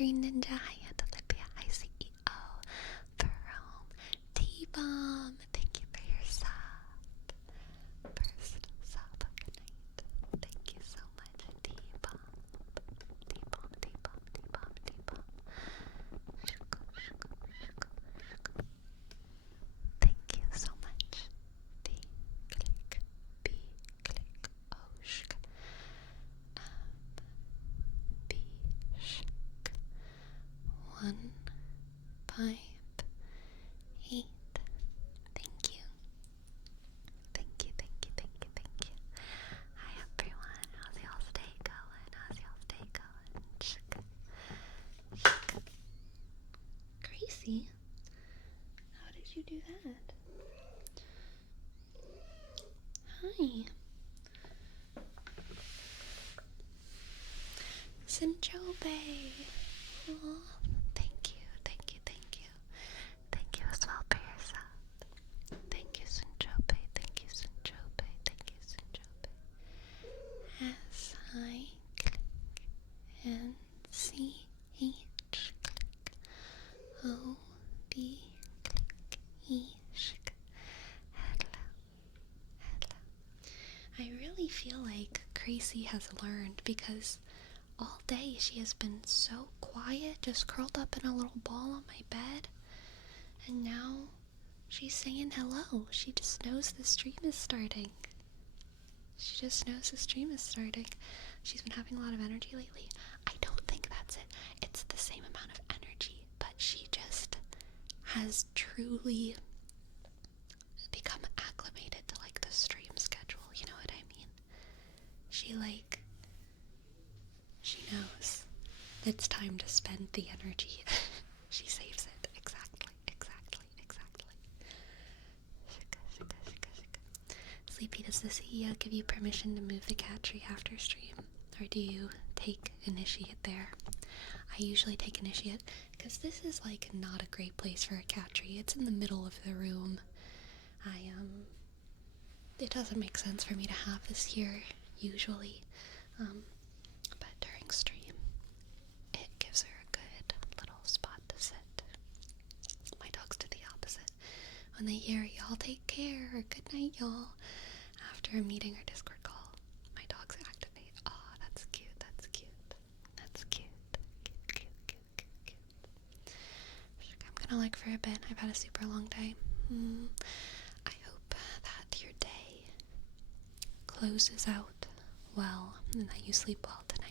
Green Ninja. Hi, Aunt Olivia. Hi, CEO. Jerome. T-Bomb. Thank you for your sub. First sub of the night. Thank you so much, T-Bomb. T-Bomb, T-Bomb, T-Bomb, T-Bomb. Thank you so much. T-click. B-click. Oh, shk. B-shk. 1, 5, 8. Thank you. Thank you, thank you, thank you, thank you. Hi everyone. How's y'all's day going? How's y'all's day going? Shk. Shk. Gracie? How did you do that? Hi. Sinjobe. Oh, thank you, thank you, thank you. Thank you as well for your sub. Thank you, Sinjobe. Thank you, Sinjobe. Thank you, Sinjobe. S I click N C H click O B click E shk. Hello, hello. I really feel like Gracie has learned because all day she has been so quiet, just curled up in a little ball on my bed, and now she's saying hello. She just knows the stream is starting. She just knows the stream is starting. She's been having a lot of energy lately. I don't think that's it. It's the same amount of energy, but she just has truly become acclimated to like the stream schedule, you know what I mean? She knows it's time to spend the energy. She saves it. Exactly. Sleepy, does the CEO give you permission to move the cat tree after stream? Or do you take initiate there? I usually take initiate because this is like not a great place for a cat tree. It's in the middle of the room. It doesn't make sense for me to have this here usually. But during stream, it gives her a good little spot to sit. My dogs do the opposite. When they hear y'all take care or good night y'all after a meeting or Discord call, my dogs activate. Oh, that's cute, that's cute. That's cute. Cute. I'm gonna for a bit. I've had a super long day. I hope that your day closes out well and that you sleep well tonight.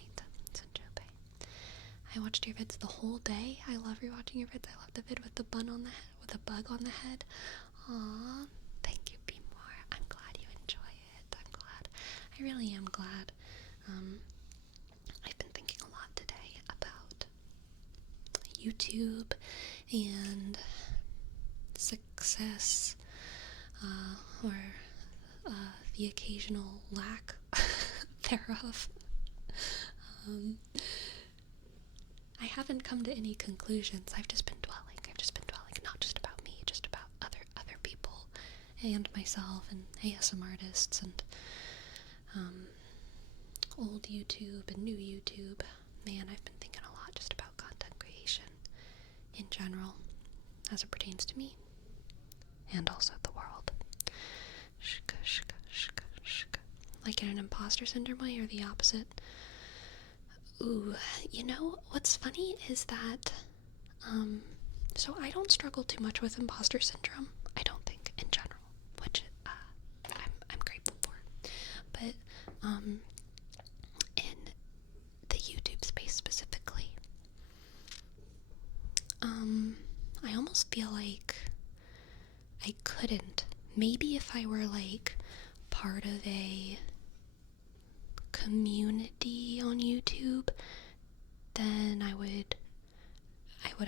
I watched your vids the whole day. I love rewatching your vids. I love the vid with the bug on the head. Aww, thank you, Be More. I'm glad you enjoy it. I'm glad. I really am glad. I've been thinking a lot today about YouTube and success, or the occasional lack thereof. I haven't come to any conclusions. I've just been dwelling, not just about me, just about other people and myself and ASM artists and old YouTube and new YouTube. Man, I've been thinking a lot just about content creation in general as it pertains to me and also the world. Like in an imposter syndrome way or the opposite? Ooh, you know, what's funny is that, so I don't struggle too much with imposter syndrome, I don't think, in general, which, I'm grateful for, but, in the YouTube space specifically, I almost feel like I couldn't, maybe if I were, like, part of a community on YouTube, then I would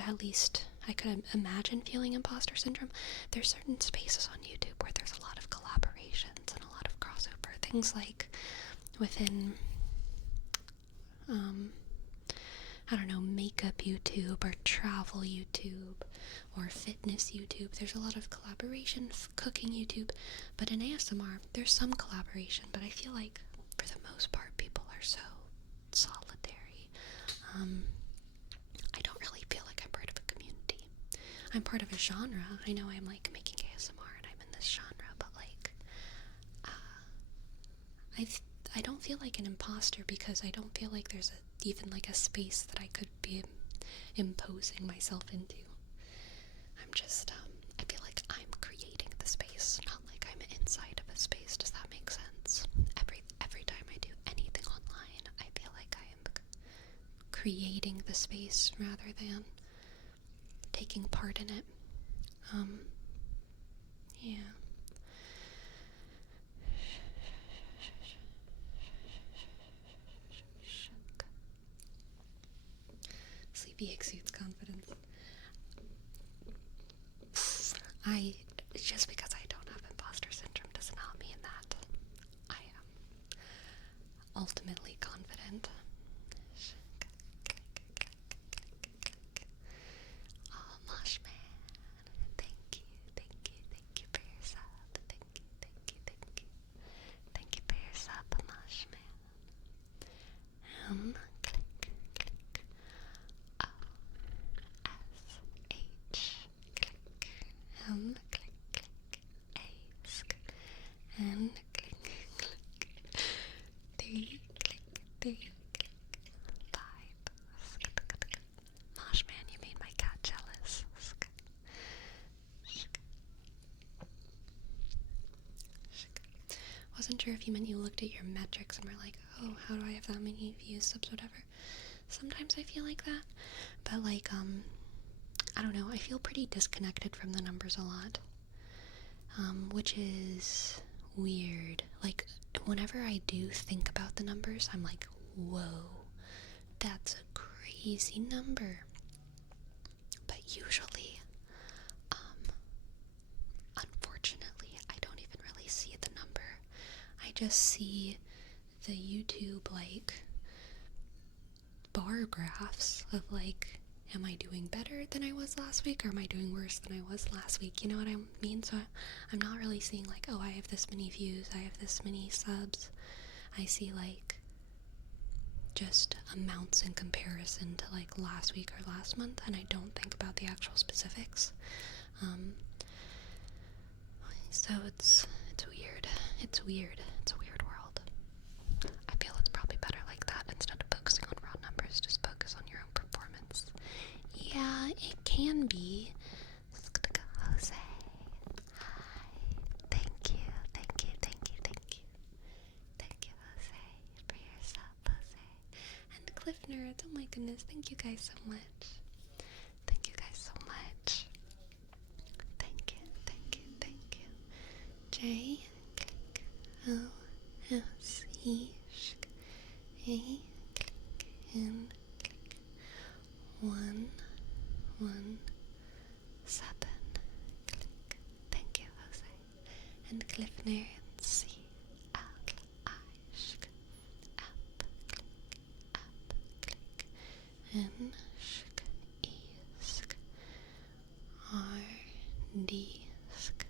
at least, I could imagine feeling imposter syndrome. There's certain spaces on YouTube where there's a lot of collaborations and a lot of crossover, things like within, I don't know, makeup YouTube or travel YouTube or fitness YouTube. There's a lot of collaboration, cooking YouTube, but in ASMR, there's some collaboration, but I feel like for the most part, people are so solitary. I I'm part of a genre. I know I'm like making ASMR and I'm in this genre, but like, I don't feel like an imposter because I don't feel like there's even like a space that I could be imposing myself into. I'm just, I feel like I'm creating the space, not like I'm inside of a space. Does that make sense? Every time I do anything online, I feel like I am creating the space rather than taking part in it. Yeah. Sleepy exudes confidence. Just because I don't have imposter syndrome does not mean that I am ultimately confident. Oh, Moshman, thank you for your sub. Thank you. Thank you for your sub, Moshman. Click. O, S, H, click. Click. Ask. And click. 3, click. 5. Moshman, you made my cat jealous. Wasn't sure if you meant you looked at your metrics and were like, oh, how do I have that many views, subs, whatever. Sometimes I feel like that, but like, I don't know, I feel pretty disconnected from the numbers a lot, which is weird. Like, whenever I do think about the numbers, I'm like, whoa, that's a crazy number. But usually, unfortunately, I don't even really see the number. I just see the YouTube, like, bar graphs of, like, am I doing better than I was last week, or am I doing worse than I was last week? You know what I mean? So I'm not really seeing, like, oh, I have this many views, I have this many subs. I see, like, just amounts in comparison to, like, last week or last month, and I don't think about the actual specifics. So it's weird. It's a weird world. I feel it's probably better like that. Instead of focusing on raw numbers, just focus on your own performance. Yeah, it can be. Jose. Hi. Thank you, Jose, for your sub, Jose. And Cliff Nerds, oh my goodness, thank you guys so much. J, click, O, S, E, sh, A, click, N, click, 1, 1, 7, click. Thank you, Jose. And Cliff Nerds, C, L, I, sh, up, click, N, sh, E, sk, R, D, sk,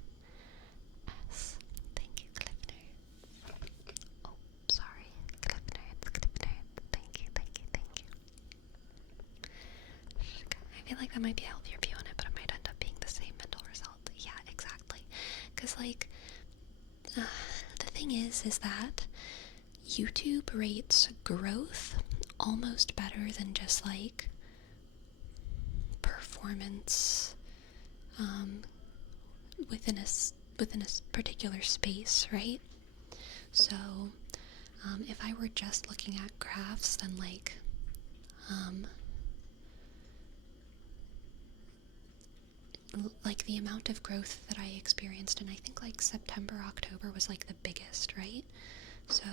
S. Thank you, Cliff Nerds. Oh, sorry, Cliff Nerds. Thank you. I feel like that might be a healthier view on it, but it might end up being the same mental result. Yeah, exactly. Because, like, the thing is that YouTube rates growth almost better than just, like, performance within a particular space, right? So if I were just looking at graphs, then like the amount of growth that I experienced, and I think like September, October was like the biggest, right? So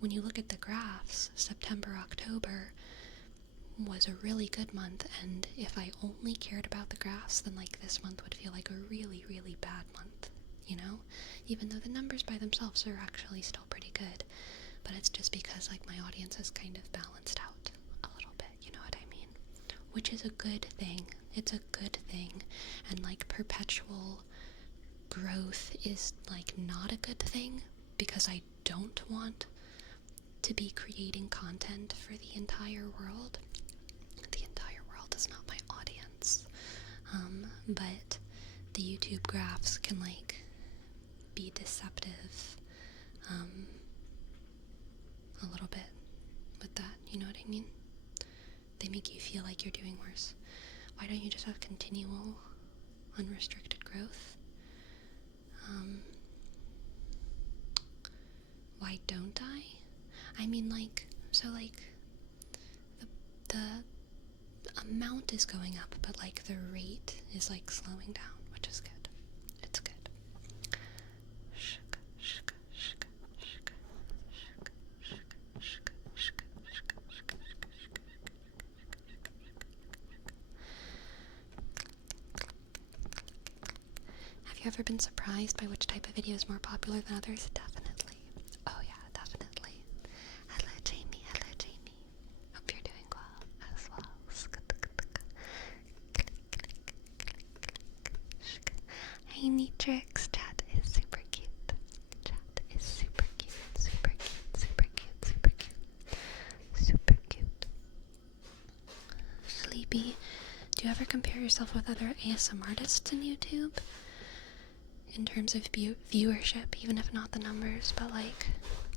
when you look at the graphs, September, October was a really good month, and if I only cared about the graphs, then like this month would feel like a really, really bad month, you know? Even though the numbers by themselves are actually still pretty good, but it's just because like my audience has kind of balanced out a little bit, you know what I mean? Which is a good thing. It's a good thing, and like perpetual growth is like not a good thing, because I don't want to be creating content for the entire world. The entire world is not my audience. but the YouTube graphs can like be deceptive a little bit with that, you know what I mean? They make you feel like you're doing worse. Why don't you just have continual unrestricted growth? Why don't I? I mean, like, so like the amount is going up, but like the rate is like slowing down, which is good. It's good. Have you ever been surprised by which type of video is more popular than others? Definitely. Oh yeah, definitely. Hello Jamie, hello Jamie. Hope you're doing well as well. Hey Neatrix, chat is super cute. Chat is super cute, super cute, super cute, super cute. Super cute. Sleepy, do you ever compare yourself with other ASM artists in YouTube? In terms of viewership, even if not the numbers, but like,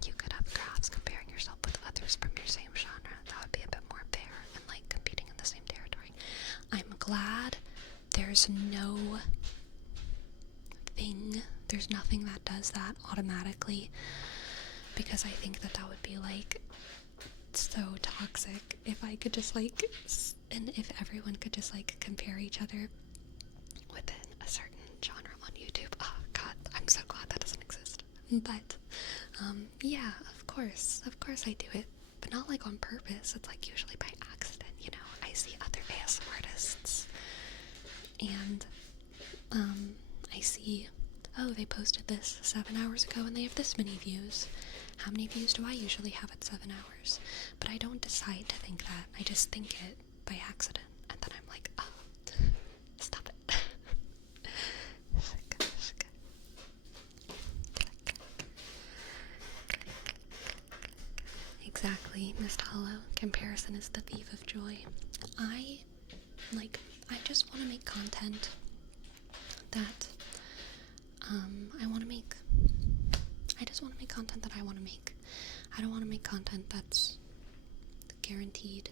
you could have graphs comparing yourself with others from your same genre. That would be a bit more fair and like competing in the same territory. I'm glad there's nothing that does that automatically, because I think that would be like so toxic if I could just like, and if everyone could just like compare each other within a certain genre on YouTube. Oh god, I'm so glad that doesn't exist. But yeah, of course I do it, but not like on purpose. It's like usually by accident, you know. I see other ASM artists and I see, oh, they posted this 7 hours ago and they have this many views. How many views do I usually have at 7 hours? But I don't decide to think that. I just think it by accident, and then I'm like, oh, stop it. Exactly, Mr. Hollow. Comparison is the thief of joy. I just want to make content that I want to make. I just want to make content that I want to make. I don't want to make content that's guaranteed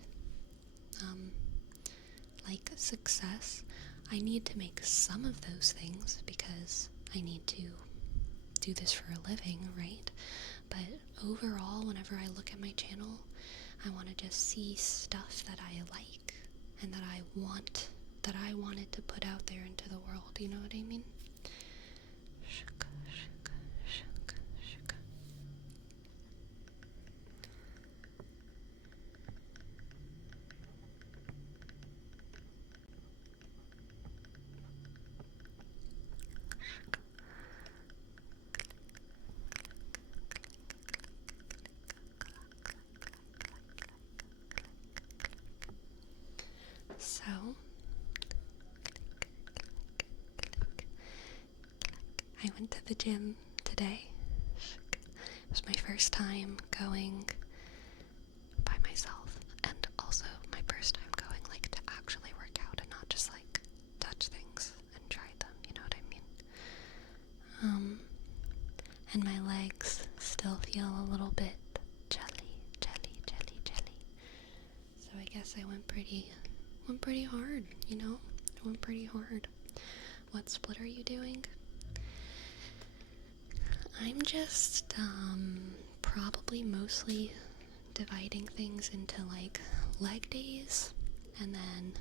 like success. I need to make some of those things because I need to do this for a living, right? But overall, whenever I look at my channel, I want to just see stuff that I like and that I wanted to put out there into the world, you know what I mean? So, I went to the gym today. It was my first time going by myself, and also my first time going like to actually work out and not just like touch things and try them, you know what I mean? And my legs still feel a little bit jelly. So I guess I went pretty hard, you know? I went pretty hard. What split are you doing? I'm just, probably mostly dividing things into, like, leg days, and then,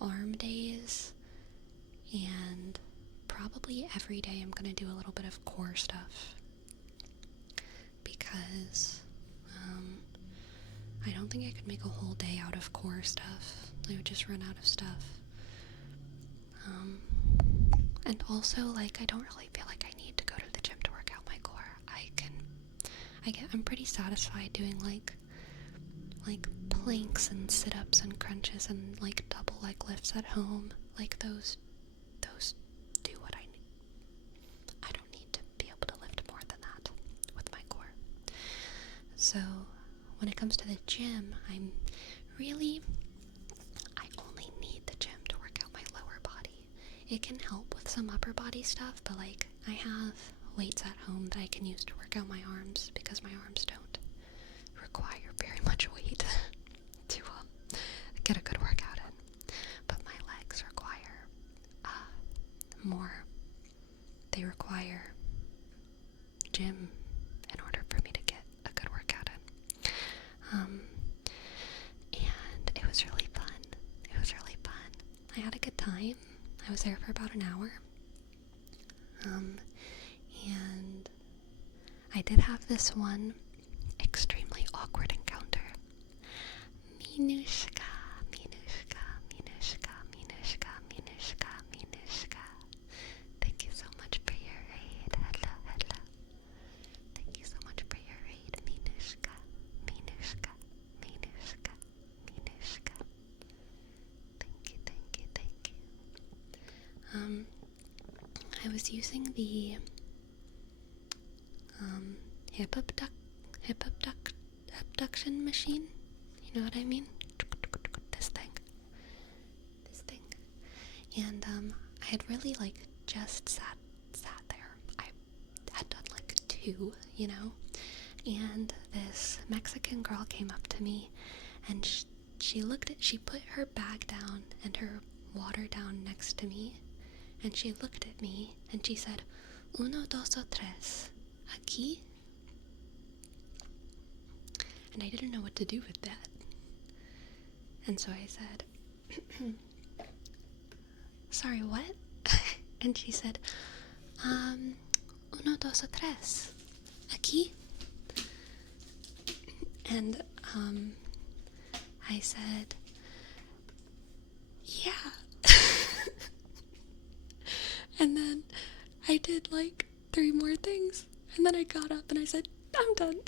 arm days, and probably every day I'm gonna do a little bit of core stuff, because, I don't think I could make a whole day out of core stuff. I would just run out of stuff. And also, like, I don't really feel like I need to go to the gym to work out my core. I'm pretty satisfied doing, like planks and sit-ups and crunches and, like, double leg lifts at home. Like, those do what I need. I don't need to be able to lift more than that with my core. So, when it comes to the gym, I only need the it can help with some upper body stuff, but like I have weights at home that I can use to work out my arms because my arms don't require very much weight to get a good workout in. But my legs require more. They require gym in order for me to get a good workout in. And it was really fun. It was really fun. I had a good time. I was there for about an hour. And I did have this one extremely awkward encounter. Minushka, Minushka, Minushka, Minushka, Minushka, Minushka. Thank you so much for your aid. Hello, hello. Thank you so much for your aid, Minushka, Minushka, Minushka, Minushka. Thank you, thank you, thank you. I was using the hip abduction machine. You know what I mean? This thing. And I had really like just sat there. I had done like 2, you know. And this Mexican girl came up to me, and she put her bag down and her water down next to me, and she looked at me and she said, "Uno, dos o tres, aquí?" And I didn't know what to do with that. And so I said, "Sorry, what?" And she said, "Uno, dos o tres, aquí?" And I said, "Yeah." And then I did like 3 more things, and then I got up and I said, "I'm done."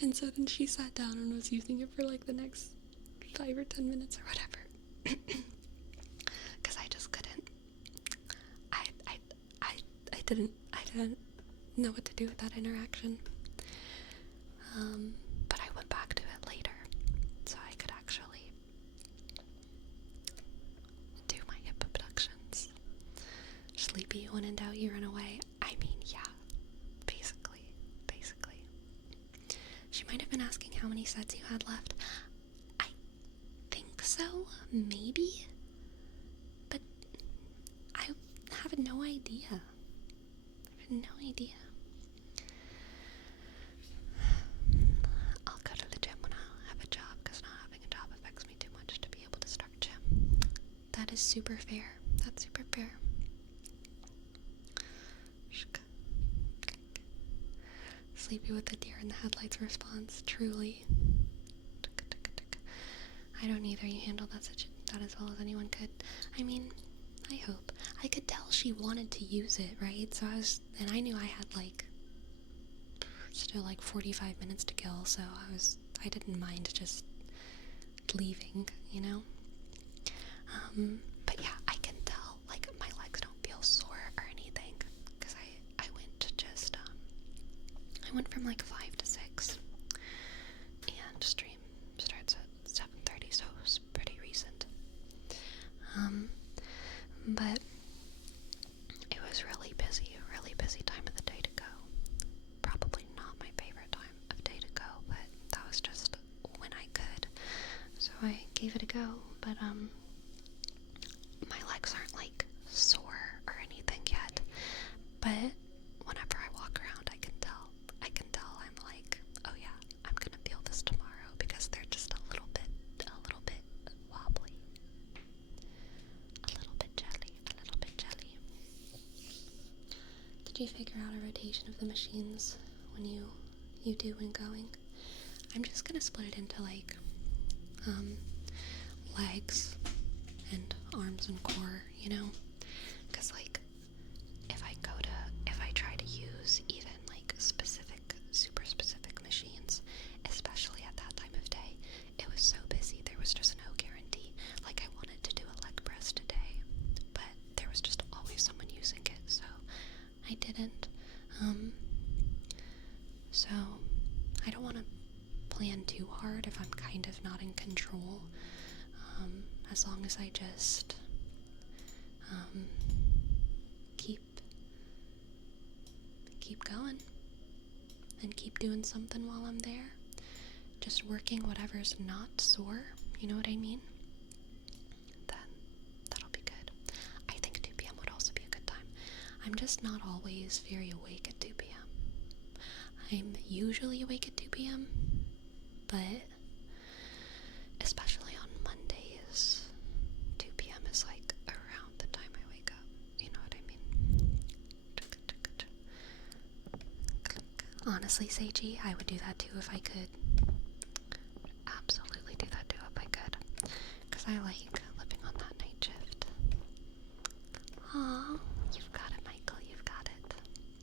And so then she sat down and was using it for like the next 5 or 10 minutes or whatever. Because I just couldn't. I didn't know what to do with that interaction. But I went back to it later, so I could actually do my hip abductions. Sleepy, when in doubt, you run away. I mean, yeah, basically. She might have been asking how many sets you had left. I think so, maybe, but I have no idea. I'll go to the gym when I have a job, because not having a job affects me too much to be able to start gym. That is super fair. That's super fair. Sleepy with the deer in the headlights response. Truly. I don't either. You handled that as well as anyone could. I mean, I hope. I could tell she wanted to use it, right? So I knew I had like still like 45 minutes to kill, so I didn't mind just leaving, you know? But yeah, I can tell, like, my legs don't feel sore or anything, because I went from like 5 to 6, and stream starts at 7:30, so it's pretty recent. But it was really busy time of the day to go. Probably not my favorite time of day to go, but that was just when I could. So I gave it a go, but my legs aren't like sore or anything yet. But whenever I walk around, I can tell I'm like, oh yeah, I'm gonna feel this tomorrow, because they're just a little bit wobbly. A little bit jelly. Did you figure out a rotation of the machines when you do when going? I'm just gonna split it into like legs and arms and core, you know? Because like if I try to use even like super specific machines, especially at that time of day, it was so busy, there was just no guarantee. Like, I wanted to do a leg press today, but there was just always someone using it, so I didn't. So I don't want to plan too hard if I'm kind of not in control. as long as I just keep going and keep doing something while I'm there. Just working whatever's not sore, you know what I mean? Then that'll be good. I think 2 p.m. would also be a good time. I'm just not always very awake at 2 p.m. I'm usually awake at 2 p.m., but especially on Mondays, 2 p.m. is like around the time I wake up. You know what I mean? Honestly, Seiji, I would do that too if I could. Absolutely do that too if I could. Because I like living on that night shift. Aw, you've got it, Michael, you've got it.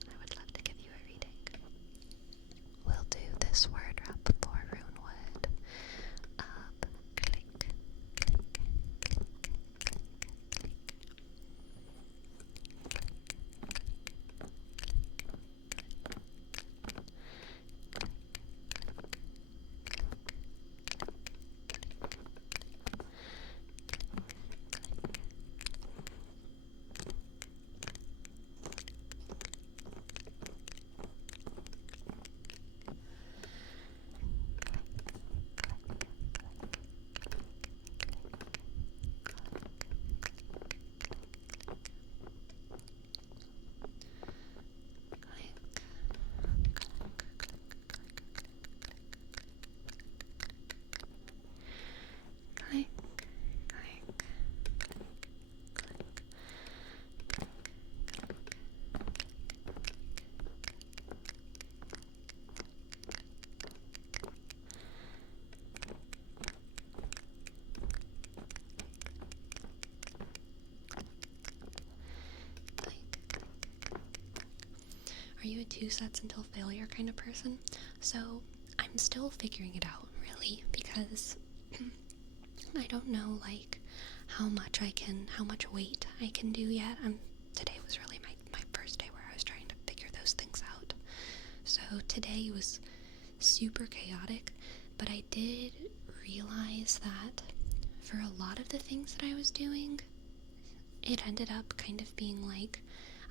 I would love to give you a reading. We'll do this word wrap for Runewood. Up, click, click, click, click, click. Click, click, Are you a 2 sets until failure kind of person? So I'm still figuring it out, really, because I don't know like how much weight I can do yet. Today was really my first day where I was trying to figure those things out. So today was super chaotic, but I did realize that for a lot of the things that I was doing, it ended up kind of being like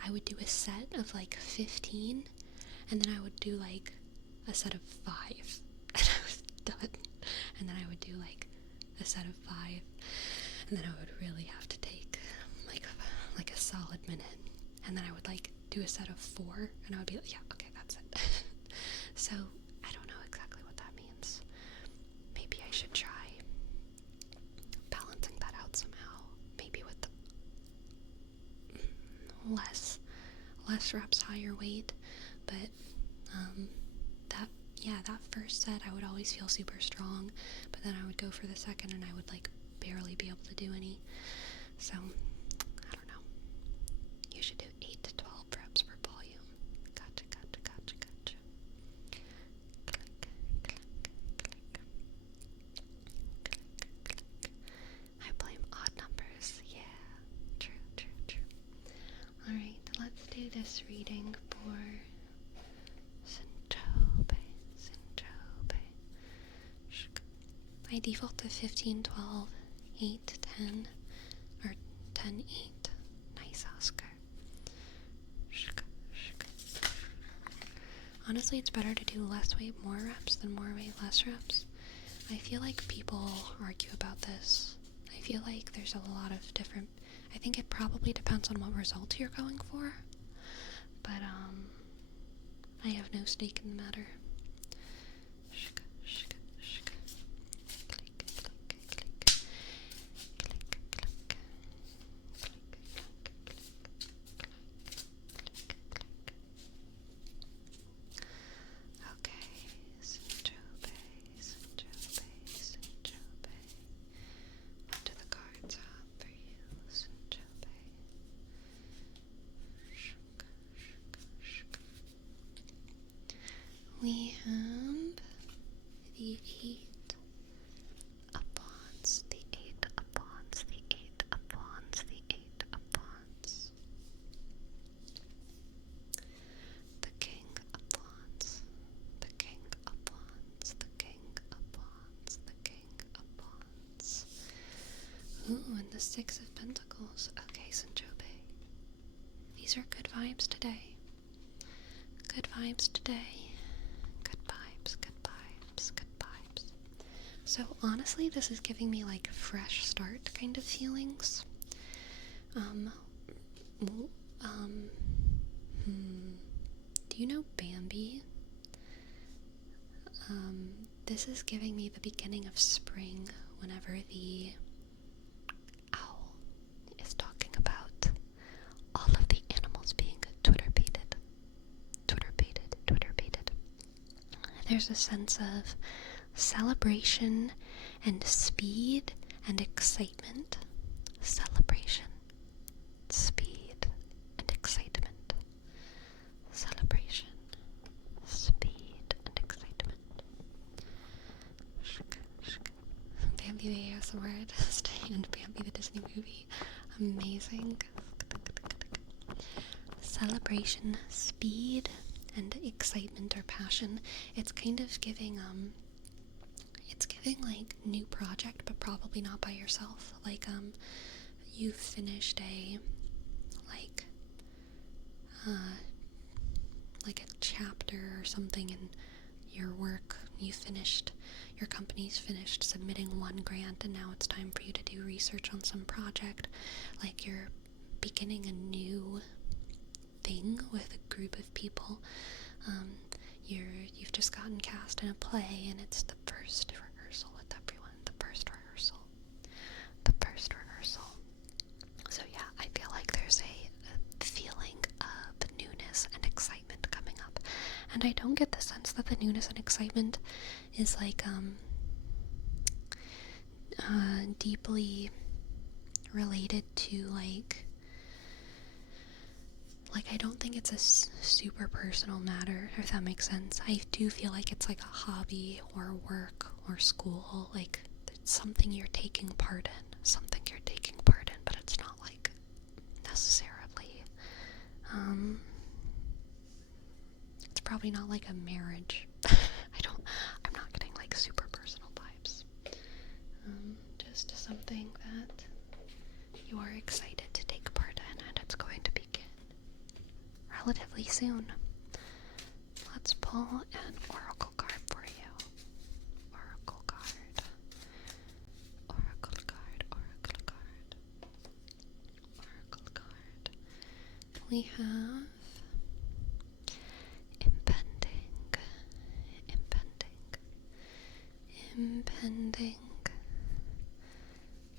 I would do a set of like 15, and then I would do like a set of 5, and I was done. And then I would do like a set of 5, and then I would really have to take like a solid minute, and then I would like do a set of 4, and I would be like, yeah, okay, that's it. So I don't know exactly what that means. Maybe I should try balancing that out somehow. Maybe with the less reps, higher weight. But that first set I would always feel super strong, but then I would go for the second and I would like barely be able to do any. So I don't know. You should do 8 to 12 reps per volume. Gotcha. Click, click, click. I blame odd numbers. Yeah, true. Alright, let's do this reading for Sinchobe. I default to 15, 12, 8, 10, or 10, 8. Nice, Oscar. Honestly, it's better to do less weight, more reps than more weight, less reps. I feel like people argue about this. I feel like there's a lot of different... I think it probably depends on what result you're going for. But, I have no stake in the matter. Okay, Sinchobe. What do the cards have for you, Sinchobe? We the Six of Pentacles. Okay, Sanchope. These are good vibes today. Good vibes today. Good vibes, good vibes, good vibes. So honestly, this is giving me like fresh start kind of feelings. Do you know Bambi? This is giving me the beginning of spring whenever the owl is talking about all of the animals being Twitter-baited. Twitter-baited, Twitter-baited. There's a sense of celebration and speed and excitement. Celebration, speed, and excitement. Celebration, speed, and excitement. Bambi the ASMR artist and Bambi the Disney movie. Amazing. Celebration, speed, and excitement or passion. It's kind of giving it's giving like new project, but probably not by yourself. Like you've finished a like a chapter or something in your work. Your company's finished submitting one grant, and now it's time for you to do research on some project. Like you're beginning a new thing with a group of people. You've just gotten cast in a play, and it's the first rehearsal with everyone. The first rehearsal. So yeah, I feel like there's a feeling of newness and excitement coming up. And I don't get the sense that the newness and excitement is like deeply related to like I don't think it's a super personal matter, if that makes sense. I do feel like it's like a hobby or work or school, like it's something you're taking part in, but it's not like necessarily, it's probably not like a marriage. I'm not getting like super personal vibes. Just something that you are excited to take part in, and it's going to begin relatively soon. Let's pull an oracle card for you. Oracle card. Oracle card. Oracle card. Oracle card. We have impending. Impending. Impending.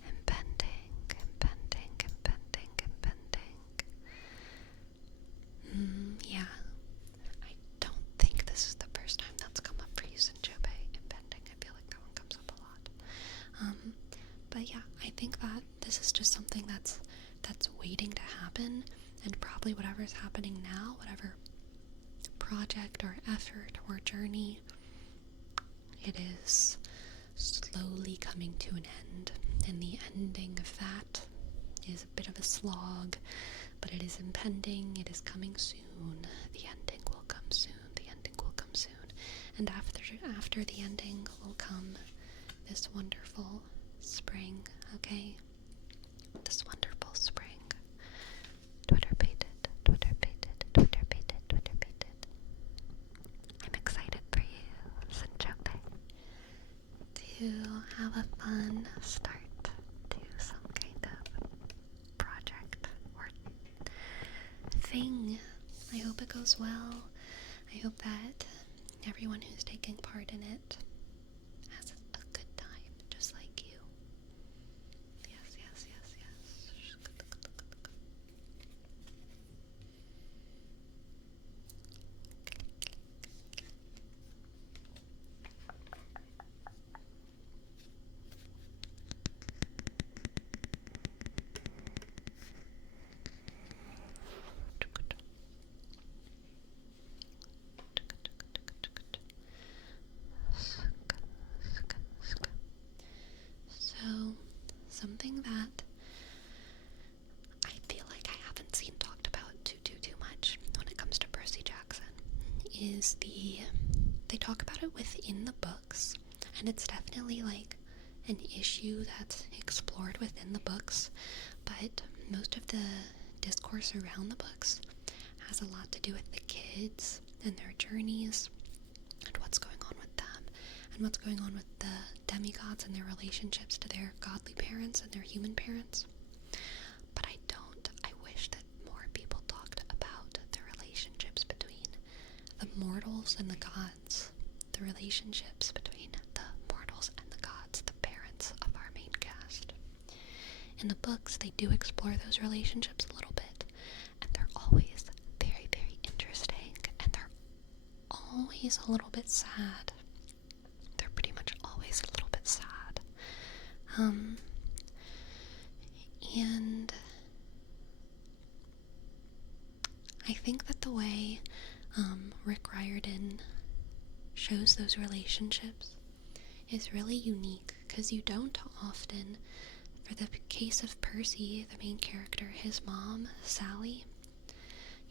Impending. Impending. Impending. Impending. Yeah. I don't think this is the first time that's come up for you, Sinjobe. Impending. I feel like that one comes up a lot. But yeah, I think that this is just something that's waiting to happen, and probably whatever's happening now, whatever project or effort or journey, it is slowly coming to an end, and the ending of that is a bit of a slog, but it is impending, it is coming soon, the ending will come soon, and after the ending will come this wonderful spring, okay? This wonderful spring. Twitter-baited. I'm excited for you, Sanchope, to have a fun start to some kind of project or thing. I hope it goes well. I hope that everyone who's taking part in it has a good time, just like you. Yes. So, something that I feel like I haven't seen talked about too much when it comes to Percy Jackson is they talk about it within the books, and it's definitely like an issue that's explored within the books, but most of the discourse around the books has a lot to do with the kids and their journeys and what's going on with them and what's going on with the demigods and their relationships to their godly parents and their human parents. But I wish that more people talked about the relationships between the mortals and the gods, the relationships between the mortals and the gods, the parents of our main cast. In the books, they do explore those relationships a little bit, and they're always very, very interesting, and they're always a little bit sad. They're pretty much always a little bit sad. And I think that the way Rick Riordan shows those relationships is really unique, because you don't often, for the case of Percy, the main character, his mom, Sally,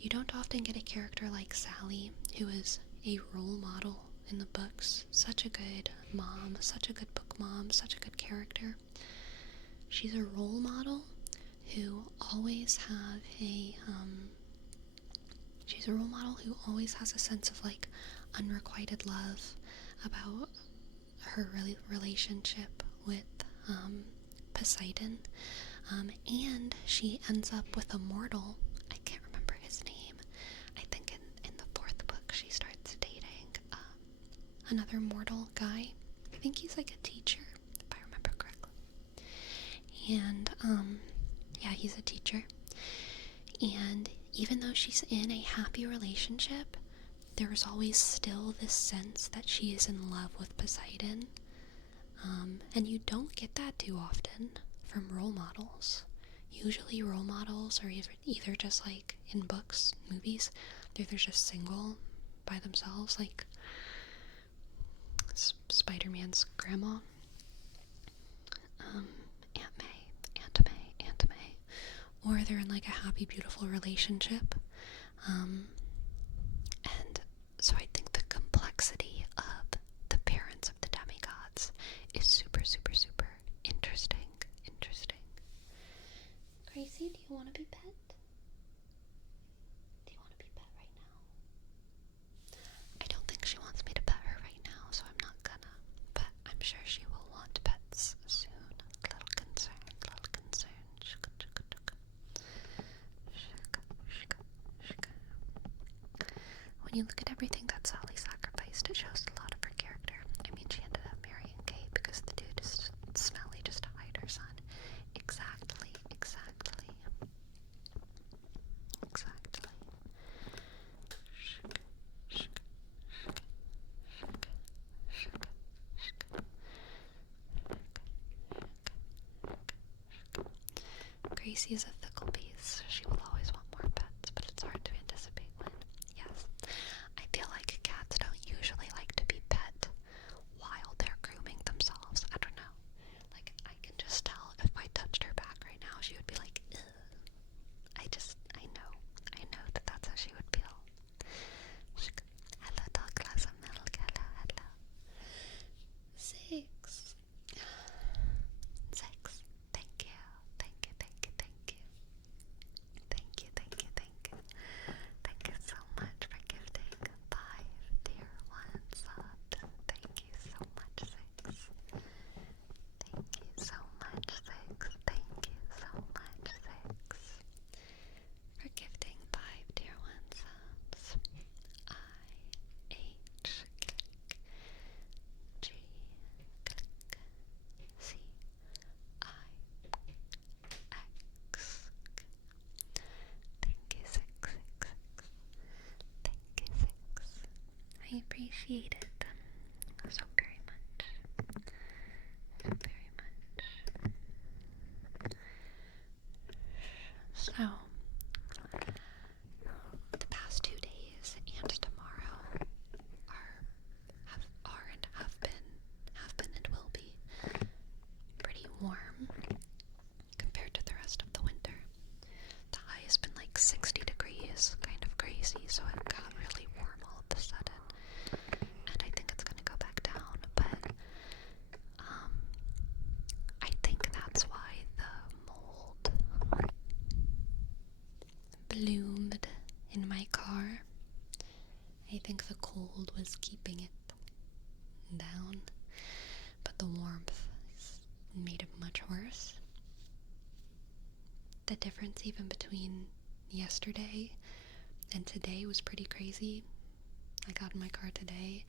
you don't often get a character like Sally, who is a role model in the books. Such a good mom, such a good book mom, such a good character. She's a role model who always has a sense of like unrequited love about her relationship with Poseidon, and she ends up with a mortal. I can't remember his name. I think in the fourth book she starts dating another mortal guy. I think he's like a teacher, if I remember correctly. And yeah, he's a teacher. And even though she's in a happy relationship, there is always still this sense that she is in love with Poseidon. And you don't get that too often from role models. Usually role models are either just like in books, movies, they're just single by themselves, like Spider-Man's grandma, Aunt May, or they're in like a happy, beautiful relationship. And so I think the complexity of the parents of the demigods is super, super, super interesting. Gracie, do you want to be pet? Do you want to be pet right now? I don't think she wants me to pet her right now, so I'm not gonna. But I'm sure she will want pets soon. Little concern. When you look at everything that Sally sacrificed, it shows a lot of her character. I mean, she ended up marrying Kate because the dude is smelly just to hide her son. Exactly. Gracie is a fickle beast. She will always want more pets, but it's hard to anticipate when. Yes. I feel like cats don't usually like to be pet while they're grooming themselves. I don't know. Like, I can just tell if I touched her back right now, she would be like, ugh. I know that that's how she would feel. Hello, dog, glass of milk. Hello. 6. Thank you. Thank you so much for gifting 5 tier 1 subs. Thank you so much, 6. Thank you so much, 6. Thank you so much, 6. For gifting 5 tier 1 subs. I-H click G click C I X. Thank you, 666. Thank you, 6. I appreciate it so very much. So, the past 2 days and tomorrow have been and will be pretty warm compared to the rest of the winter. The high has been like 60 degrees, kind of crazy, so it got really warm all of a sudden. And I think it's gonna go back down, but the difference even between yesterday and today was pretty crazy. I got in my car today,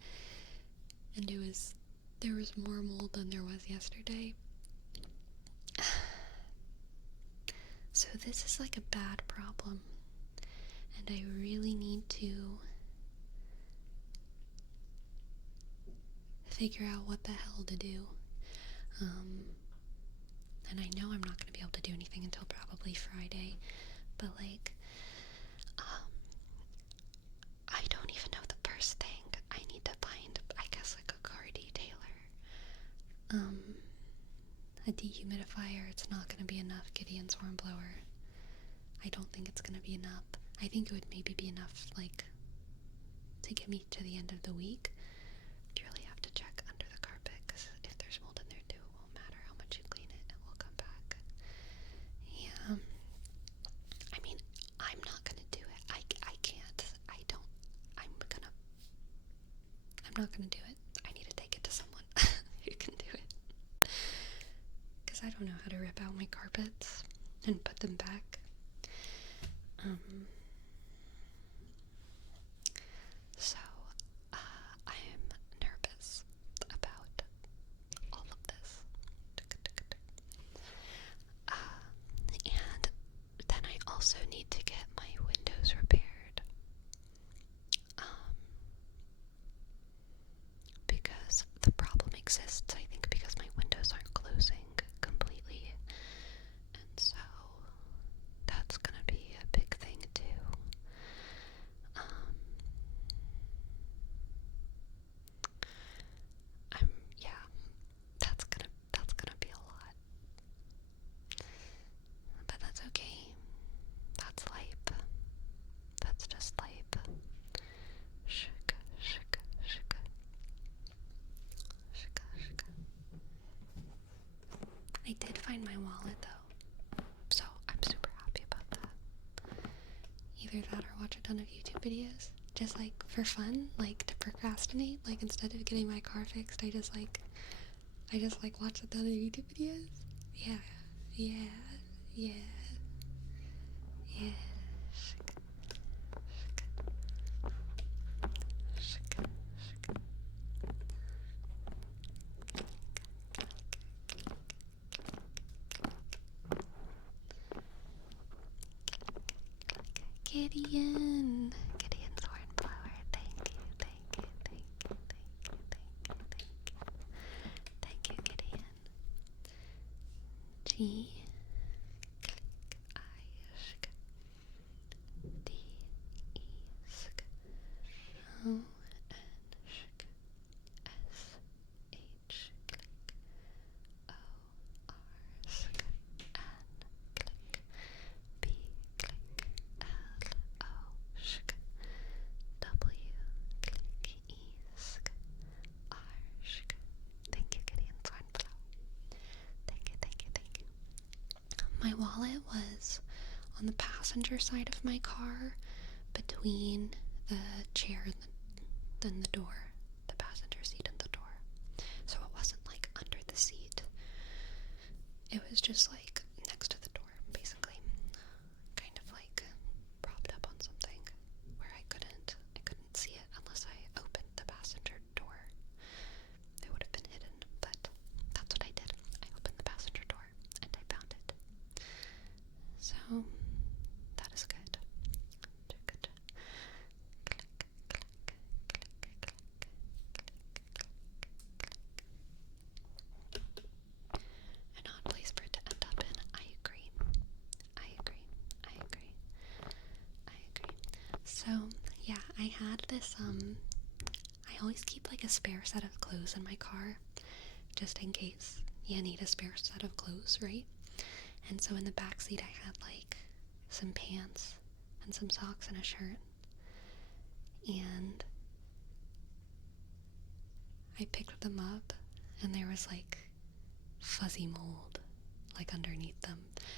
and there was more mold than there was yesterday. So this is like a bad problem, and I really need to figure out what the hell to do. And I know I'm not going to be able to do anything until probably Friday, but like, I don't even know the first thing. I need to find, I guess, like a car detailer. A dehumidifier, it's not going to be enough. Gideon's hornblower, I don't think it's going to be enough. I think it would maybe be enough, like, to get me to the end of the week. You really have to check under the carpet, because if there's mold in there too, it won't matter how much you clean it, it will come back. Yeah. I mean, I'm not gonna do it. I can't. I'm not gonna do it. I need to take it to someone who can do it. Because I don't know how to rip out my carpets and put them back. So, I am nervous about all of this. And then I also need to get my windows repaired. Because the problem exists, I think, because my windows aren't closing completely. And so that's gonna be a big thing too. That's gonna be a lot. But that's okay. That's life. That's just life. Shika, shika, shika. Shika, shika. I did find my wallet though, so I'm super happy about that. Either that or watch a ton of YouTube videos, just like for fun, like to procrastinate. Like instead of getting my car fixed, I just like watch a ton of YouTube videos. Yeah, yeah, yeah, yeah. Shika, shika, shika, shika. Gideon's hornblower, thank you, thank you, thank you, thank you, thank you, thank you, Gideon. G, click, I, sk, D, E, sk, O, N, sk, S, H, click, O, R, sk, N, click, B, click, L, O, sk, W, click, E, sk, R, sk. Thank you, Gideon Thornflower. Thank you, thank you, thank you. My wallet was on the passenger side of my car, between the chair and the door, the passenger seat and the door. So it wasn't like under the seat. It was just like next to the door, basically. Kind of like propped up on something where I couldn't see it unless I opened the passenger door. It would have been hidden, but that's what I did. I opened the passenger door and I found it. So that is good. Good. Click, click, click, click, click, click. An odd place for it to end up in. I agree. I agree. I agree. I agree. So yeah, I had this I always keep like a spare set of clothes in my car, just in case you need a spare set of clothes, right? And so in the back seat I had like some pants and some socks and a shirt. And I picked them up and there was like fuzzy mold like underneath them.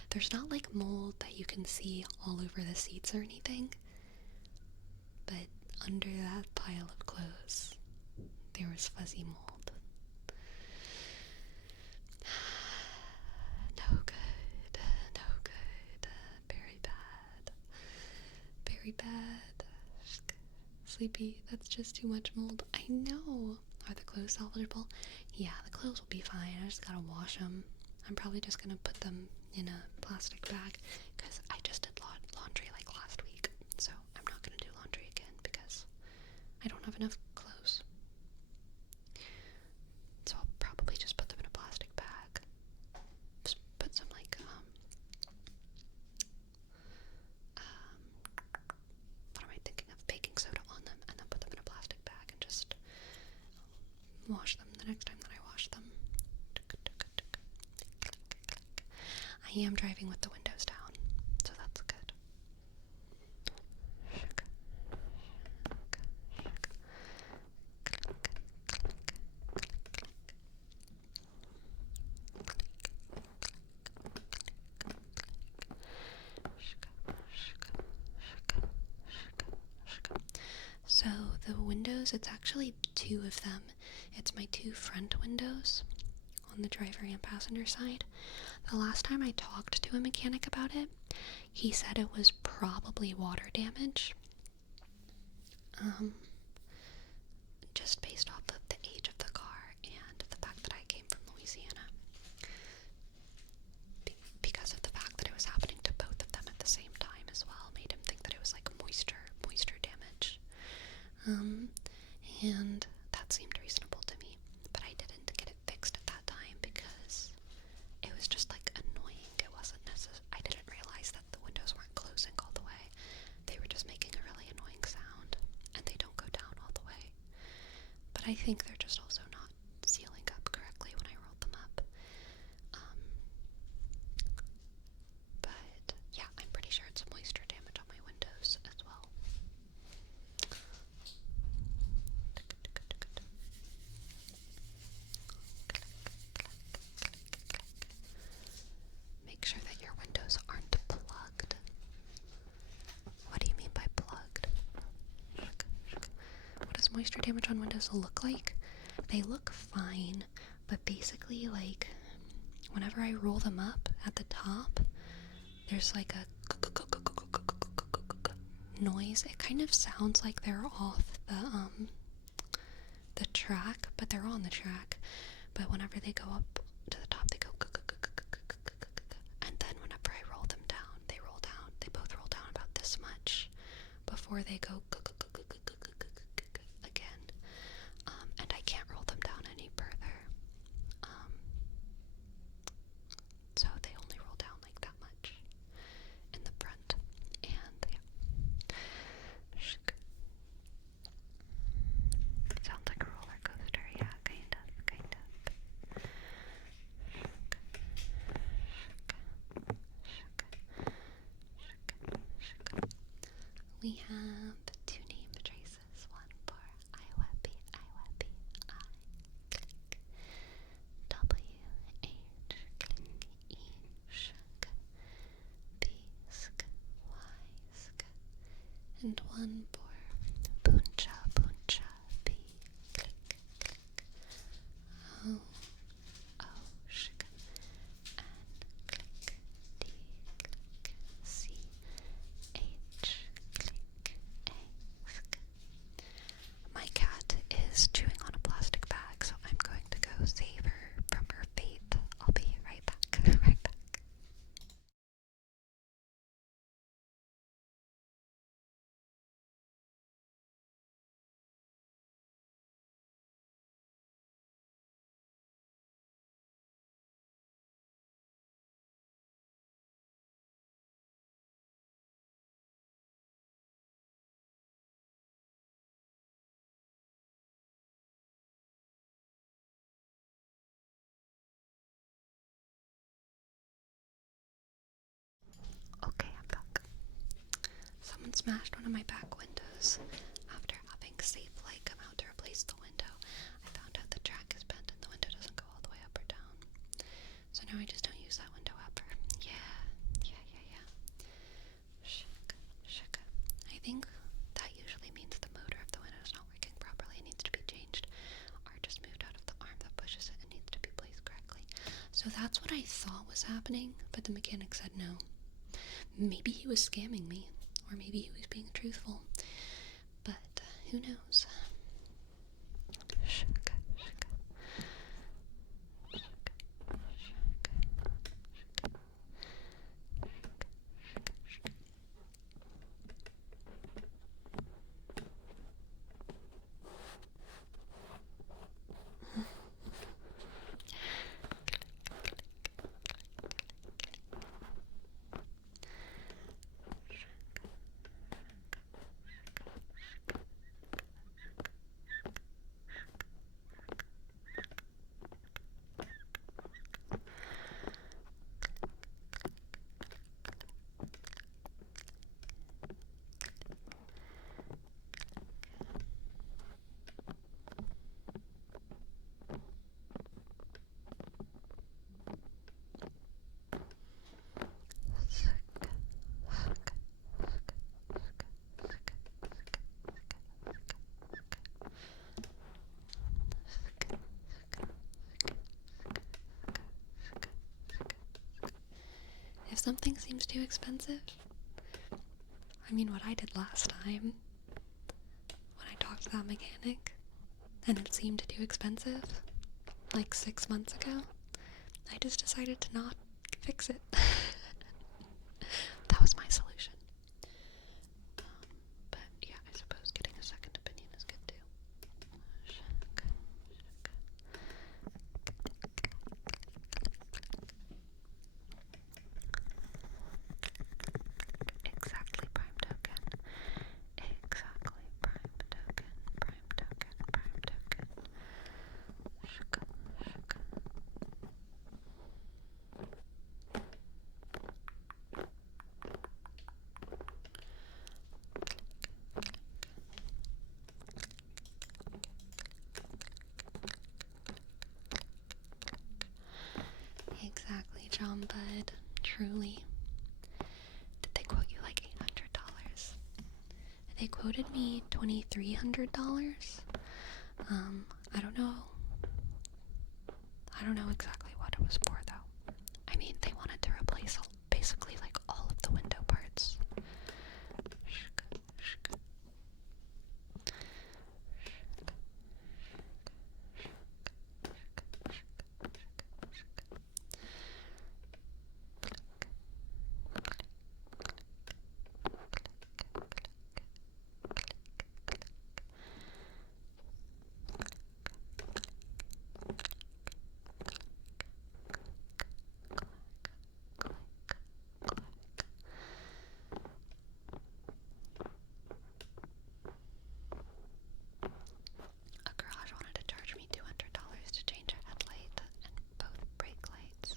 There's not like mold that you can see all over the seats or anything, but under that pile of clothes there was fuzzy mold. No good, no good, very bad. Sleepy, that's just too much mold. I know. Are the clothes salvageable? Yeah, the clothes will be fine. I just gotta wash them. I'm probably just gonna put them in a plastic bag because I just did laundry like last week. So I'm not gonna do laundry again because I don't have enough clothes. So I'll probably just put them in a plastic bag. Just put some like what am I thinking of? Baking soda on them, and then put them in a plastic bag and just wash them the next time that I wash them. I am driving with the windows down, so that's good. So the windows, it's actually two of them. It's my two front windows on the driver and passenger side. The last time I talked to a mechanic about it, he said it was probably water damage. Just based off of the age of the car and the fact that I came from Louisiana. Because of the fact that it was happening to both of them at the same time as well, made him think that it was like moisture damage. And that seemed reasonable to me, but I didn't get it fixed at that time because it was just like annoying. It wasn't necessary. I didn't realize that the windows weren't closing all the way. They were just making a really annoying sound, and they don't go down all the way. But I think they're just also not sealing up correctly when I rolled them up. But yeah, I'm pretty sure it's moisture damage on my windows as well. Make sure that your windows aren't plugged. What do you mean by plugged? What does moisture damage on windows look like? They look fine, but basically, like, whenever I roll them up at the top, there's like a noise. It kind of sounds like they're off the track, but they're on the track. But whenever they go up to the top, they go and then whenever I roll them down, they roll down. They both roll down about this much before they go again. And I can't roll them down any further. So they only roll down like that much in the front. And yeah. Sounds like a roller coaster, yeah, kind of. We have two name traces, one for Iowa B, I click W, H, click E, sk, B, sk, Y, sk, and one for Buncha, B, click, O, sk, and click, D, click, C, H, click, A, sk. My cat is chewing on a plastic bag, so I'm going to go save her from her fate. I'll be right back. Right back. Okay, I'm back. Someone smashed one of my back windows. After having Safelite come out to replace the window, I found out the track is bent and the window doesn't go all the way up or down. So now I just don't use that window ever. Yeah. Shaka. I think that usually means the motor of the window is not working properly and needs to be changed, or just moved out of the arm that pushes it and needs to be placed correctly. So that's what I thought was happening, but the mechanic said no. Maybe he was scamming me. or maybe he was being truthful, but who knows? If something seems too expensive, I mean, what I did last time, when I talked to that mechanic, and it seemed too expensive, like 6 months ago, I just decided to not fix it. That was my solution. But yeah, I suppose getting a second opinion is good too. Exactly, prime token. Exactly, prime token. Prime token. Prime token. Shaka, shaka. Exactly, John Bud. Truly. Did they quote you like $800? They quoted me $2,300. I don't know. I don't know exactly what it was for, though. I mean, they wanted to replace basically like all of the window parts. A garage wanted to charge me $200 to change a headlight and both brake lights.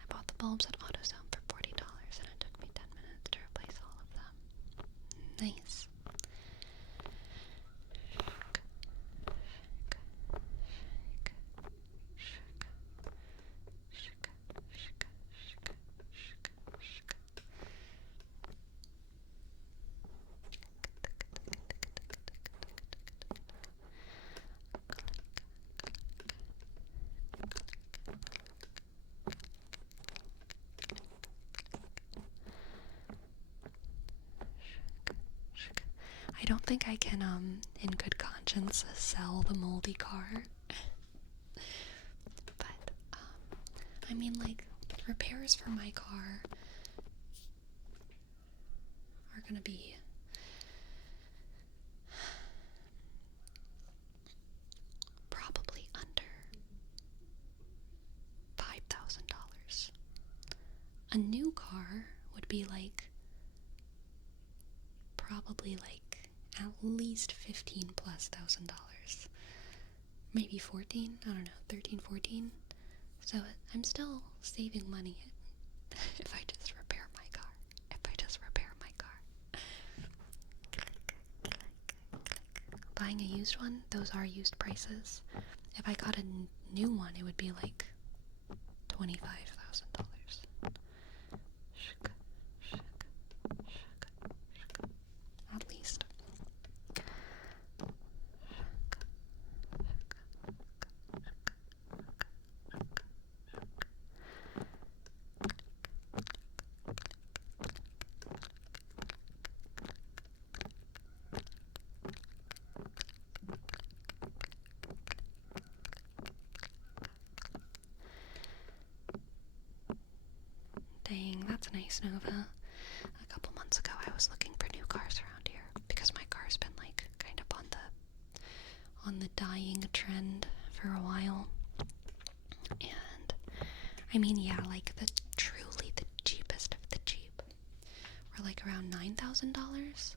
I bought the bulbs at AutoZone for $40 and it took me 10 minutes to replace all of them. Nice. I don't think I can, in good conscience, sell the moldy car. But, I mean, like, repairs for my car are gonna be probably under $5,000. A new car would be like, probably like at least $15,000+. Maybe 14, I don't know, 13, 14. So I'm still saving money if I just repair my car. If I just repair my car. Buying a used one, those are used prices. If I got a new one, it would be like $25,000. At least. nice Nova. A couple months ago, I was looking for new cars around here because my car's been like kind of on the dying trend for a while. And I mean, yeah, like truly the cheapest of the cheap were like around $9,000.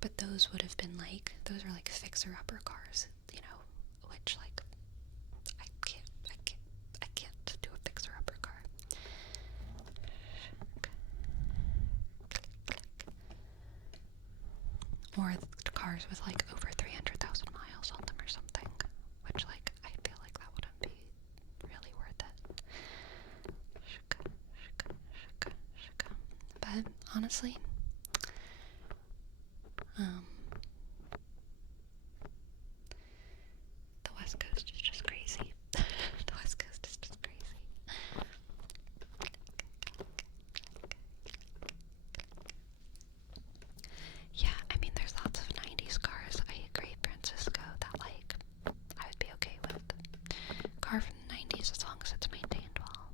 But those would have been like, those are like fixer-upper cars, you know, which like I can't do a fixer-upper car. Or cars with like over 300,000 miles on them or something, which like I feel like that wouldn't be really worth it. But honestly, the West Coast is just crazy. The West Coast is just crazy. Yeah, I mean, there's lots of 90s cars. I agree, Francisco, that like I would be okay with. Car from the 90s as long as it's maintained well.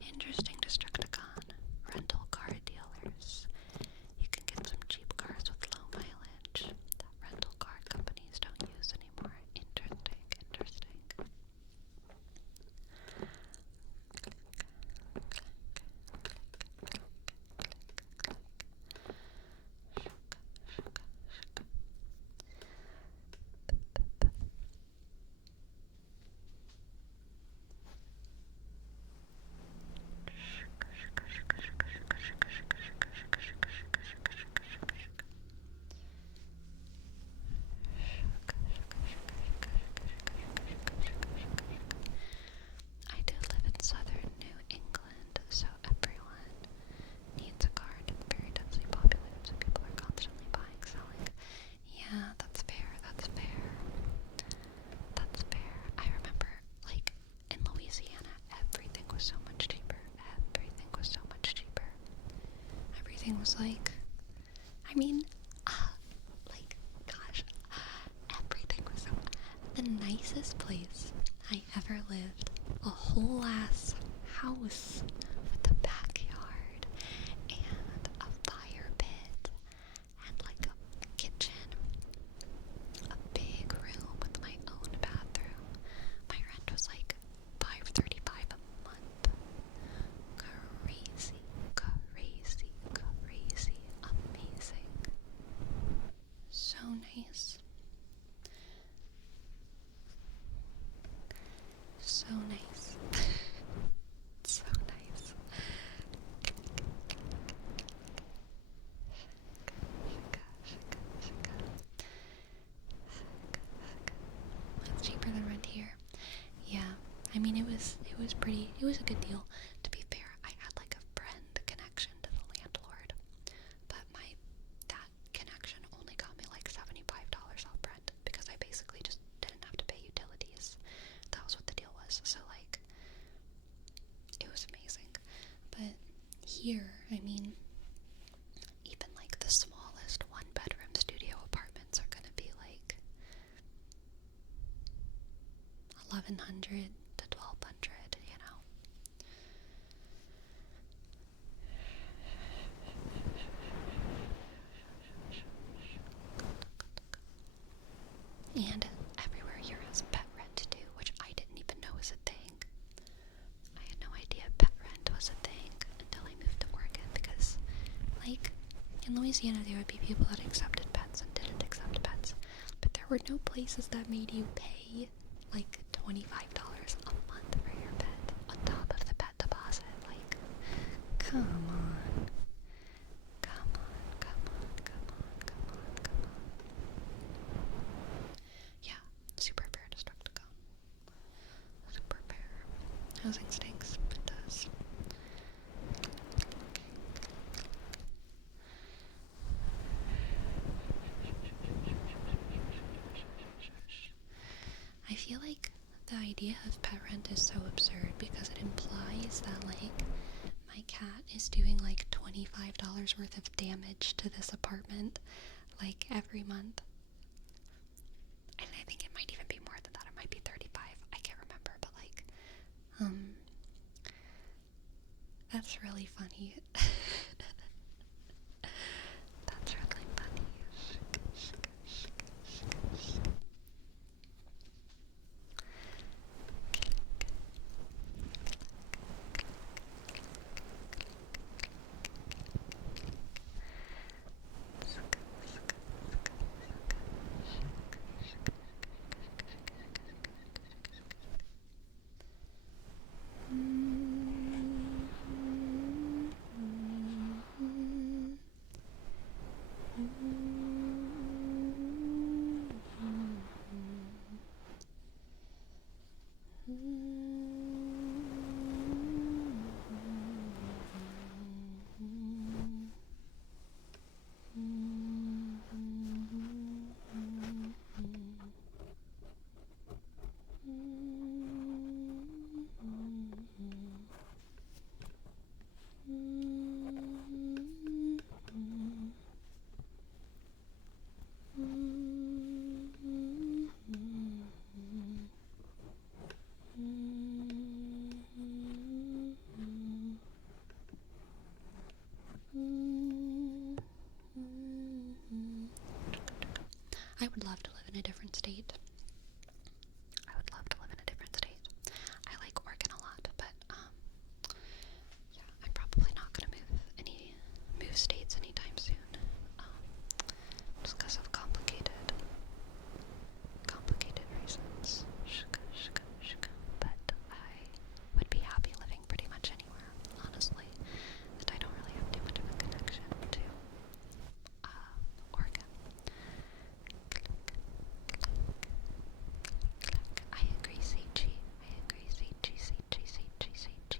Interesting Destructicon. Rental car dealers. You can get some cheap cars with low mileage that rental car companies don't use anymore. Interesting. I do live in southern New England, so everyone needs a car and it's very densely populated, so people are constantly buying, selling. Yeah, that's fair. I remember, like, in Louisiana, everything was so much cheaper. Everything was like, I mean, like, gosh, everything was so, the nicest place I ever lived. A whole ass house with a backyard and a fire pit and like a kitchen, a big room with my own bathroom. My rent was like $535 a month. Crazy, amazing. So nice. So nice. So nice. It's cheaper than rent here. Yeah, I mean it was a good deal. To be fair, I had like a friend connection to the landlord, but that connection only got me like $75 off rent because I basically just didn't have to pay utilities. That was what the deal was. So like, it was amazing. But here, I mean, even like the smallest one-bedroom studio apartments are gonna be like $1,100 to $1,200, you know. And everywhere here has pet rent too, which I didn't even know was a thing. I had no idea pet rent was a thing until I moved to Oregon because, like, in Louisiana there would be people that accepted pets and didn't accept pets, but there were no places that made you pay like $25 a month for your pet on top of the pet deposit. Like, come on. Yeah, super fair Destructicon. Super fair. Housing stinks. It does. I feel like the idea of pet rent is so absurd because it implies that, like, my cat is doing, like, $25 worth of damage to this apartment, like, every month. and I think it might even be more than that. It might be 35. I can't remember, but like, that's really funny. That's really funny. I would love to live in a different state. I would love to live in a different state. I like Oregon a lot, but yeah, I'm probably not gonna move states anytime soon. Just because of complicated reasons. But I would be happy living pretty much anywhere, honestly. And I don't really have too much of a connection to Oregon. I agree, CG. I agree, CG, CG, CG, CG.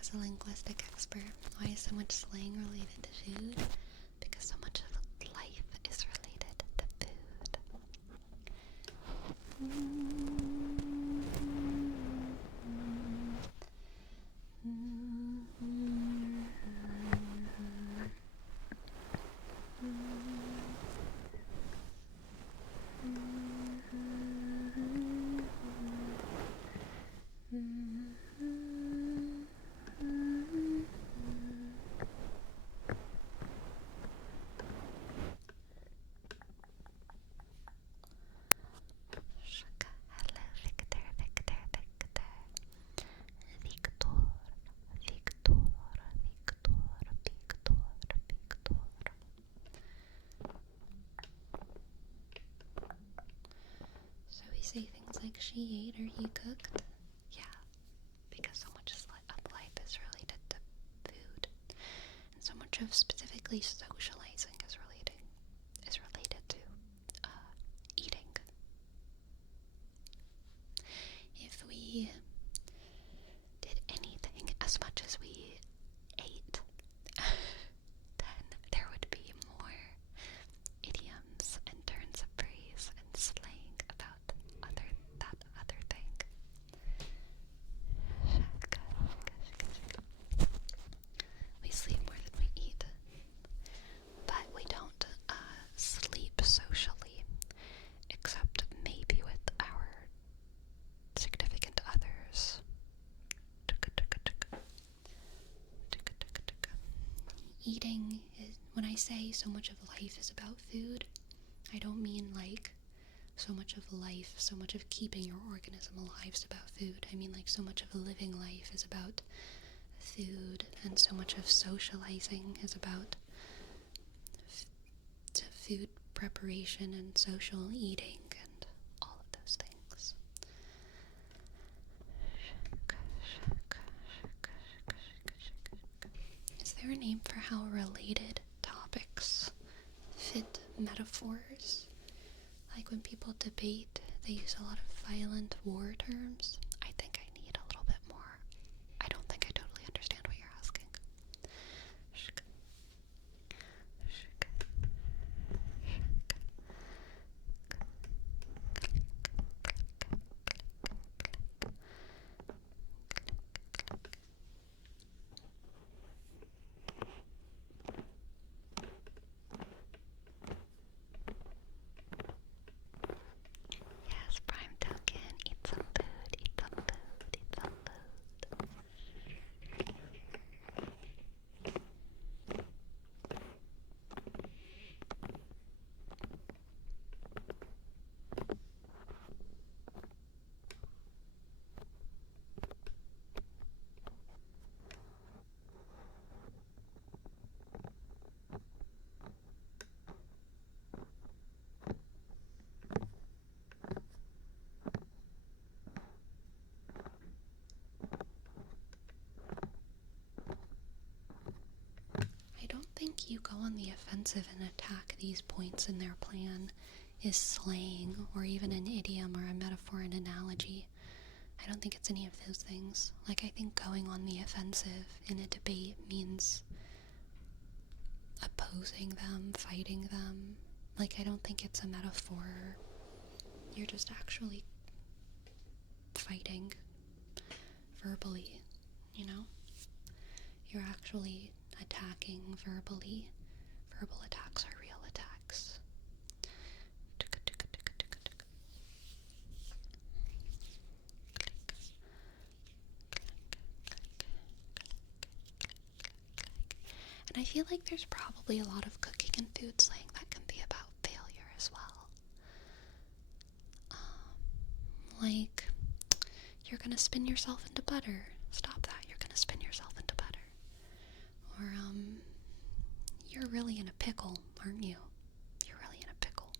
As a linguistic expert, why is so much slang related to food? Because so much of life is related to food. Hello, Victor, Victor, Victor. Victor, Victor, Victor, Victor, Victor. So we say things like she ate or he cooked. Yeah, because so much of life is related to food. And so much of specifically socializing is related to eating. If we I say so much of life is about food, I don't mean like so much of life, so much of keeping your organism alive is about food. I mean like so much of living life is about food, and so much of socializing is about food preparation and social eating and all of those things. Is there a name for how related topics fit metaphors? Like when people debate, they use a lot of violent war terms. I think I need a little bit more. I don't think I totally understand what you're asking. Yes, Prime Token, eat some food, eat some food, eat some food. I don't think you go on the offensive and attack these points in their plan is slang or even an idiom or a metaphor and analogy. I don't think it's any of those things. Like, I think going on the offensive in a debate means opposing them, fighting them. Like, I don't think it's a metaphor. You're just actually fighting verbally, you know? You're actually attacking verbally. Verbal attacks are real attacks. And I feel like there's probably a lot of cooking and food slang that can be about failure as well. Like, you're gonna spin yourself into butter. Stop that, you're gonna spin yourself into butter. Or, you're really in a pickle, aren't you? You're really in a pickle.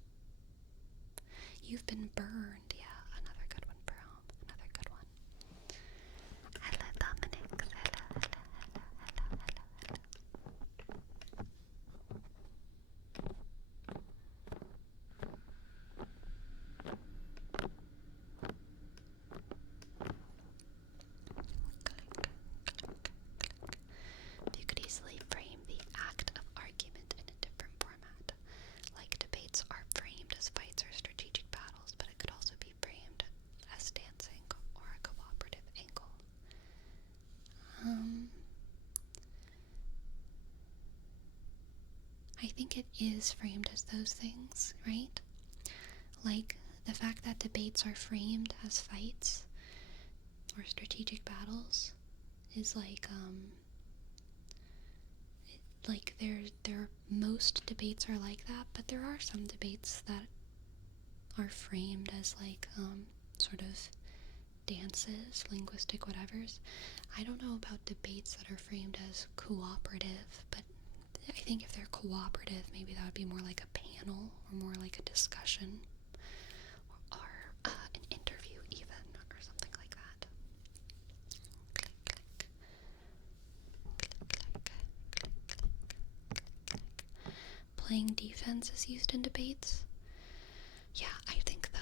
You've been burned. Yeah, another good one, Brom. Another good one. Hello, Dominic. Hello, hello, hello, hello, hello, You could easily frame the act of argument in a different format. Like debates are framed as fights or strategic battles, but it could also be framed as dancing or a cooperative angle. I think it is framed as those things, right? Like the fact that debates are framed as fights or strategic battles is like most debates are like that, but there are some debates that are framed as like sort of dances, linguistic whatevers. I don't know about debates that are framed as cooperative, but I think if they're cooperative, maybe that would be more like a panel or more like a discussion or an interview even or something like that. Playing defense is used in debates. Yeah, I think the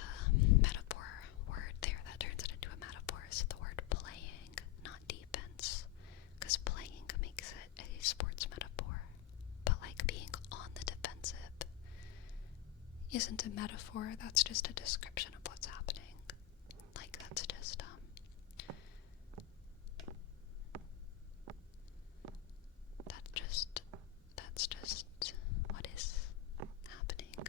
metaphor word there that turns it into a metaphor is the word playing, not defense. Because playing makes it a sports metaphor. But like being on the defensive isn't a metaphor, that's just a description of what's happening. Like that's just that's just what is happening.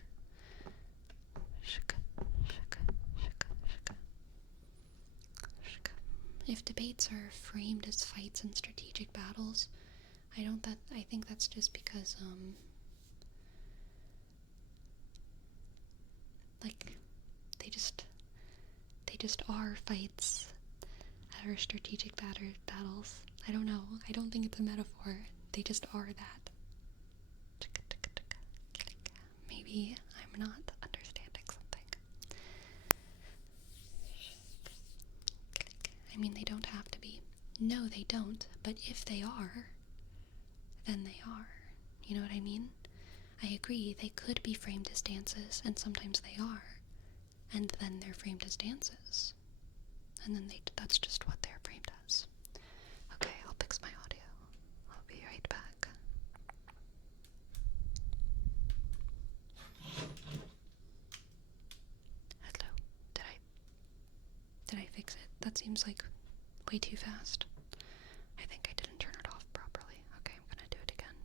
If debates are framed as fights and strategic battles, I think that's just because Like, they just are fights that are strategic battles. I don't know. I don't think it's a metaphor. They just are that. Maybe I'm not understanding something. I mean, they don't have to be. No, they don't. But if they are, then they are. You know what I mean? I agree, they could be framed as dances, and sometimes they are. And then they're framed as dances. And then that's just what they're framed as. Okay, I'll fix my audio. I'll be right back. Hello. Did I fix it? That seems like way too fast. I think I didn't turn it off properly. Okay, I'm gonna do it again.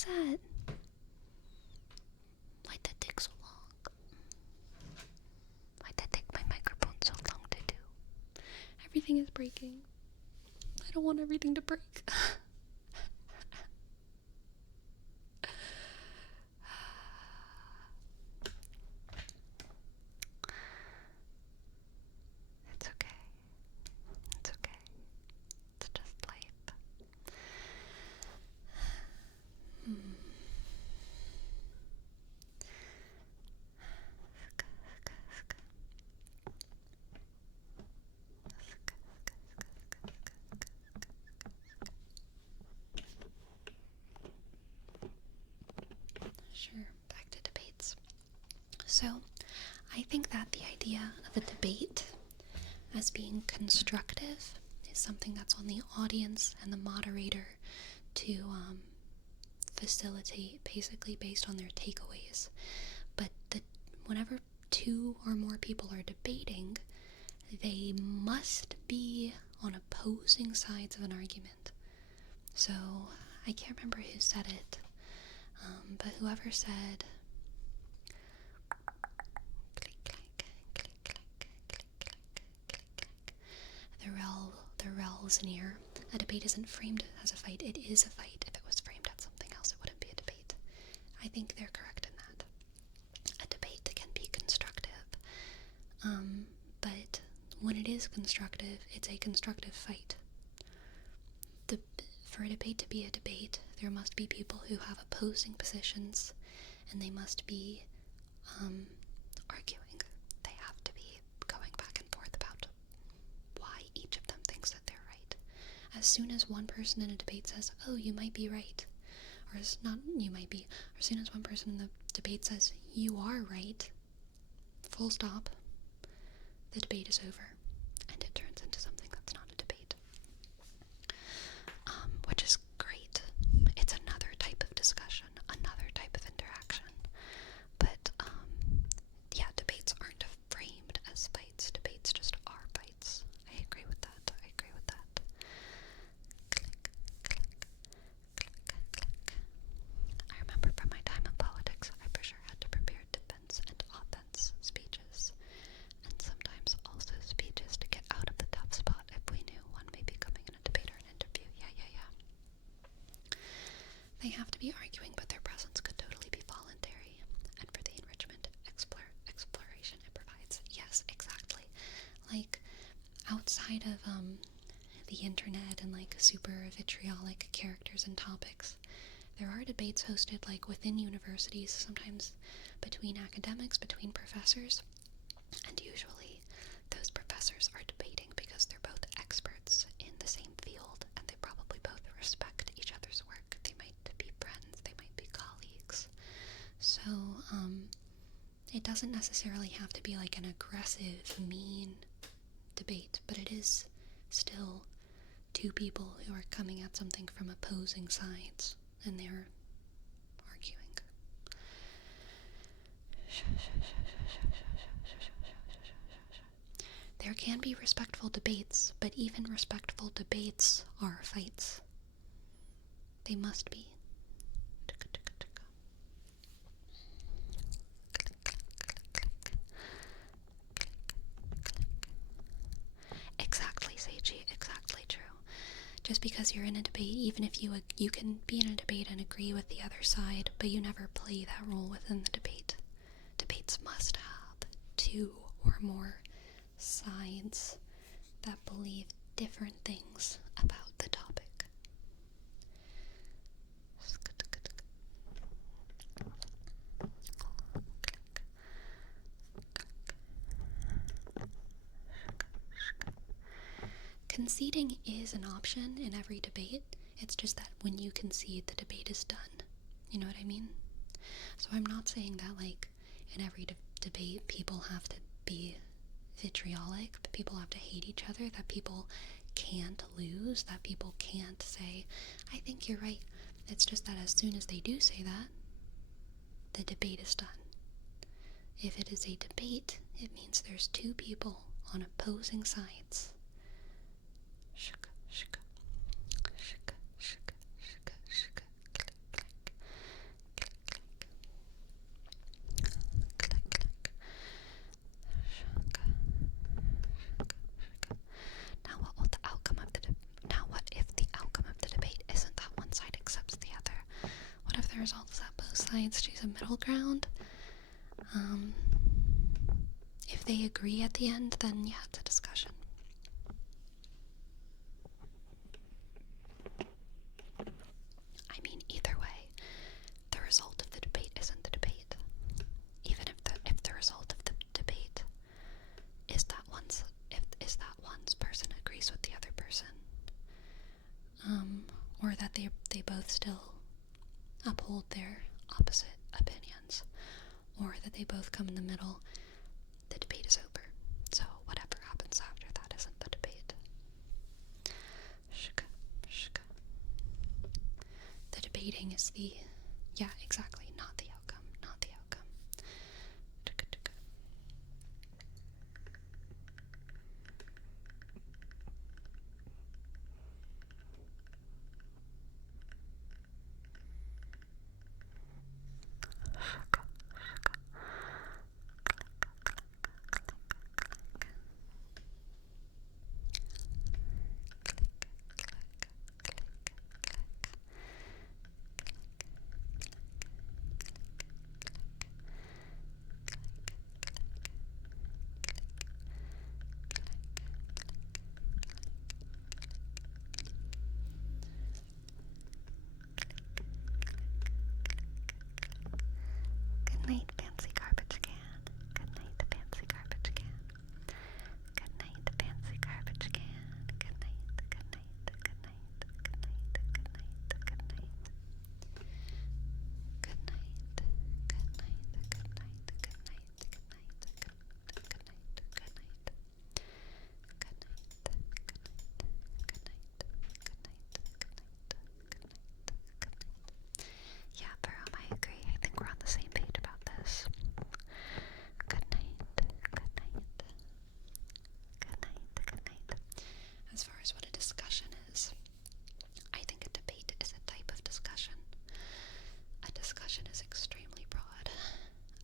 was that? Why'd that take so long? Why'd that take my microphone so long to do? Everything is breaking. I don't want everything to break. It's okay. It's okay. It's just life. Sure, back to debates. So, I think that the idea of a debate as being constructive is something that's on the audience and the moderator to facilitate, basically based on their takeaways. But whenever two or more people are debating, they must be on opposing sides of an argument. So, I can't remember who said it, but whoever said, click, click, click, click, click, click, click, click, the rel is near. A debate isn't framed as a fight, it is a fight. If it was framed as something else, it wouldn't be a debate. I think they're correct in that. A debate can be constructive, but when it is constructive, it's a constructive fight. For a debate to be a debate, there must be people who have opposing positions, and they must be arguing. They have to be going back and forth about why each of them thinks that they're right. As soon as one person in a debate says, oh, you might be right, or it's not you might be, or as soon as one person in the debate says, you are right, full stop, the debate is over, and it turns into something that's not a debate. Which is great. It's another type of discussion, another type of interaction. But, yeah, debates aren't framed as fights. Debates just are fights. I agree with that. I agree with that. Click, click, click, click. I remember from my time in politics, I for sure had to prepare defense and offense speeches. And sometimes also speeches to get out of the tough spot if we knew one may be coming in a debate or an interview. Yeah. They have to be arguing, but their presence could totally be voluntary. And for the enrichment, exploration it provides. Yes, exactly. Like, outside of the internet and like super vitriolic characters and topics, there are debates hosted like within universities, sometimes between academics, between professors, and usually those professors are debating because they're both experts in the same field and they probably both respect each other's work. They might be friends, they might be colleagues. So, it doesn't necessarily have to be like an aggressive, mean debate, but it is still two people who are coming at something from opposing sides and they're arguing. There can be respectful debates, but even respectful debates are fights. They must be. Exactly, Seiji, exactly true. Just because you're in a debate, even if you can be in a debate and agree with the other side, but you never play that role within the debate. Debates must have two or more sides that believe different things about the topic. Conceding is an option in every debate. It's just that when you concede, the debate is done. You know what I mean? So I'm not saying that, like, in every debate, people have to be vitriolic, that people have to hate each other, that people can't lose, that people can't say, I think you're right. It's just that as soon as they do say that, the debate is done. If it is a debate, it means there's two people on opposing sides. Shika, shika, shika, shika, shika, shika, click, click. sides choose a middle ground. If they agree at the end, then yeah, it's a discussion. I mean, either way, the result of the debate isn't the debate. Even if the result of the debate is that one's person agrees with the other person, or that they both still uphold their opposite opinions, or that they both come in the middle, the debate is over. So whatever happens after that isn't the debate. Shka, shka. The debating is exactly, not the outcome, not the outcome. Tuka, tuka. Good night, fancy garbage can. Good night, fancy garbage can. Good night, fancy garbage can. Good night, good night, good night, good night, good night, good night. Good night, good night, good night, good night, good night, good night, good night. Good night, good night, good night, good night. Yeah, Barum, I agree. I think we're on the same page about this. Good night, good night, good night, good night. As far as what a discussion is, I think a debate is a type of discussion. A discussion is extremely broad.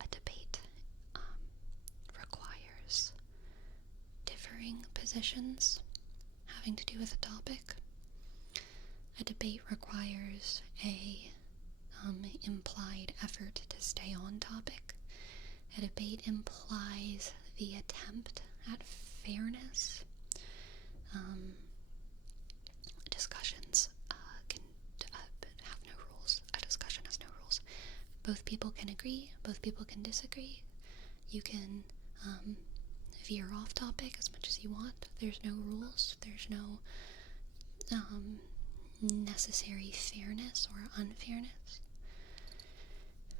A debate requires differing positions having to do with a topic. A debate requires a implied effort to stay on topic. A debate implies the attempt at fairness. Discussions can have no rules. A discussion has no rules. Both people can agree, both people can disagree. You can veer off topic as much as you want. There's no rules. There's no necessary fairness or unfairness.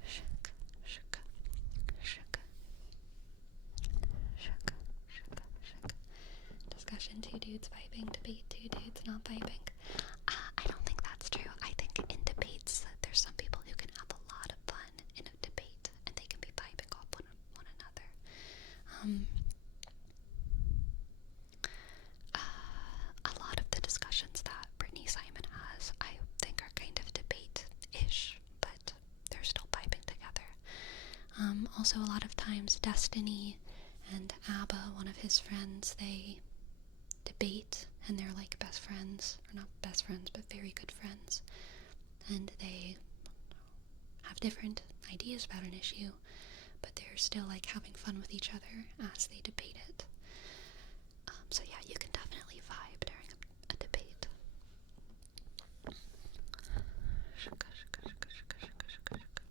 Shaka, shaka, shaka, shaka, shaka, shaka. Discussion, 2 dudes vibing. Debate, 2 dudes not vibing. I don't think that's true. I think in debates, there's some people who can have a lot of fun in a debate, and they can be vibing off one another. A lot of the discussions that Brittany Simon has, I think, are kind of debate-ish, but they're still vibing together. Also, a lot of times, Destiny and Abba, one of his friends, they debate, and they're like best friends, or not best friends, but very good friends, and they have different ideas about an issue, but they're still like having fun with each other as they debate it. So yeah, you can definitely vibe during a debate. Shaka, shaka, shaka, shaka, shaka, shaka, shaka.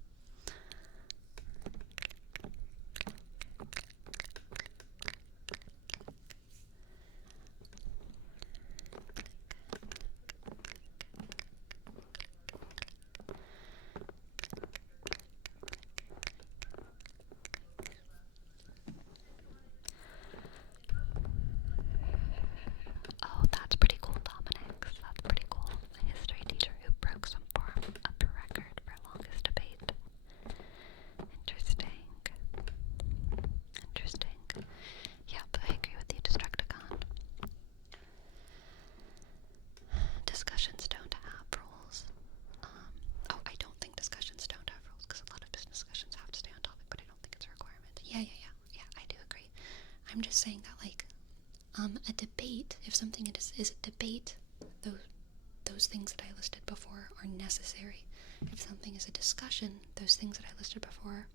Oh, that's pretty cool, Dominic. That's pretty cool. A history teacher who broke some form of the record for longest debate. Interesting. Interesting. Yep, I agree with you, Destructicon. Discussions don't have rules. I don't think discussions don't have rules, because a lot of business discussions have to stay on topic, but I don't think it's a requirement. Yeah, I do agree. I'm just saying that, like, a debate, if something is a debate, those things that I listed before are necessary. If something is a discussion, those things that I listed before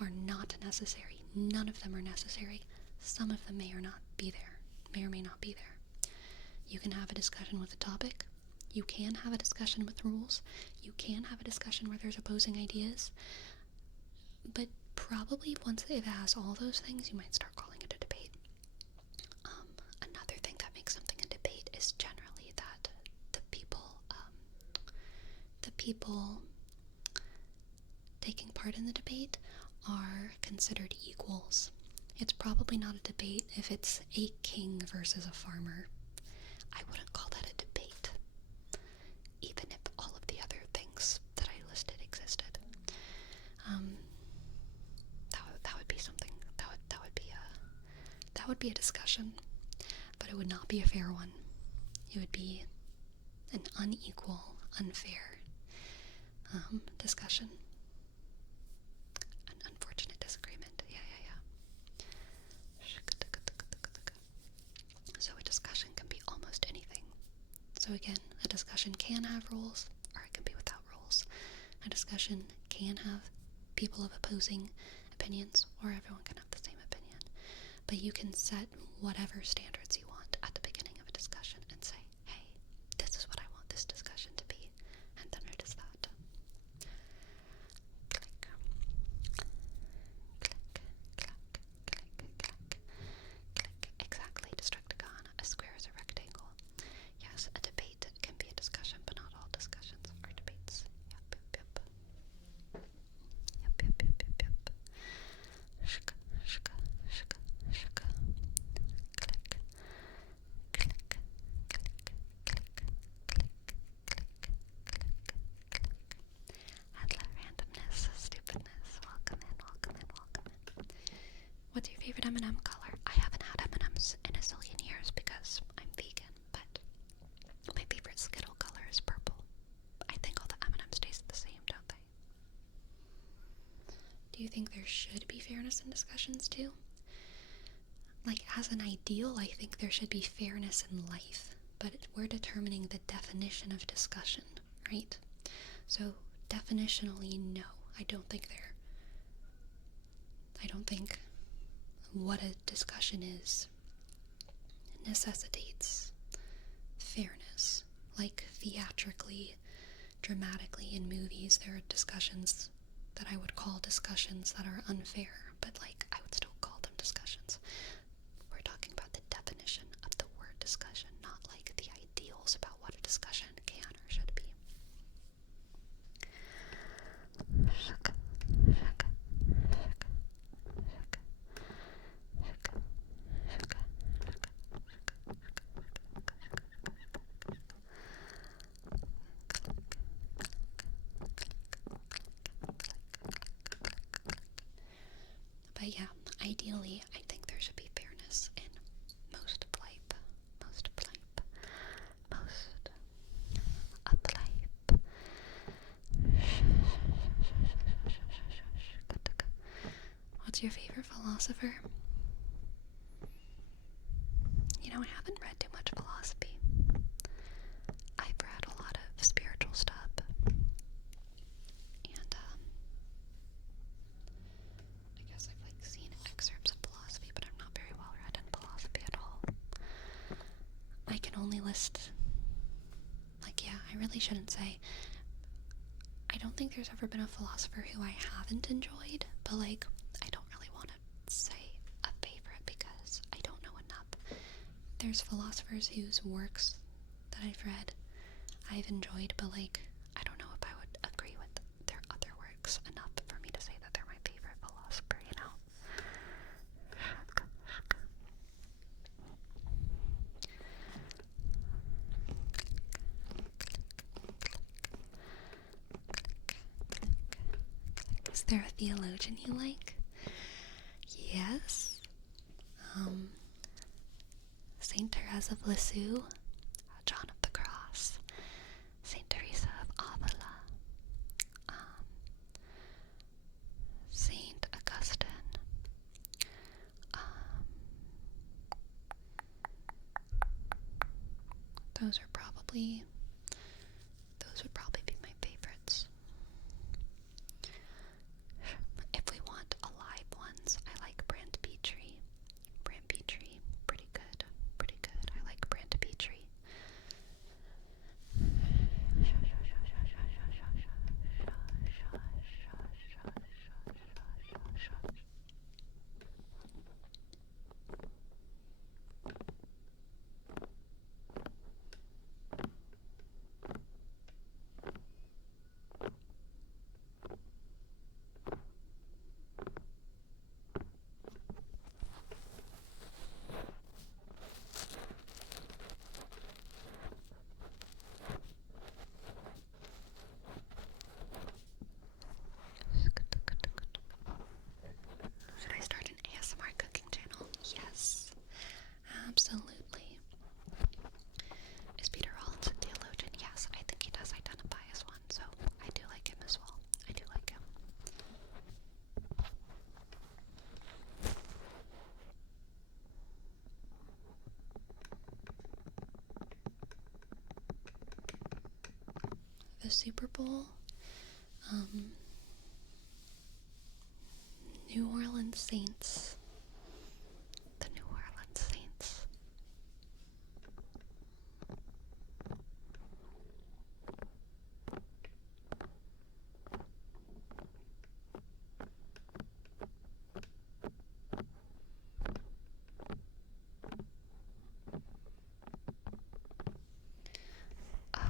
are not necessary. None of them are necessary. Some of them may or may not be there. You can have a discussion with a topic. You can have a discussion with rules. You can have a discussion where there's opposing ideas. But probably once it has all those things, you might start calling it a debate. Another thing that makes something a debate is generally that the people taking part in the debate are considered equals. It's probably not a debate if it's a king versus a farmer. I wouldn't call that a debate, even if all of the other things that I listed existed. That would be something. That would be a discussion, but it would not be a fair one. It would be an unequal, unfair discussion. An unfortunate disagreement. Yeah. So a discussion can be almost anything. So again, a discussion can have rules, or it can be without rules. A discussion can have people of opposing opinions, or everyone can have the same opinion. But you can set whatever standards you want at the beginning of a discussion and say, hey, this is what I want this discussion to be, and then it is that. Click. Exactly, Destructicon. A square is a rectangle. Yes, a debate can be a discussion, but not all discussions are debates. Yep. Shka. Click. Hello, randomness, stupidness. Welcome in. What's your favorite M&M color? I haven't had M&Ms in a zillion years because I'm vegan, but my favorite Skittle color is purple. I think all the M&Ms taste the same, don't they? Do you think there should be fairness in discussions too? Like, as an ideal, I think there should be fairness in life, but we're determining the definition of discussion, right? So, definitionally, no. I don't think what a discussion is necessitates fairness. Like, theatrically, dramatically in movies, there are discussions that I would call discussions that are unfair, but like, I would still call them discussions. We're talking about the definition of the word discussion, not like the ideals about what a discussion can or should be. But yeah, ideally, I think there should be fairness in most of life. What's your favorite philosopher? You know, I haven't read too much philosophy. I've read a lot of spiritual stuff. And, I guess I've, like, seen excerpts of philosophy, but I'm not very well read in philosophy at all. I can only list, like, yeah, I really shouldn't say. I don't think there's ever been a philosopher who I haven't enjoyed, but, like, I don't really want to say a favorite because I don't know enough. There's philosophers whose works that I've read I've enjoyed, but, like, I don't know if I would agree with their other works enough for me to say that they're my favorite philosopher, you know? Is there a theologian you like? Yes. Saint Therese of Lisieux, John of the Cross, Saint Teresa of Avila, Saint Augustine. Those would probably be my favorites. the Super Bowl. New Orleans Saints. The New Orleans Saints. Oh,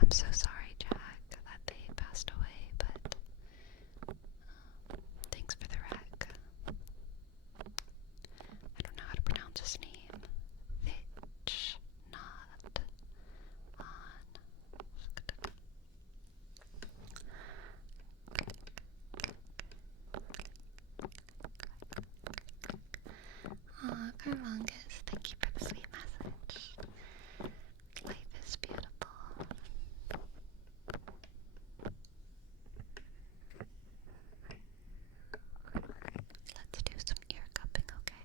I'm so sorry, Jack, that they passed away, but thanks for the rec. I don't know how to pronounce his name. Fitch, not on. Aw, Carlongus, thank you for the sweet message. Life is beautiful. Let's do some ear cupping, okay?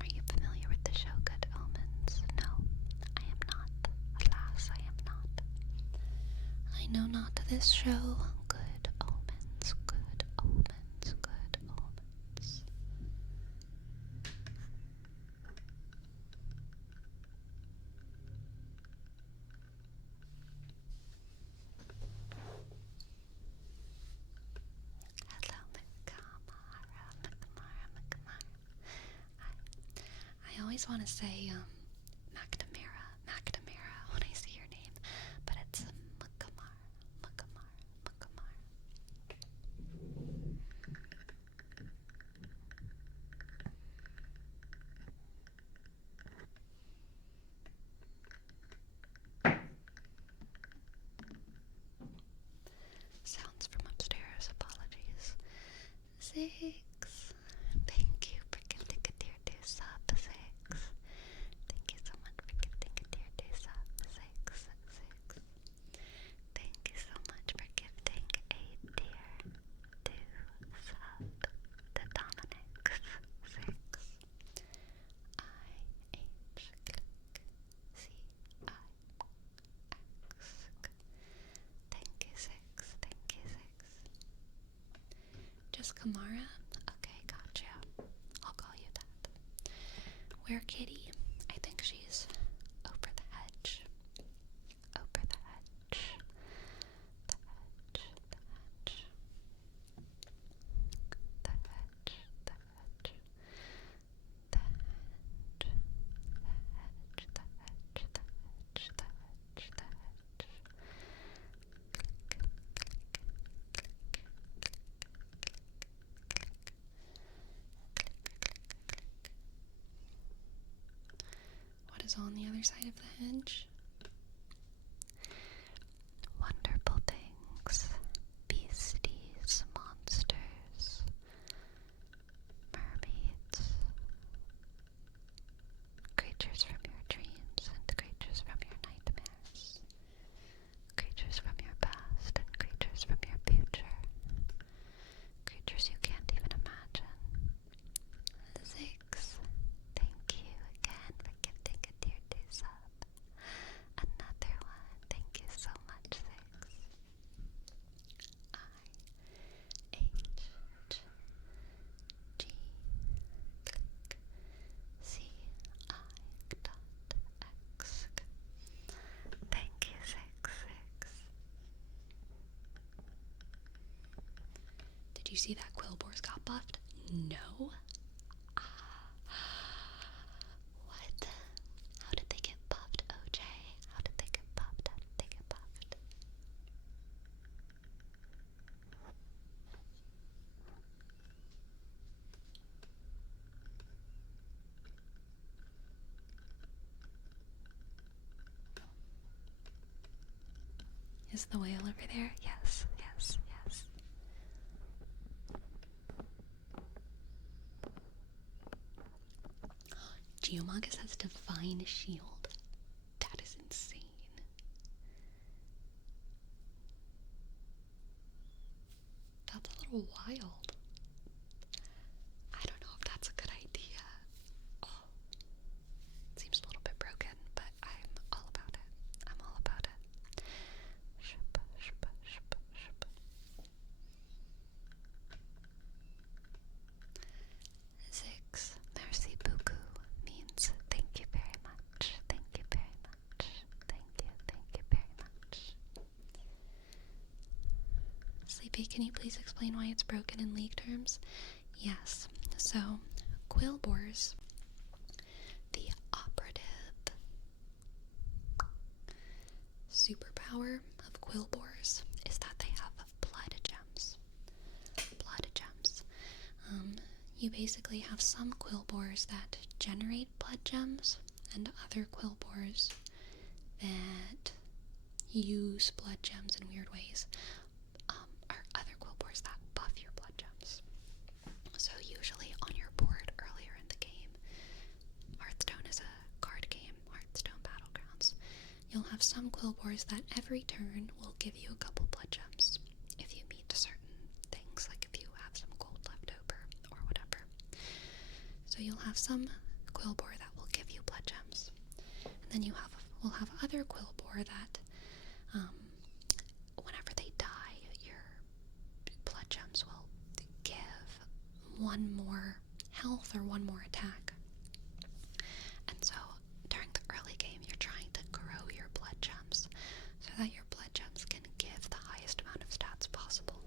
Are you familiar with the show Good Omens? No, I am not. Alas, I am not. I know not this show. Good omens, good omens, good omens. Hello, Macamara. I always want to say McNamara when I see your name, but it's Macamar. Sounds from upstairs, apologies. 6. Thank you for gifting a tier 2 sub, 6. Thank you so much for gifting a tier 2 sub, 6. Thank you so much for gifting a tier 2 sub to Dominic's 6. IH click CIX. Thank you, 6. Thank you, 6. Just Kamara? Okay, gotcha. I'll call you that. Where Kitty? I think she's over the hedge. Over the hedge. The hedge. The hedge. The hedge. The hedge. The hedge. The hedge. The hedge. The hedge. The hedge. The hedge. What is on the other side of the hedge? Wonderful things, beasties, monsters, mermaids, creatures from your dreams and creatures from your nightmares, creatures from your past and creatures from your future, creatures you can't even imagine. 6. Thank you again for gifting a tier 2 sub. Another one. Thank you so much, 6. IHGCI.X. Thank you, 6. Did you see that Quillboars got buffed? No. What? How did they get buffed, OJ? How did they Is the whale over there? Yes, yes, yes. Geomagus has Divine Shield. That is insane. That's a little wild. I don't know if that's a good idea. Oh, it seems a little bit broken, but I'm all about it. I'm all about it. Shup, shup, shup, shup. 6. Merci beaucoup means thank you very much. Thank you very much. Thank you very much. Sleepy, can you please explain why it's broken in League terms? Yes. So, Quillboars, the operative superpower of Quillboars is that they have blood gems. Blood gems. You basically have some Quillboars that generate blood gems, and other Quillboars that use blood gems in weird ways. Or other Quillboars that buff your blood gems. So usually on your board earlier in the game, Hearthstone is a card game, Hearthstone Battlegrounds, you'll have some Quillboars that every turn will give you a couple blood gems if you meet certain things, like if you have some gold left over or whatever. So you'll have some Quillboar that will give you blood gems. And then we'll have other Quillboar that whenever they die, your blood gems will give one more health or one more attack. And so during the early game, you're trying to grow your blood gems so that your blood gems can give the highest amount of stats possible.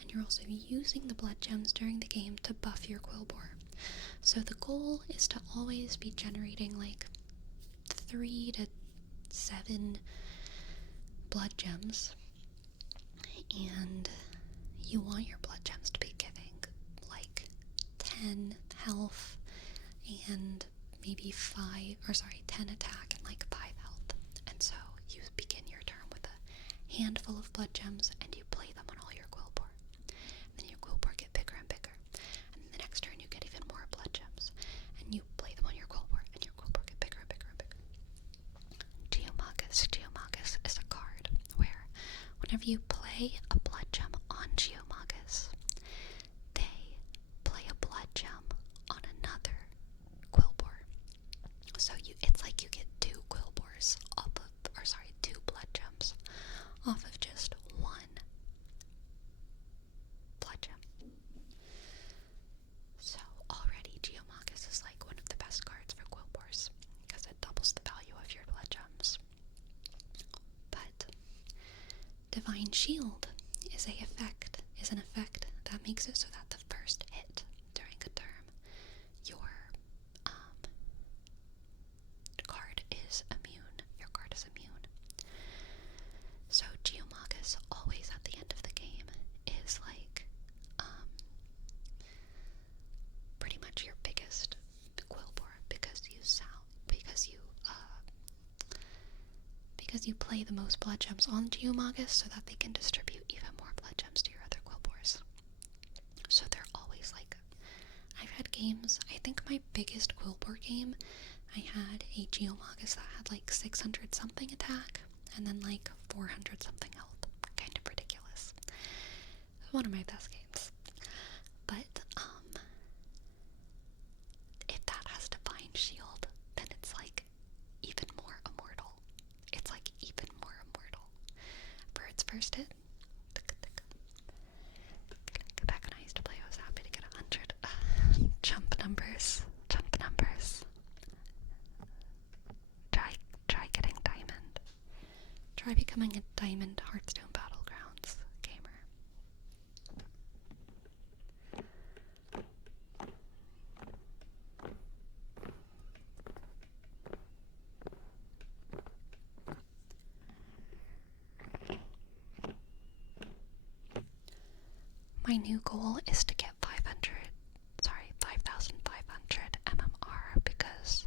And you're also using the blood gems during the game to buff your Quillboar. So the goal is to always be generating like 3 to 7 blood gems, and you want your blood gems to be giving like 10 health and maybe 10 attack and like 5 health. And so you begin your turn with a handful of blood gems and you play them on all your Quillboar. And then your Quillboar get bigger and bigger. And then the next turn you get even more blood gems. And you play them on your Quillboar, and your Quillboar get bigger and bigger and bigger. Geomagus. Geomagus is a card where whenever you play a blood gem on Geomagus, they play a blood gem on another Quillboar. So it's like you get 2 Quillboars off of, 2 blood gems off of just one blood gem. So already Geomagus is like one of the best cards for Quillboars because it doubles the value of your blood gems. But Divine Shield is an effect that makes it so that the first hit during a term, your card is immune. Your card is immune. So Geomagus always at the end of the game is like pretty much your biggest Quillboar because you play the most blood gems on Geomagus so that they can distribute even more blood gems to your other Quillboars. So they're always like, I've had games, I think my biggest Quillboar game, I had a Geomagus that had like 600 something attack and then like 400 something health. Kind of ridiculous. It was one of my best games. But if that has Divine Shield, then it's like even more immortal. It's like even more immortal. For its first hit, back when I used to play, I was happy to get 100 jump numbers. Try getting diamond. Try becoming a diamond Hearthstone Battlegrounds gamer. My new goal is to get 5,500 MMR because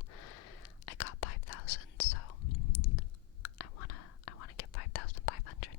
I got 5,000, so I wanna get 5,500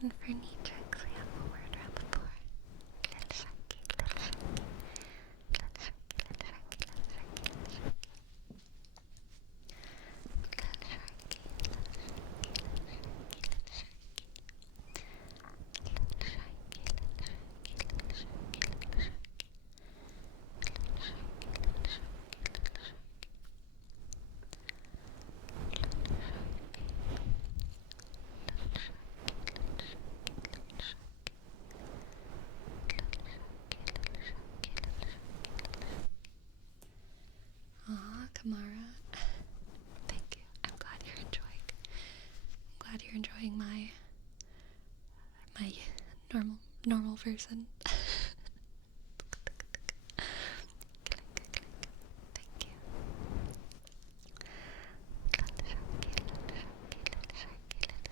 And for Neatrix, we have a word rapport. Little sharky, little sharky. Little sharky, little sharky, little sharky, little sharky. Little sharky, little sharky, little sharky, little sharky. Little sharky, little sharky, little sharky, little sharky. Little sharky, little sharky, little sharky. Aw, Kamara. Thank you. I'm glad you're enjoying. I'm glad you're enjoying my normal person. Thank you. Little sharky, little sharky, little sharky, little sharky, little sharky.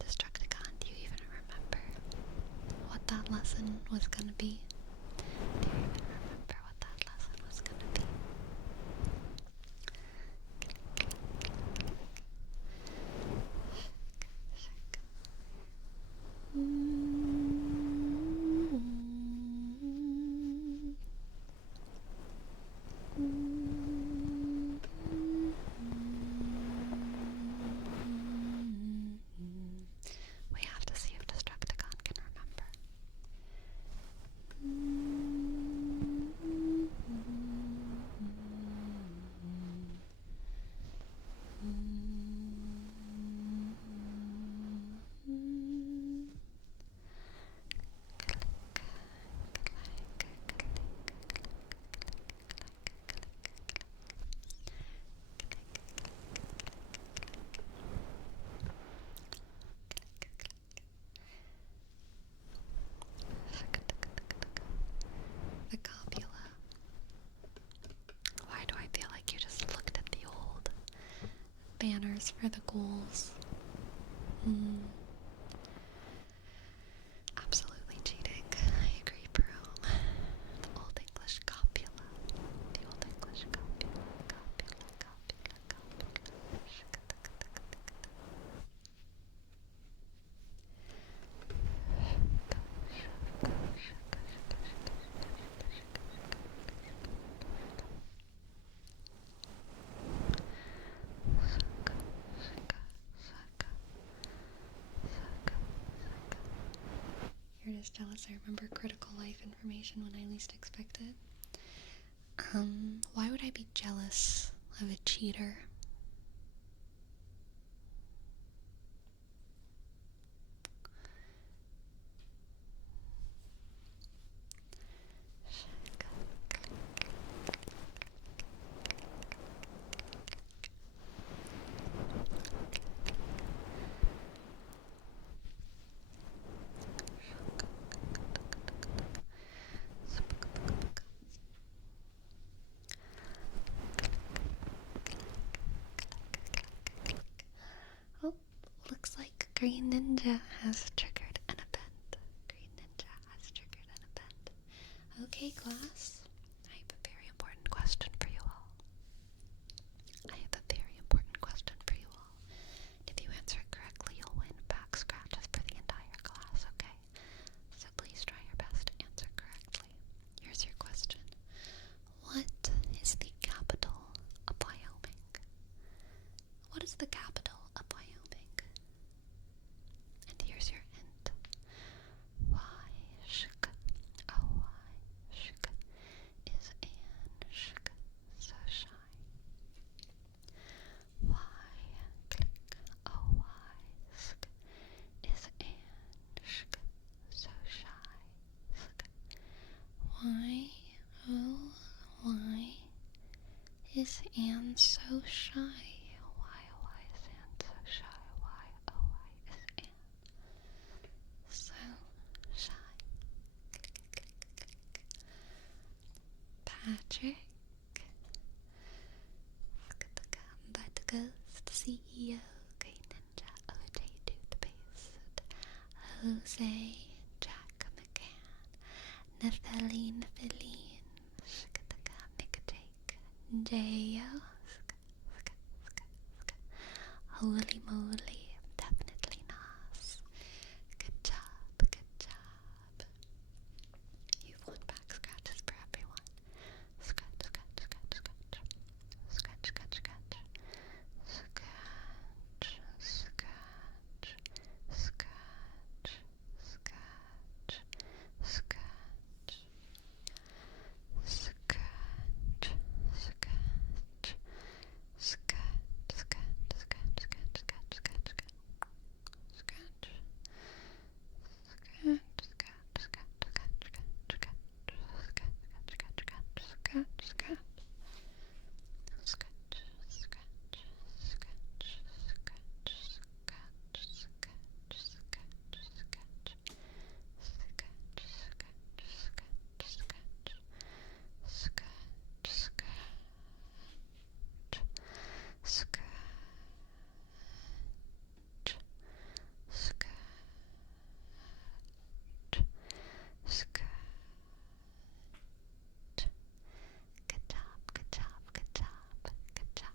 Destructicon, do you even remember what that lesson was gonna be? Do you even remember what that lesson was gonna be? We have to see if Destructicon can remember. The copula. Why do I feel like you just looked at the old banners for the ghouls? Absolutely cheating. I agree, Jerome. The Old English copula. The Old English copula. Copula, copula, copula. You're just jealous I remember critical life information when I least expect it. Why would I be jealous of a cheater? Oh, looks like Green Ninja has triggered an event. Green Ninja has triggered an event. Okay, class. I have a very important question for you all. I have a very important question for you all. If you answer it correctly, you'll win back scratches for the entire class, okay? So please try your best to answer correctly. Here's your question. What is the capital is Anne so shy? Why is Anne so shy? Why is Anne so shy? Patrick, but ghost CEO, Green Ninja, OJ Toothpaste, Jose, Jack McCann, Nephiline, Nick Jake, J.O., Holy moly, definitely Nas. Good job, good job. You've won back scratches for everyone. Scratch, scratch, scratch, scratch. Scratch, scratch, scratch. Scratch, scratch, scratch, scratch, scratch. Scratch, scratch, scratch, scratch, scratch, scratch, scratch, scratch, scratch, Good job, good job, good job, good job.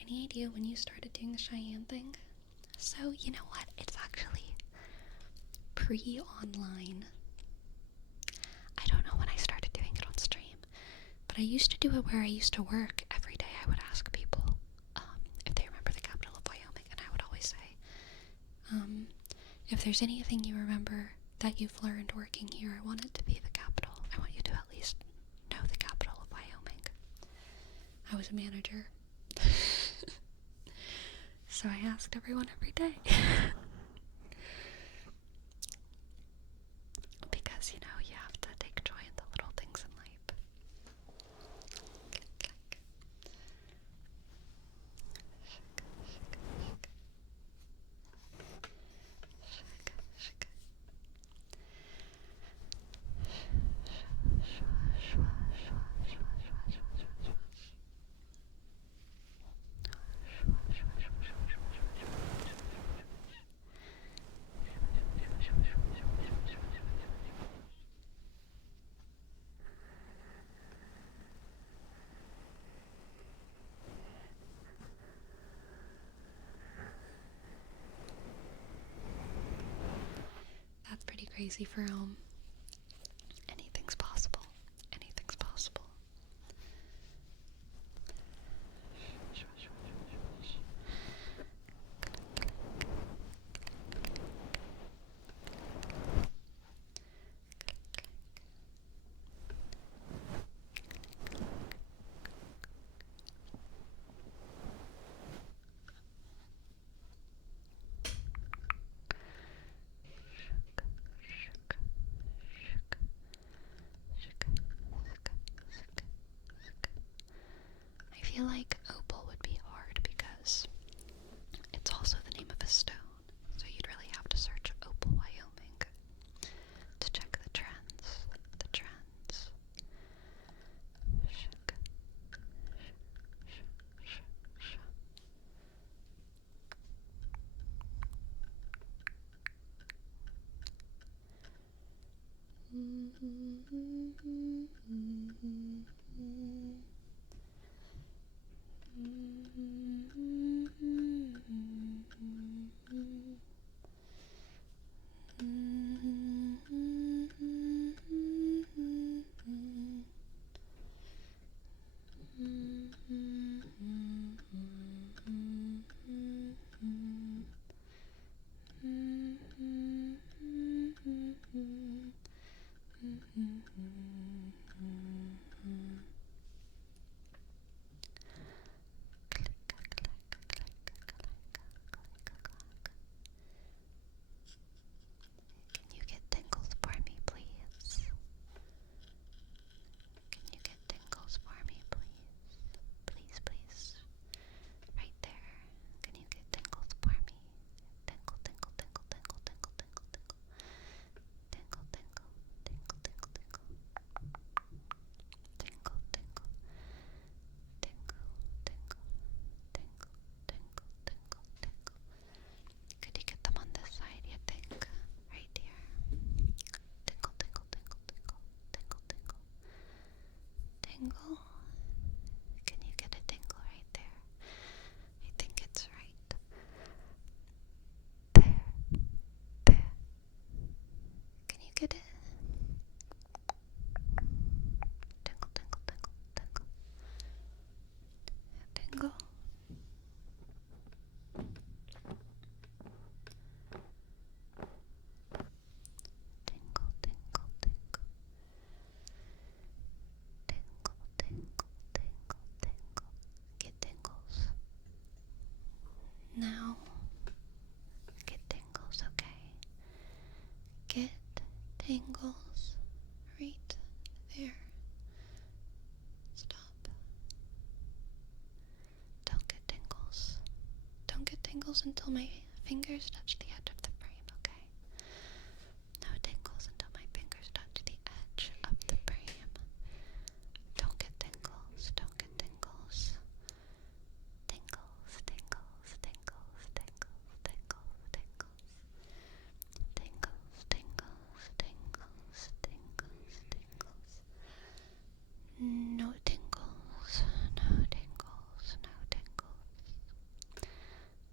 Any idea when you started doing the Cheyenne thing? So, you know what? It's actually pre-online. I don't know when I started doing it on stream, but I used to do it where I used to work. Every day I would ask people if they remember the capital of Wyoming, and I would always say, if there's anything you remember that you've learned working here, I want it to be the capital. I want you to at least know the capital of Wyoming. I was a manager. So I asked everyone every day. Because, you know, you have to take joy in the little things in life. That's pretty crazy for anything's possible. Anything's possible. you get tingles for me, please? Can you get tingles for me, please? Please, please. Right there. Can you get tingles for me? Tingle, tingle, tingle, tingle, tingle, tingle, tingle. Tingle, tingle, tingle, tingle, tingle. Tingle, tingle. Tingle, tingle, tingle, tingle, tingle, tingle. Could you get them on this side, you think? Right here. Tingle, tingle, tingle, tingle, tingle, tingle. Tingle. Can you get a tingle right there? I think it's right. There. There. Can you get it? Tingle, tingle, tingle, tingle. Tingle. Tingle, tingle, tingle. Tingle, tingle, tingle, tingle. Get tingles. Now. Get tingles, okay? Get tingles right there. Stop. Don't get tingles. Don't get tingles until my fingers touch the edge of the frame, okay? No tingles until my fingers touch the edge of the frame. Don't get tingles. Don't get tingles. Tingles, tingles, tingles, tingles, tingles, tingles. Tingles, tingles, tingles, tingles, tingles. No tingles, no tingles, no tingles.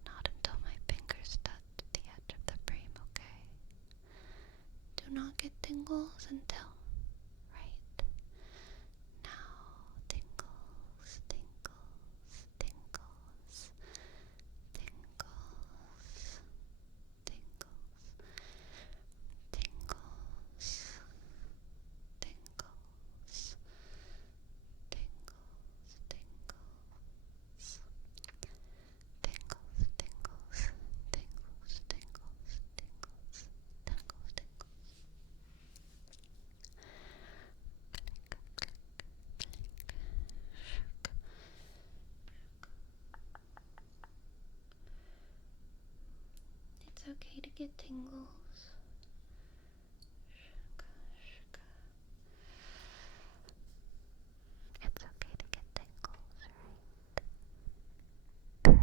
Not until my fingers touch the edge of the frame, okay? Do not get tingles until right now. Tingles, tingles, tingles, tingles, tingles, tingles, tingles, tingles, tingles, tingles, tingles, tingles, tingles, tingles, tingles, tingles. It's okay to get tingles. It's okay to get tingles, right?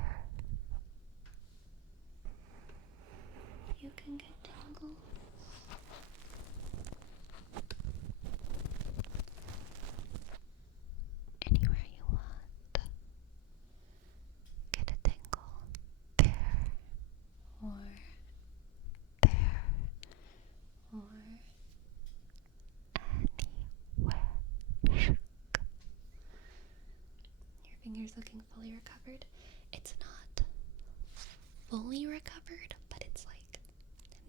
You can get tingles. Anywhere you want. Get a tingle there, or there, or anywhere. Your finger's looking fully recovered. It's not fully recovered, but it's like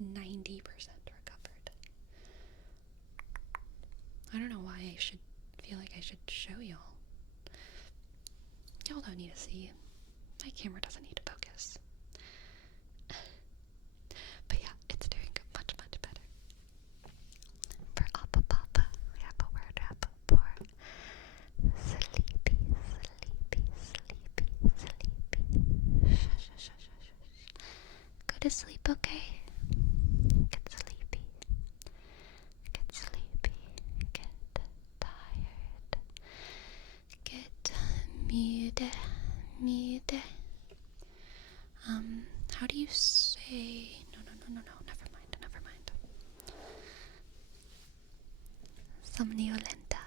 90% recovered. I don't know why I should feel like I should show y'all. Y'all don't need to see. My camera doesn't need to focus. But yeah, it's doing much, much better. For Appa Papa, we have a word up for sleepy, sleepy, sleepy, sleepy. Shush, shush, shush, shush, shush. Go to sleep, okay? Get sleepy. Get sleepy. Get tired. Get müde. Müde. How do you say... No, never mind. somniolenta.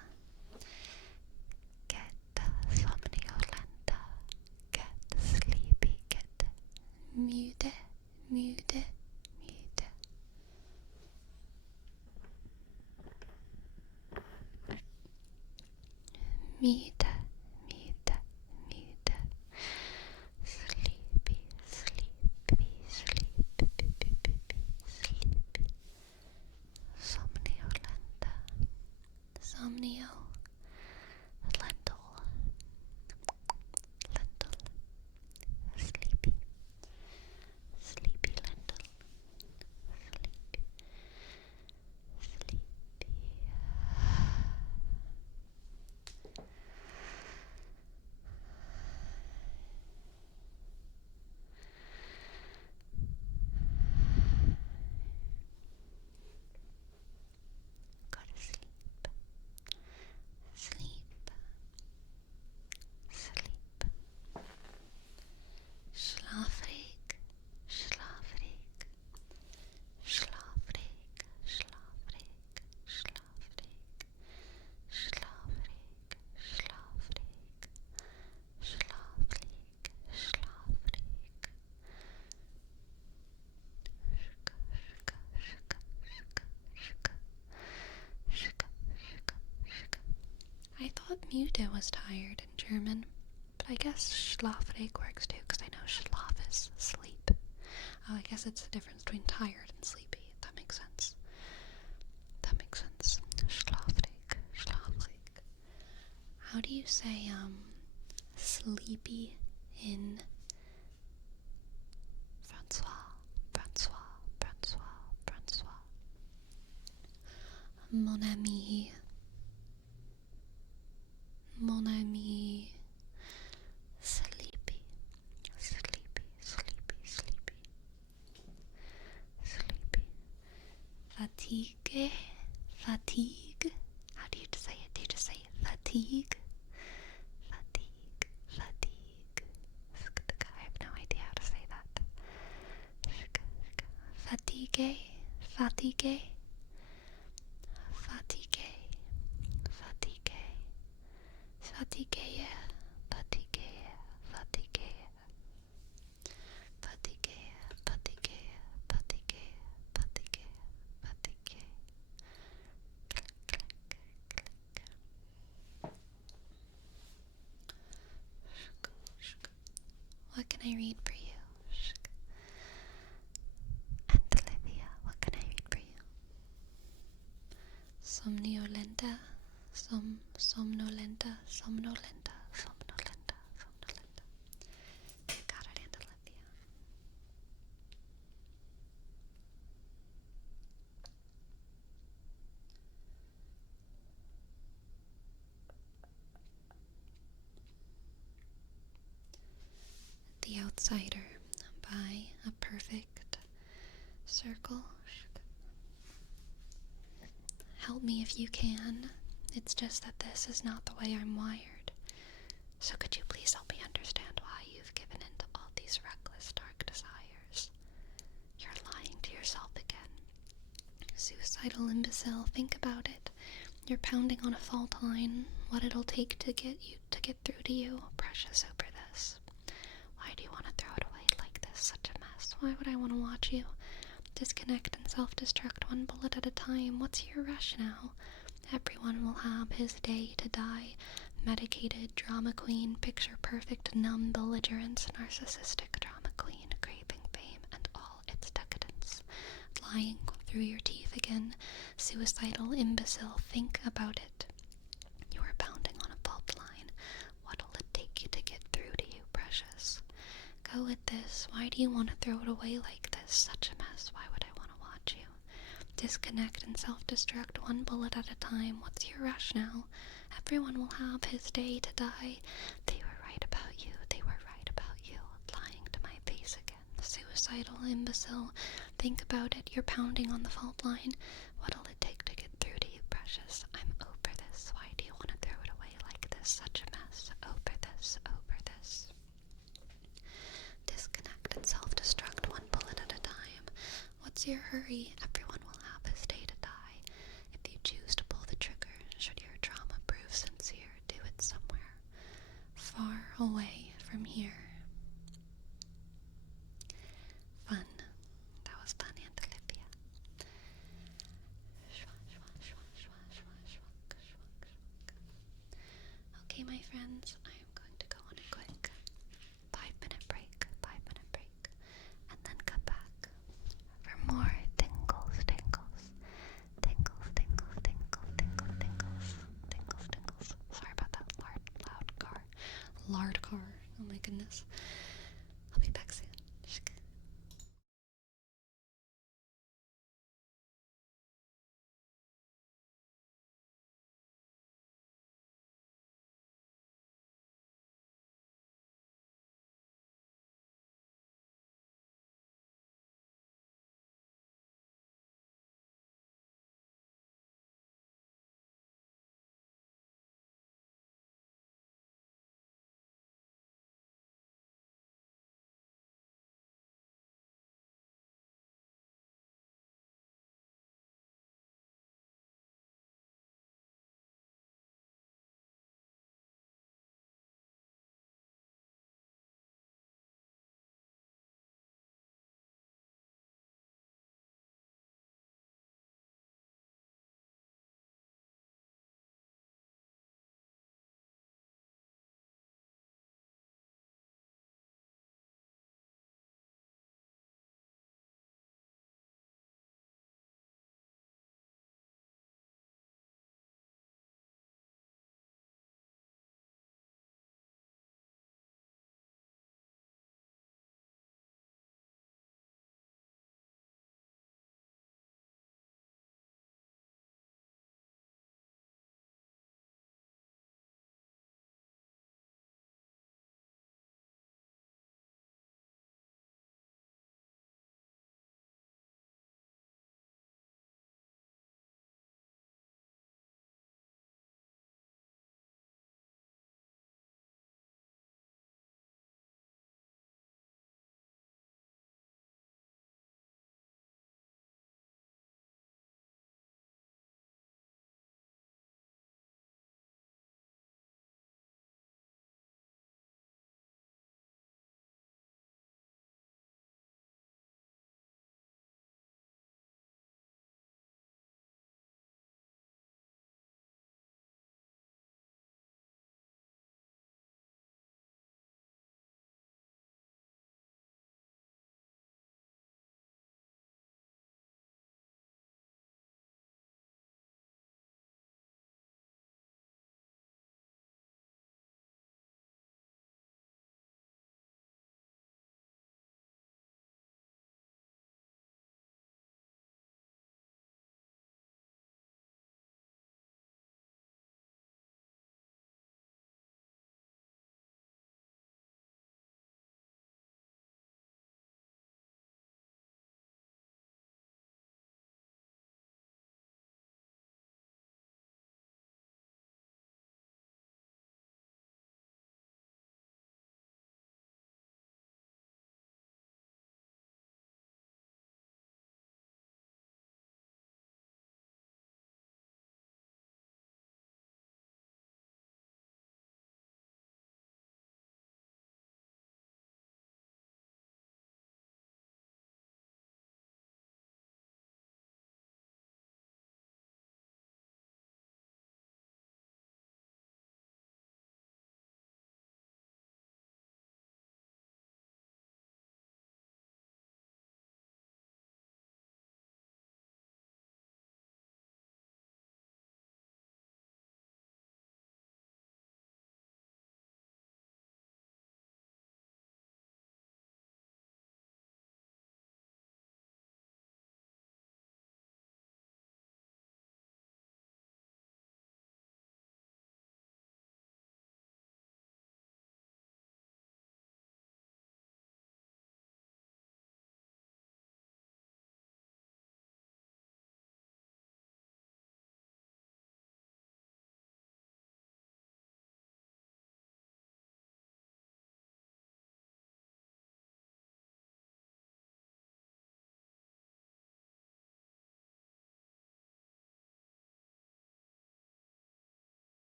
Get somniolenta. Get sleepy. Get müde, müde, müde. Müde, müde, müde. Sleepy, sleepy, sleepy, sleepy. Somniolenta. Somnio. Lentil. Lentil. Sleepy. Sleepy lentil. Sleepy. Sleepy. Go to sleep. Sleep. Sleep. Schlafrig. Schlafrig. Schlafrig. Schlafrig. Schlafrig. Schlafrig. Schlafrig. Schlafrig. Schlafrig. I thought müde was tired in German, but I guess schlafrig works too, because I know schlaf is sleep. Oh, I guess it's the difference between tired and sleepy. That makes sense. That makes sense. Schlafrig. Schlafrig. How do you say, sleepy in Francois? Francois. Francois. Francois. Mon ami. Mon ami. Sleepy. Sleepy. Sleepy. Sleepy. Sleepy. Fatigue. Fatigue. How do you say it? Do you just say fatigue? Fatigue. Fatigue. I have no idea how to say that. Fatigue. Fatigue. Fatigue. Fatigue. Fatigue. Fatigue. Fatigue. Fatigue. Fatigue. Fatigue. Fatigue. Fatigue. Click, click, click. What can I read for you? And Olivia, what can I read for you? Somniolenta. Somnolenta. Somnolenta. Somnolenta. Somnolenta. You got it, Aunt Olivia. The Outsider by A Perfect Circle. Help me if you can. It's just that this is not the way I'm wired. So could you please help me understand why you've given in to all these reckless, dark desires? You're lying to yourself again. Suicidal imbecile, think about it. You're pounding on a fault line. What it'll take to get through to you. Precious over this. Why do you want to throw it away like this? Such a mess. Why would I want to watch you disconnect and self-destruct one bullet at a time? What's your rationale? Everyone will have his day to die. Medicated drama queen, picture perfect, numb belligerence, narcissistic drama queen, craving fame and all its decadence. Lying through your teeth again. Suicidal imbecile, think about it. You are pounding on a fault line. What'll it take you to get through to you, precious? Go with this. Why do you want to throw it away like this? Such a mess. Why would I want to watch you disconnect and self-destruct one bullet at a time? What's your rationale? Everyone will have his day to die. They were right about you. They were right about you. Lying to my face again. Suicidal imbecile. Think about it. You're pounding on the fault line. What'll it take to get through to you, precious? I'm over this. Why do you want to throw it away like this? Such a mess. Over this. Over this. Disconnect and self-destruct one bullet at a time. What's your hurry? Everyone will have his day to die. If you choose to pull the trigger, friends, I am going to go on a quick 5-minute break, and then come back for more tingles, tingles. Sorry about that loud car. Oh my goodness. I'll be back soon.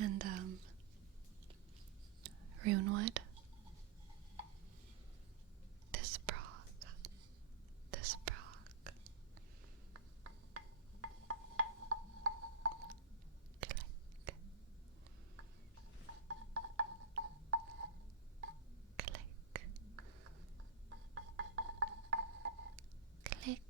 and runewood. This frog. This frog. Click. Click. Click. Click.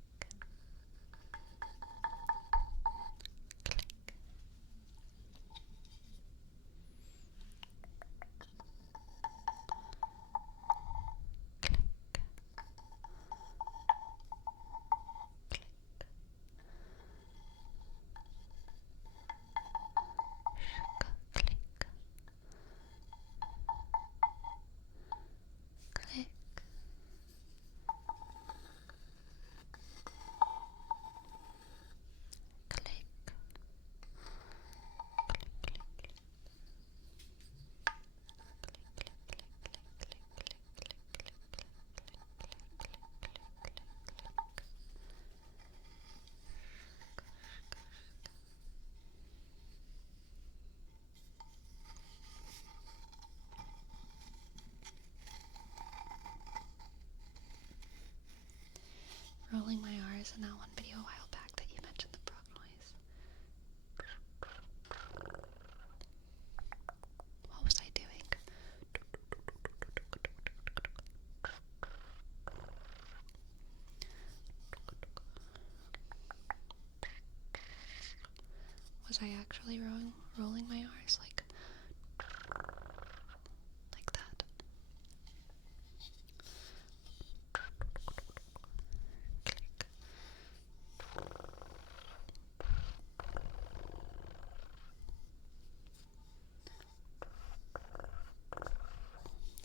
Click. Click. Rolling my R's in that one video a while back that you mentioned the frog noise. What was I doing? Was I actually rolling my R's like that? Click.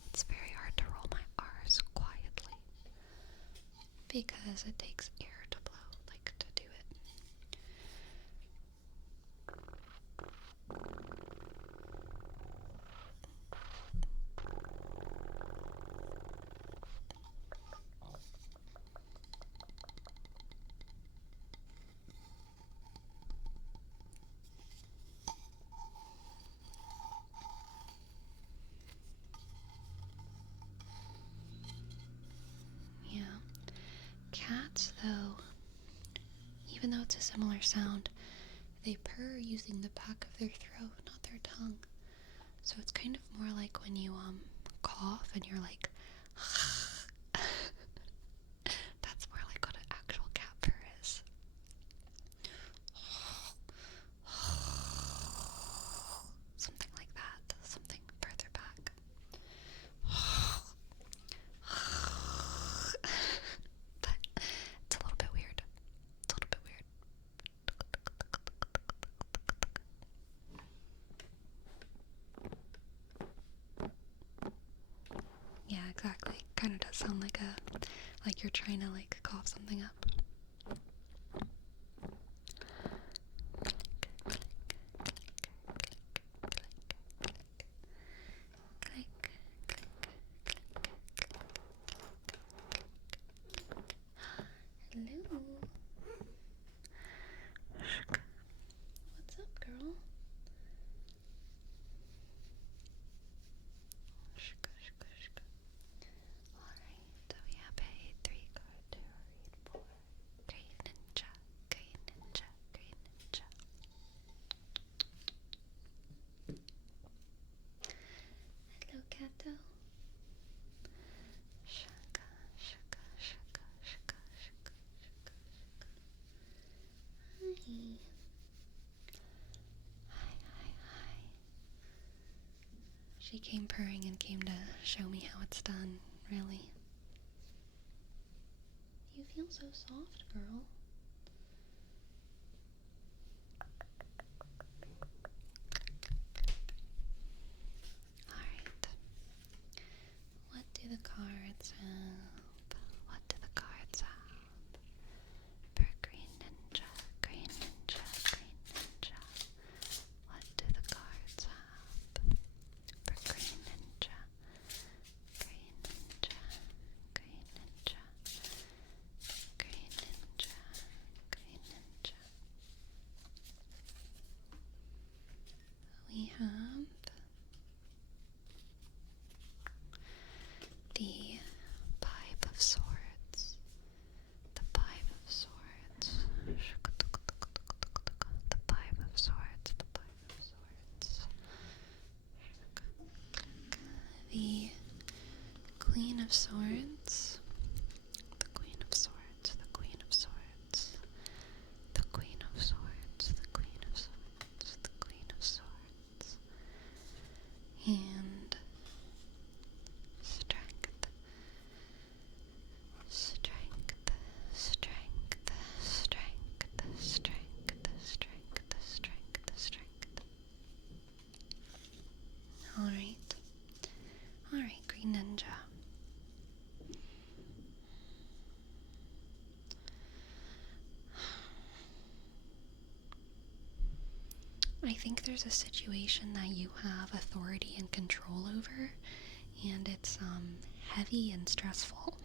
It's very hard to roll my R's quietly because it takes air to blow, like to do it. Yeah. Cats, though, even though it's a similar sound, they purr using the back of their throat, not their tongue. So it's kind of more like when you cough and you're like that's more like what an actual cat purr is. Something like that. Something further back. But it's a little bit weird. It's a little bit weird. Yeah, exactly. Kind of does sound like you're trying to like cough something up. Click, click, hello. What's up, girl? Alright, so we have a 3-card tarot read for Green Ninja, Green Ninja, Green Ninja. Hello, Kato. Shaka, shaka, shaka, shaka, shaka, shaka, shaka. Hi. Hi, hi, hi. She came purring and came to show me how it's done, really. You feel so soft, girl. Alright. What do the cards have? What do the cards have? For Green Ninja, Green Ninja, Green Ninja. What do the cards have? For Green Ninja, Green Ninja, Green Ninja, Green Ninja, Green Ninja. We have Queen of Swords. The Queen of Swords. The Queen of Swords. The Queen of Swords. The Queen of Swords. The Queen of Swords. And strength. Strength. Strength. Strength. Strength. Strength. Strength. Strength. Alright. Alright, Green Ninja. I think there's a situation that you have authority and control over, and it's heavy and stressful.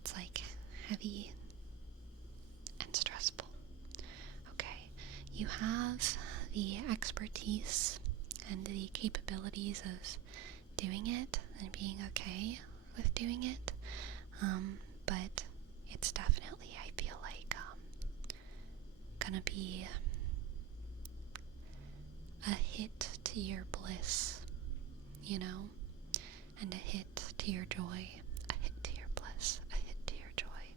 It's like heavy and stressful. Okay, you have the expertise and the capabilities of doing it and being okay with doing it, but it's definitely, I feel like, gonna be a hit to your bliss, you know, and a hit to your joy, a hit to your bliss, a hit to your joy.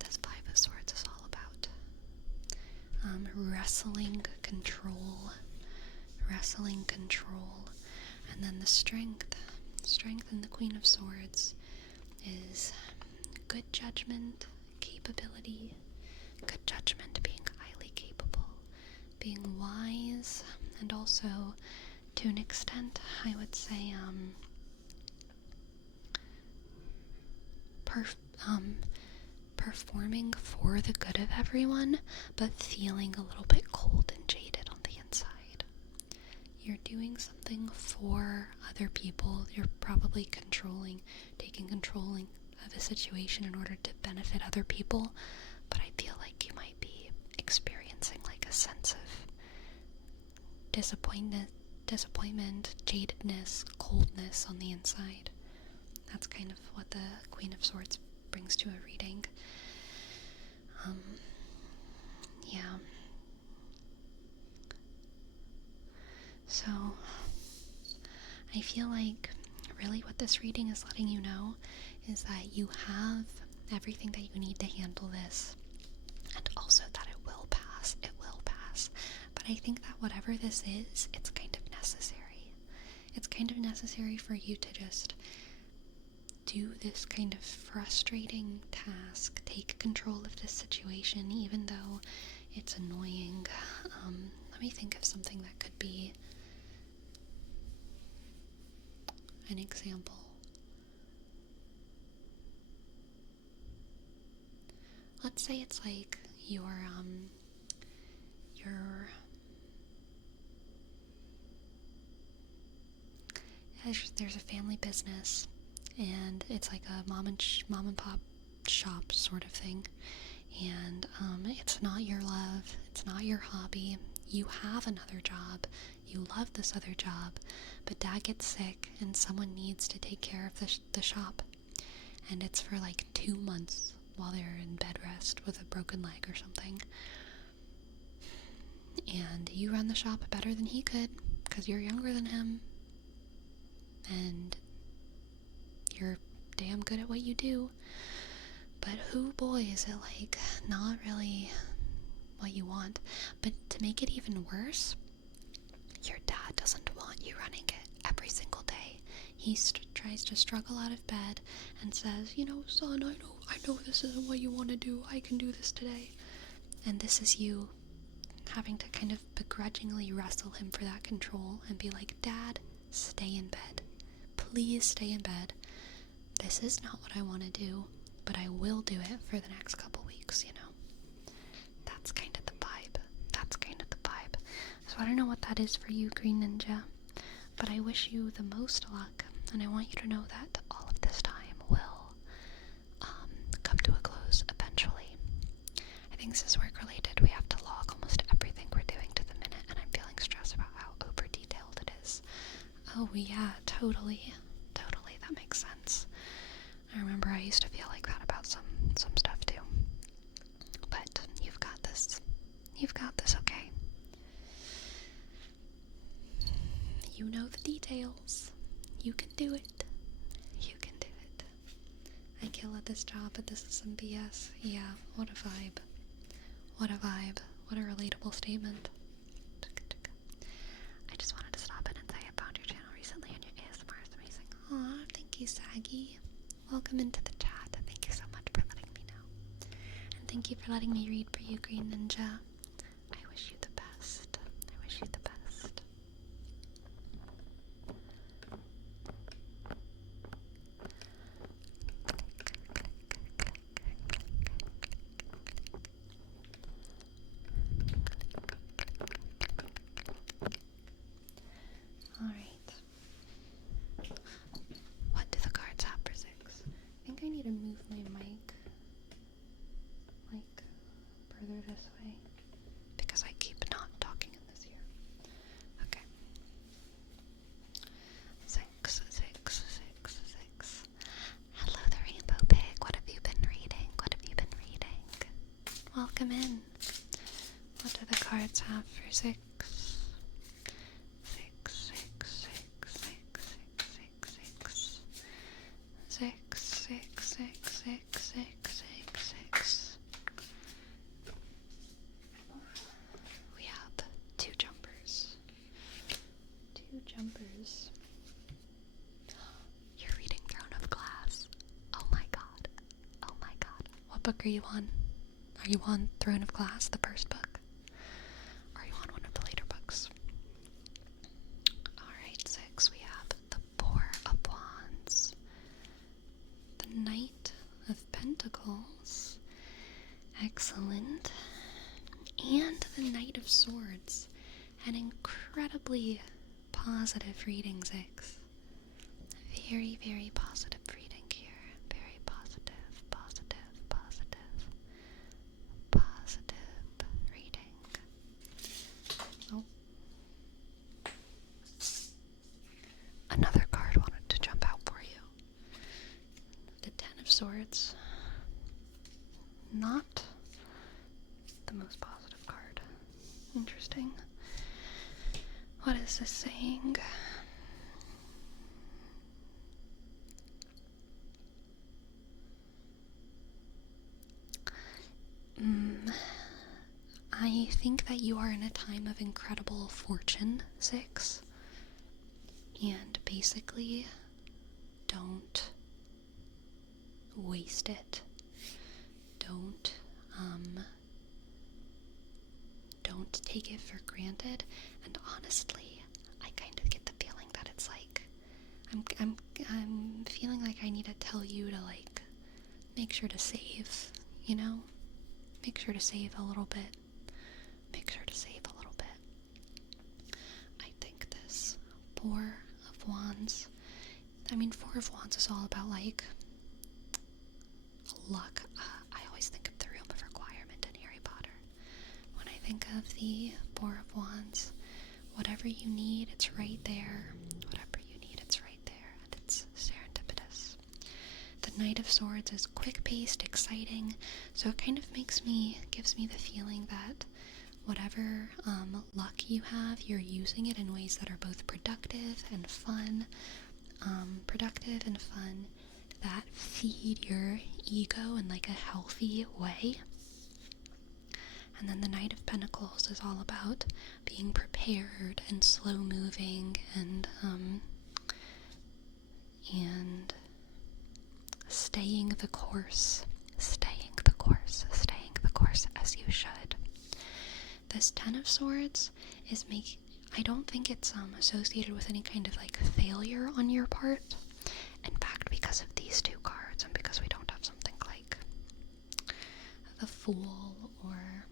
This Five of Swords is all about wrestling control, and then the strength in the Queen of Swords is good judgment, capability, good judgment, being highly capable, being wise, and also, to an extent, I would say, performing for the good of everyone, but feeling a little bit cold and jaded on the inside. You're doing something for other people. You're probably taking control of a situation in order to benefit other people, but I feel like you might be experiencing like a sense of disappointment, jadedness, coldness on the inside. That's kind of what the Queen of Swords brings to a reading. Yeah. So, I feel like really what this reading is letting you know is that you have everything that you need to handle this, and also that it will pass. It will pass. But I think that whatever this is, it's kind of necessary. It's kind of necessary for you to just do this kind of frustrating task, take control of this situation, even though it's annoying. Let me think of something that could be an example. Let's say it's like there's a family business, and it's like a mom and pop shop sort of thing, and it's not your love, it's not your hobby. You have another job, you love this other job, but dad gets sick and someone needs to take care of the shop, and it's for like 2 months while they're in bed rest with a broken leg or something. And you run the shop better than he could because you're younger than him, and you're damn good at what you do. But boy, is it like not really what you want. But to make it even worse, your dad doesn't want you running it every single day. He tries to struggle out of bed and says, son, I know this isn't what you want to do. I can do this today. And this is you having to kind of begrudgingly wrestle him for that control and be like, Dad, stay in bed. Please stay in bed. This is not what I want to do, but I will do it for the next couple weeks, That's kind of the vibe. So I don't know what that is for you, Green Ninja, but I wish you the most luck, and I want you to know that all of this time will come to a close eventually. I think this is work related. We have to log almost everything we're doing to the minute, and I'm feeling stressed about how over detailed it is. Oh yeah, totally, that makes sense. I remember I used to feel like that about some stuff too. But you've got this, okay? You know the details. You can do it. at this job, but this is some BS. Yeah, what a vibe. What a vibe. What a relatable statement. I just wanted to stop in and say I found your channel recently and your ASMR is amazing. Aw, thank you, Saggy. Welcome into the chat. Thank you so much for letting me know. And thank you for letting me read for you, Green Ninja. I wish you the best. I wish you the best. Alright. What do the cards have for 6? I think I need to move my mic, like, further this way, because I keep not talking in this ear. Okay. 6, 6, 6, 6. Hello, the Rainbow Pig. What have you been reading? What have you been reading? Welcome in. What do the cards have for 6? 6. We have 2 jumpers. 2 jumpers. You're reading Throne of Glass. Oh my god. Oh my god. What book are you on? Are you on Throne of Glass, the first book? Or are you on one of the later books? Alright, 6. We have the Four of Wands. The Knight of Pentacles. Excellent. And the Knight of Swords. An incredibly positive reading, 6. Very, very positive reading here. Very positive, positive, positive, positive reading. Oh. Another card wanted to jump out for you. The Ten of Swords. Not the most positive card. Interesting. What is this saying? I think that you are in a time of incredible fortune, 6. And basically, don't waste it. Don't take it for granted. And honestly, I kind of get the feeling that it's like I'm feeling like I need to tell you to, like, make sure to save, you know? Make sure to save a little bit. Make sure to save a little bit. I think this Four of Wands, Four of Wands is all about, like, luck. I always think of the Room of Requirement in Harry Potter. When I think of the Four of Wands, whatever you need, it's right there. Whatever you need, it's right there. And it's serendipitous. The Knight of Swords is quick-paced, exciting, so it kind of gives me the feeling that whatever luck you have, you're using it in ways that are both productive and fun, that feed your ego in, like, a healthy way. And then the Knight of Pentacles is all about being prepared and slow-moving and staying the course as you should. This Ten of Swords is I don't think it's associated with any kind of, like, failure on your part. In fact, because of these 2 cards, and because we don't have something like the Fool or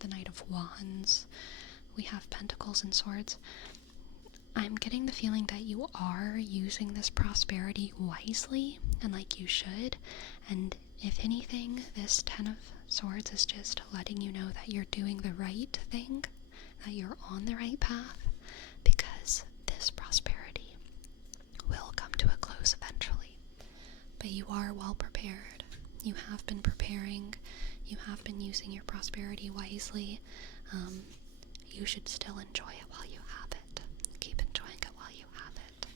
the Knight of Wands, we have Pentacles and Swords. I'm getting the feeling that you are using this prosperity wisely, and like you should, and if anything, this Ten of Swords is just letting you know that you're doing the right thing, that you're on the right path, because this prosperity will come to a close eventually. But you are well prepared. You have been preparing. You have been using your prosperity wisely. You should still enjoy it while you have it. Keep enjoying it while you have it.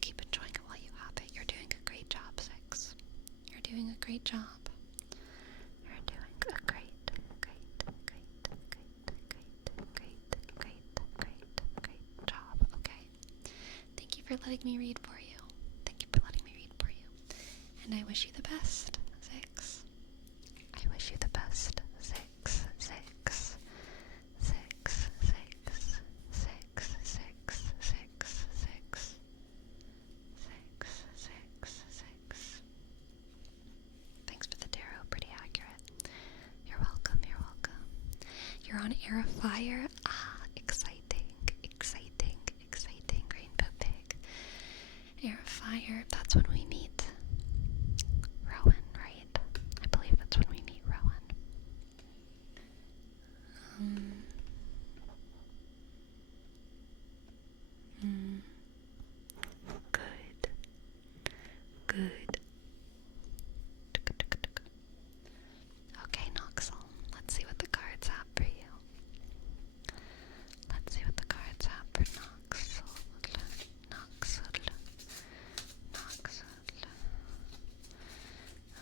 Keep enjoying it while you have it. You're doing a great job, 6. Great job. You're doing a great job. Okay. Thank you for letting me read for you. And I wish you the best, 6. I wish you the best, 6. Thanks for the tarot, pretty accurate. You're welcome. You're on Air of Fire. Exciting. Rainbow Pig. Air of Fire, that's when we meet Rowan, right? I believe that's when we meet Rowan. Good. Okay, Noxel, let's see what the cards have for you. Let's see what the cards have for Noxel.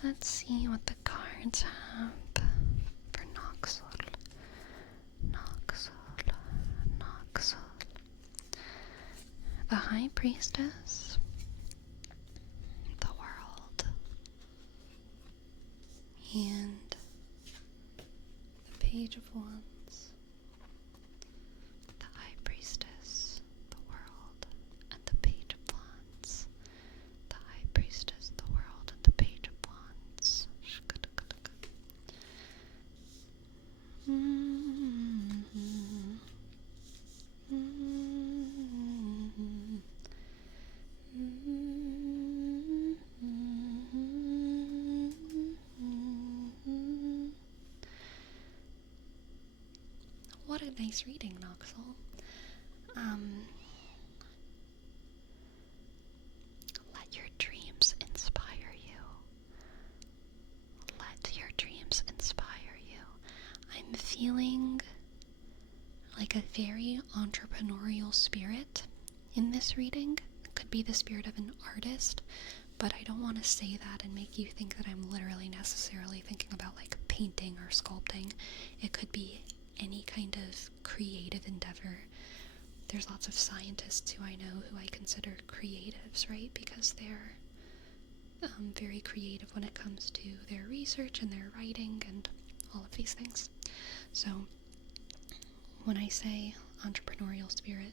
Let's see what the cards have for Noxel. The High Priestess, the World, and the Page of Wands. The High Priestess, the World, and the Page of Wands. The High Priestess, the World, and the Page of Wands. What a nice reading, Noxel. Let your dreams inspire you. Let your dreams inspire you. I'm feeling like a very entrepreneurial spirit in this reading. It could be the spirit of an artist, but I don't want to say that and make you think that I'm literally necessarily thinking about like painting or sculpting. It could be any kind of creative endeavor. There's lots of scientists who I know who I consider creatives, right? Because they're very creative when it comes to their research and their writing and all of these things. So when I say entrepreneurial spirit,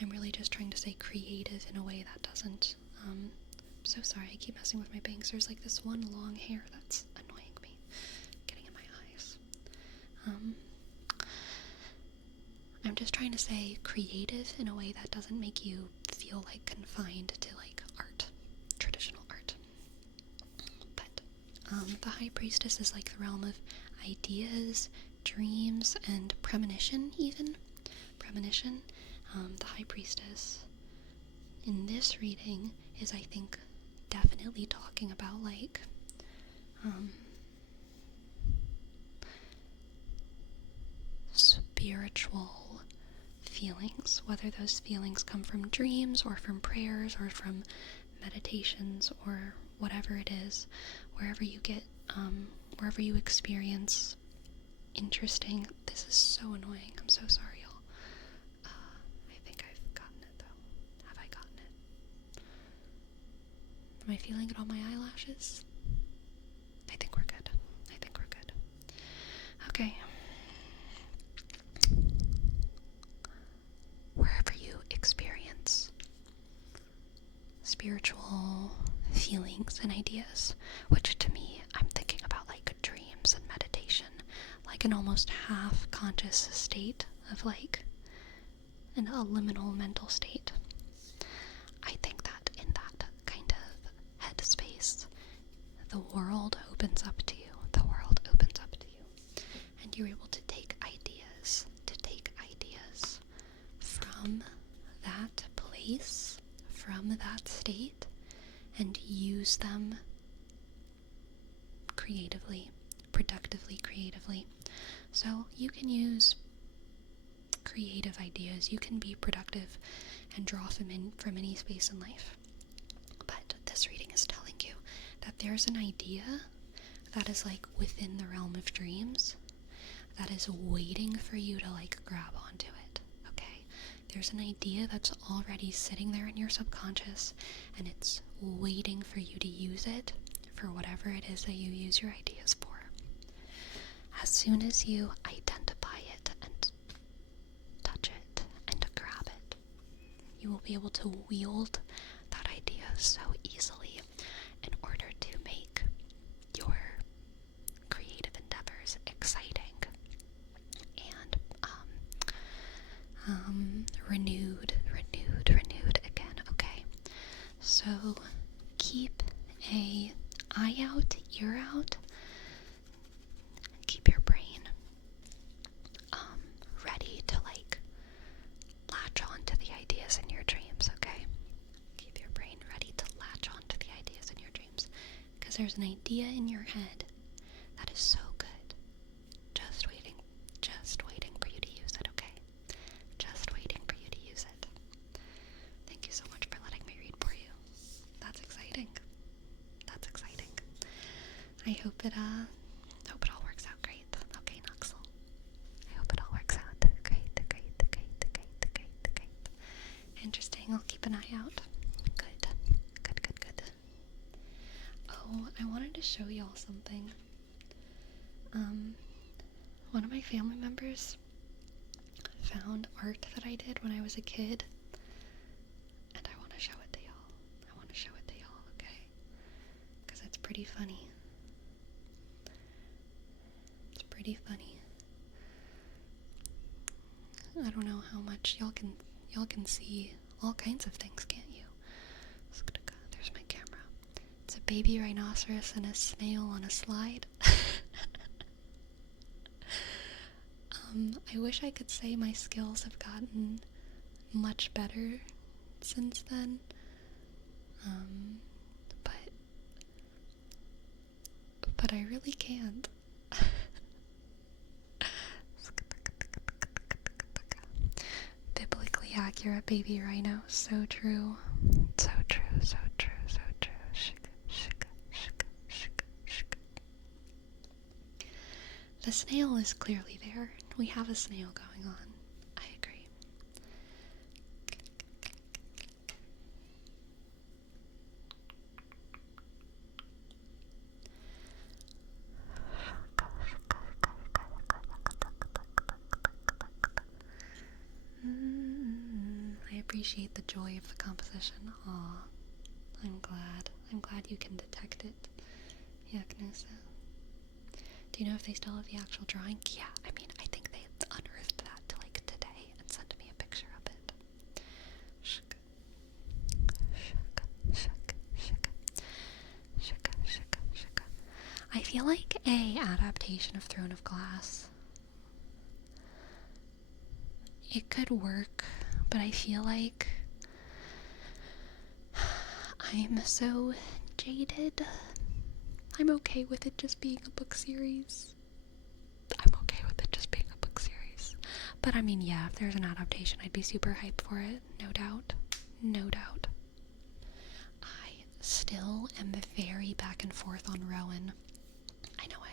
I'm really just trying to say creative in a way that doesn't, so sorry, I keep messing with my bangs. There's like this one long hair that's annoying me, getting in my eyes. I'm just trying to say creative in a way that doesn't make you feel like confined to like art, traditional art. But the High Priestess is like the realm of ideas, dreams, and premonition even. Premonition. The High Priestess in this reading is, I think, definitely talking about like spiritual feelings, whether those feelings come from dreams or from prayers or from meditations or whatever it is, wherever you get, wherever you experience interesting. This is so annoying. I'm so sorry, y'all. I think I've gotten it though. Have I gotten it? Am I feeling it on my eyelashes? I think we're good. Okay. Wherever you experience spiritual feelings and ideas, which to me, I'm thinking about like dreams and meditation, like an almost half-conscious state of like a liminal mental state. I think that in that kind of headspace, the world opens up to you. And you're able to take ideas from that place, from that state, and use them creatively, productively, creatively. So you can use creative ideas, you can be productive and draw from any space in life. But this reading is telling you that there's an idea that is like within the realm of dreams, that is waiting for you to like grab onto it, okay? There's an idea that's already sitting there in your subconscious, and it's waiting for you to use it for whatever it is that you use your ideas for. As soon as you identify it and touch it and grab it, you will be able to wield that idea so easily in order to make your creative endeavors exciting and renewed again, okay? So keep a eye out, ear out, keep your brain ready to like latch on to the ideas in your dreams, okay? Keep your brain ready to latch on to the ideas in your dreams, because there's an idea in your head that is so good, just waiting for you to use it, okay? Just waiting for you to use it. Thank you so much for letting me read for you. That's exciting. That's exciting. I hope it all works out great. Okay, Noxel. I hope it all works out great. Interesting. I'll keep an eye out. Good. Oh, I wanted to show y'all something. One of my family members found art that I did when I was a kid, and I want to show it to y'all. Okay? Because it's pretty funny. I don't know how much y'all can see all kinds of things, can't you? There's my camera. It's a baby rhinoceros and a snail on a slide. I wish I could say my skills have gotten much better since then. But I really can't. Biblically accurate baby rhino. So true. So true. The snail is clearly there. We have a snail going on. I agree. I appreciate the joy of the composition. Aw, I'm glad. I'm glad you can detect it. Yaknusa. Do you know if they still have the actual drawing? Yeah, I mean, I think they unearthed that to like today and sent me a picture of it. I feel like a adaptation of Throne of Glass, it could work, but I feel like I'm so jaded. I'm okay with it just being a book series. But I mean, yeah, if there's an adaptation, I'd be super hyped for it. No doubt. I still am very back and forth on Rowan. I know I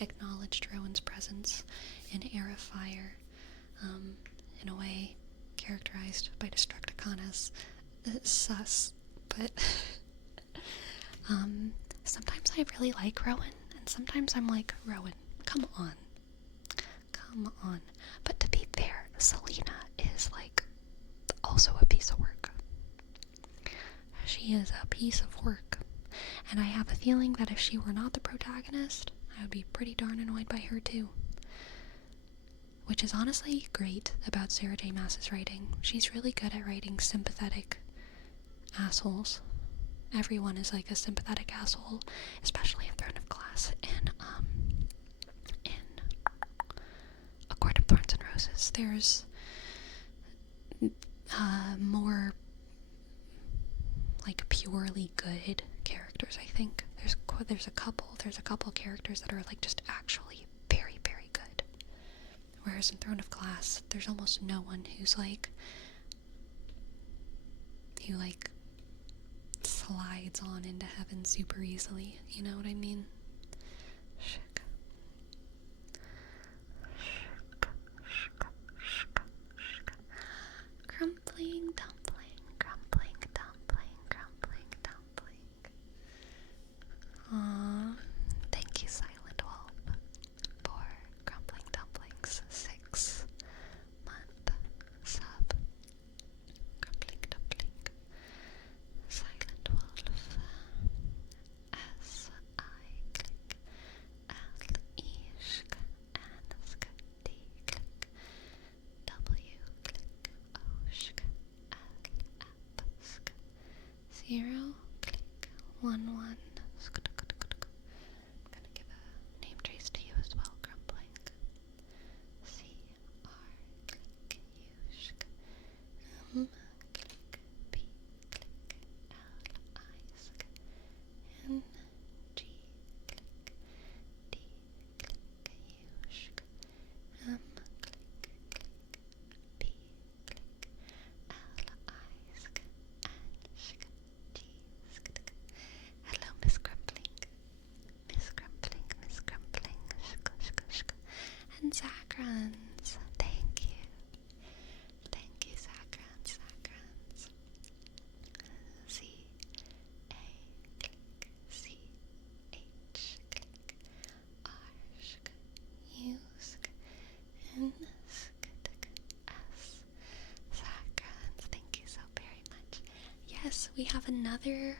acknowledged Rowan's presence in Air of Fire, in a way characterized by Destructicon as sus, but sometimes I really like Rowan, and sometimes I'm like, Rowan, come on. But to be fair, Selena is like also a piece of work. She is a piece of work, and I have a feeling that if she were not the protagonist, I would be pretty darn annoyed by her too. Which is honestly great about Sarah J. Maas's writing. She's really good at writing sympathetic assholes. Everyone is like a sympathetic asshole, especially in Throne of Glass and in A Court of Thorns and Roses. There's more like purely good characters, I think. There's a couple characters that are like just actually very, very good. Whereas in Throne of Glass, there's almost no one who slides on into heaven super easily. You know what I mean? Crumpling dumpling, crumpling dumpling, crumpling dumpling. Aww. Thank you, Silent Wolf, for crumpling dumplings. 6-month sub. Crumpling dumpling. Silent Wolf. S I click L E sk N sk D click W click O sk L F sk 0 click 1 sk. I'm gonna give a name trace to you as well. Crumpling. C R click U sk M click P click L I sk N G click D click U sk M click P click L I sk N sk G sk. Hello, Miss Crumpling. Miss Crumpling, Miss Crumpling, and Zacrons. Thank you. Thank you, Zacrons, Zacrons. C A click C H click R sk U sk N sk S. Zacrons, thank you so very much. Yes, we have another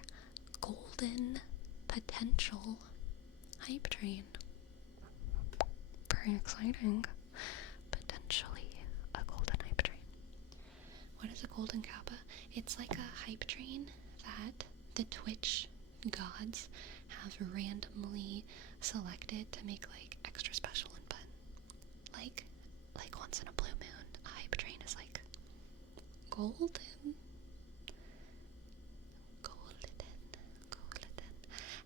golden potential hype train. Very exciting. Potentially a golden hype train. What is a golden kappa? It's like a hype train that the Twitch gods have randomly selected to make like extra special and fun. Like once in a blue moon, a hype train is like golden. Golden.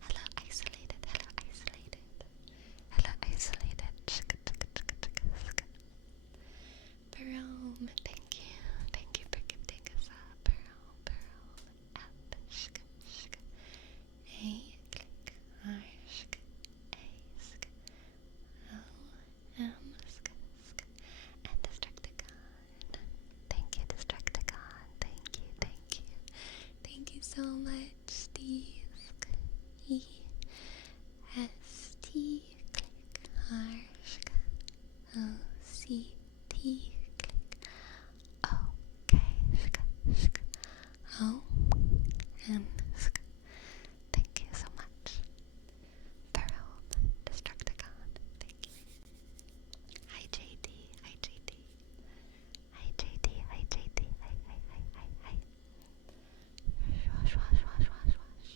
Hello, isolated. Hello, isolated. Hello, isolated. Barom, thank you. Thank you for gifting us up. Barom. Up. A, click. R, A, O, M, and Destructicon. Thank you, Destructicon. Thank you. Thank you so much, Steve. E S T click R O C T click O K O M. Thank you so much. Barom, Destructicon. Thank you. Hi JD. Hi JD. Hi JD. Hi JD. Hi. Swash, swash, swash, swash, swash.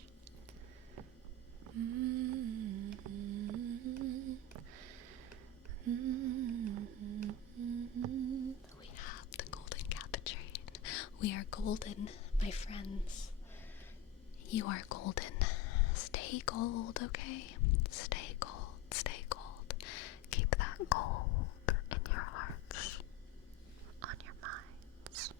We have the golden kappa train. We are golden, my friends. You are golden. Stay gold, okay? Stay gold, stay gold. Keep that gold in your hearts, on your minds.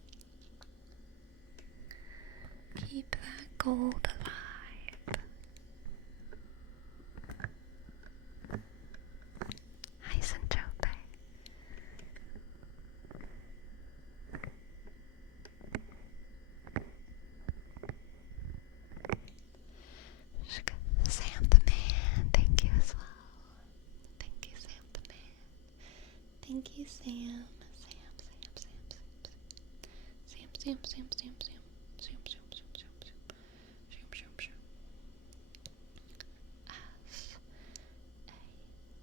Keep that gold alive. Hi, Sanchope. Sam the man, thank you as well. Thank you, Sam the man. Thank you, Sam. S A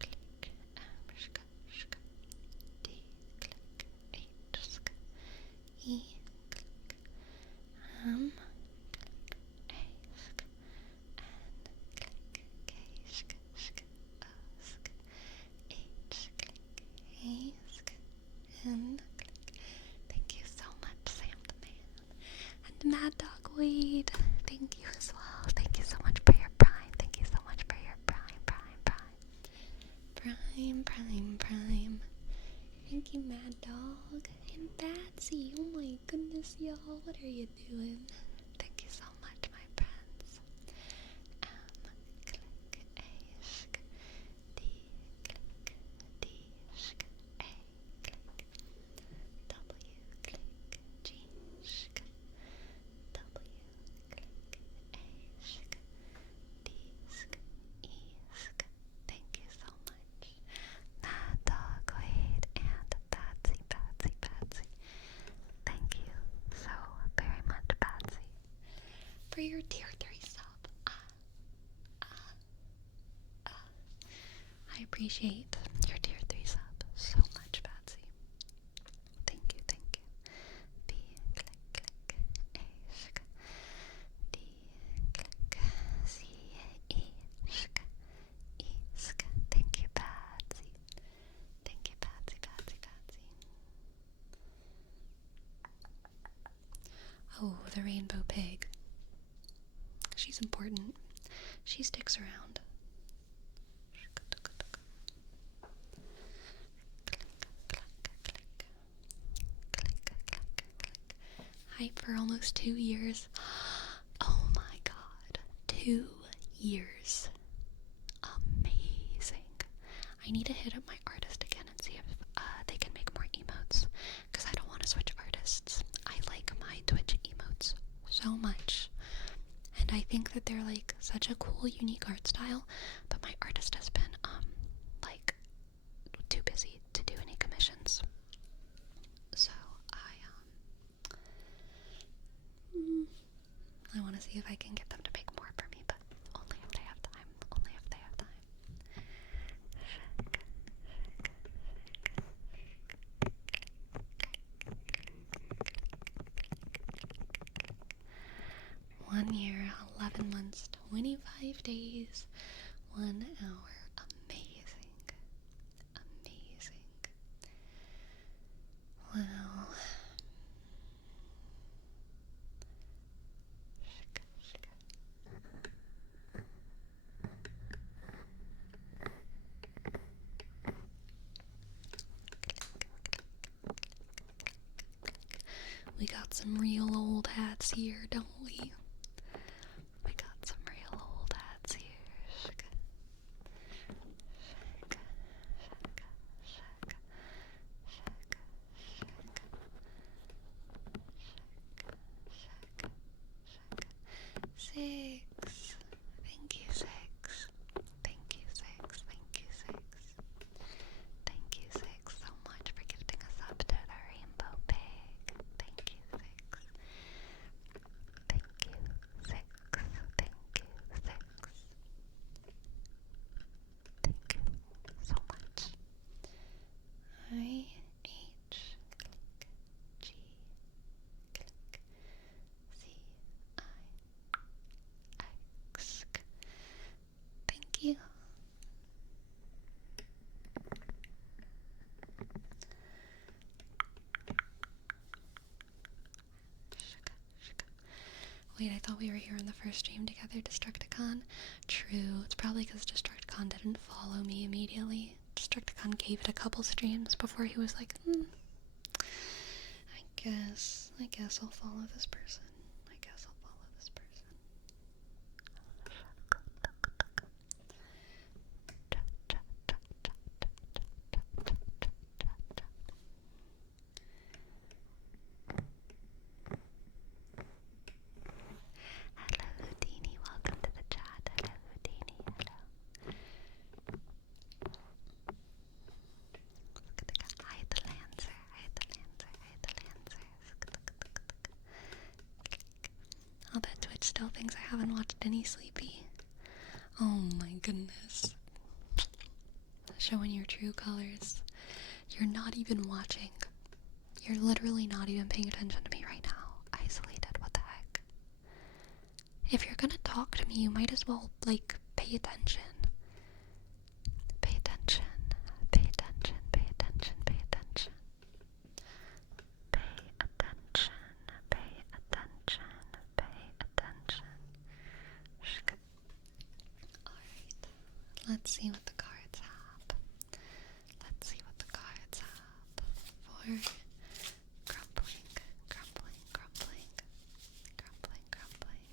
click M sk D click H sk E click M click A sk N click K sk O sk H click A sk N click. Thank you so much, Sam the man. And Mad Dog Weed, thank you as well. Thank you so much for your prime. Thank you so much for your prime. Prime. Thank you, Mad Dog. And Batsy, oh my goodness, y'all, what are you doing? Thank you so much, my friends. for your tier 3 sub. I appreciate your tier 3 sub so much, Patsy. Thank you, thank you. B, click, click, A, shk. D, click, C, E, shk. E, shk. Thank you, Patsy. Thank you, Patsy, Patsy, Patsy. Oh, the rainbow pig. She's important. She sticks around. Hype for almost 2 years. Oh my god. 2 years. Amazing. I need to hit up my artist again and see if they can make more emotes, because I don't want to switch artists. I like my Twitch emotes so much, and I think that they're like such a cool, unique art style, but my artist has been like too busy to do any commissions. So I want to see if I can get them to make more for me, but only if they have time. Only if they have time. 1 year, 11 months, 25 days, 1 hour. Amazing. Amazing. Wow. We got some real old hats here, don't we? We got some real old hats here. Shaka. Shaka. Shaka. Shaka. Shaka. Shaka. Shaka. 6. Thank you, 6. Thank you, 6. Thank you, 6. Thank you, 6, so much for gifting us up to the rainbow pig. Thank you, 6. Thank you, 6. Thank you, 6. Thank you so much. I, H, click, G, click, C, I, X. Thank you. Wait, I thought we were here on the first stream together, Destructicon. True, it's probably because Destructicon didn't follow me immediately. Destructicon gave it a couple streams before he was like, I guess I'll follow this person. I guess I'll follow this person. Hello Houdini, welcome to the chat. Hello Houdini, hello. Hide the Lancer, hide the Lancer, hide the Lancer. I'll bet Twitch still thinks I haven't watched any Sleepy. Oh my goodness. Showing your true colors. You're not even watching. You're literally not even paying attention to me right now. Isolated, what the heck? If you're gonna talk to me, you might as well, like, pay attention. Pay attention. Pay attention. Pay attention. Pay attention. Pay attention. Pay attention. Pay attention. Alright. Let's see what the cards have. Let's see what the cards have for grumbling, grumbling, grumbling, grumbling, grumbling.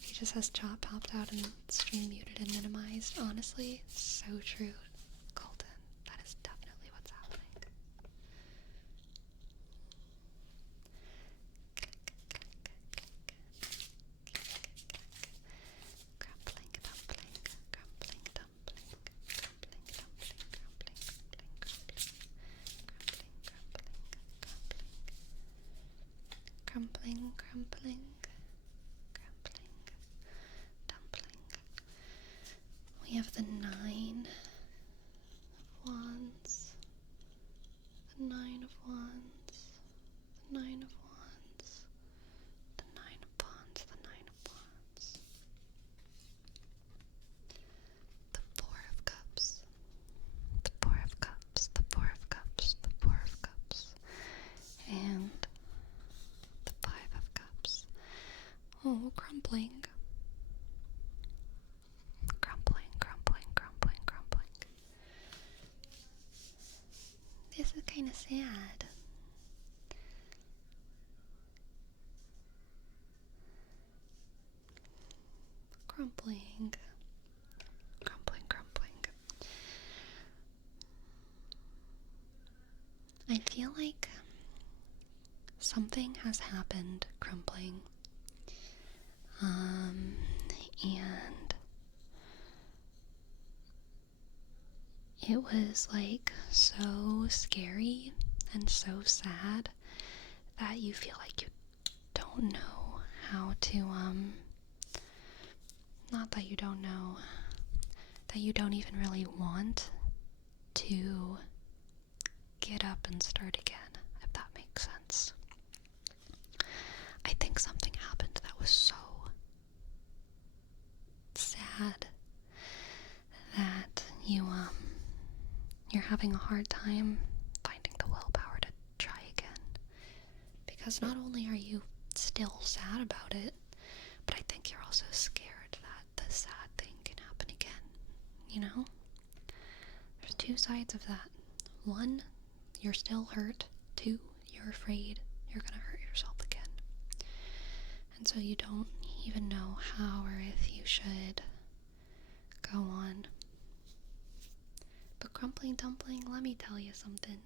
He just has chat popped out and stream muted and minimized. Honestly, so true, Colton. That is definitely what's happening. Grumbling, dumpling, grumbling, dumpling, grumbling, dumpling, grumbling, dumpling, grumbling, grumbling, grumbling, grumbling, grumbling, grumbling, Oh, crumpling. Crumpling, crumpling, crumpling, crumpling. This is kind of sad. Crumpling. Crumpling, crumpling. I feel like something has happened, crumpling. And it was like so scary and so sad that you feel like you don't know how to, not that you don't know, that you don't even really want to get up and start again, if that makes sense. I think something happened that was so sad that you're having a hard time finding the willpower to try again. Because not only are you still sad about it, but I think you're also scared that the sad thing can happen again. You know? There's two sides of that. One, you're still hurt. Two, you're afraid you're gonna hurt yourself again. And so you don't even know how or if you should go on. But crumpling dumpling, let me tell you something.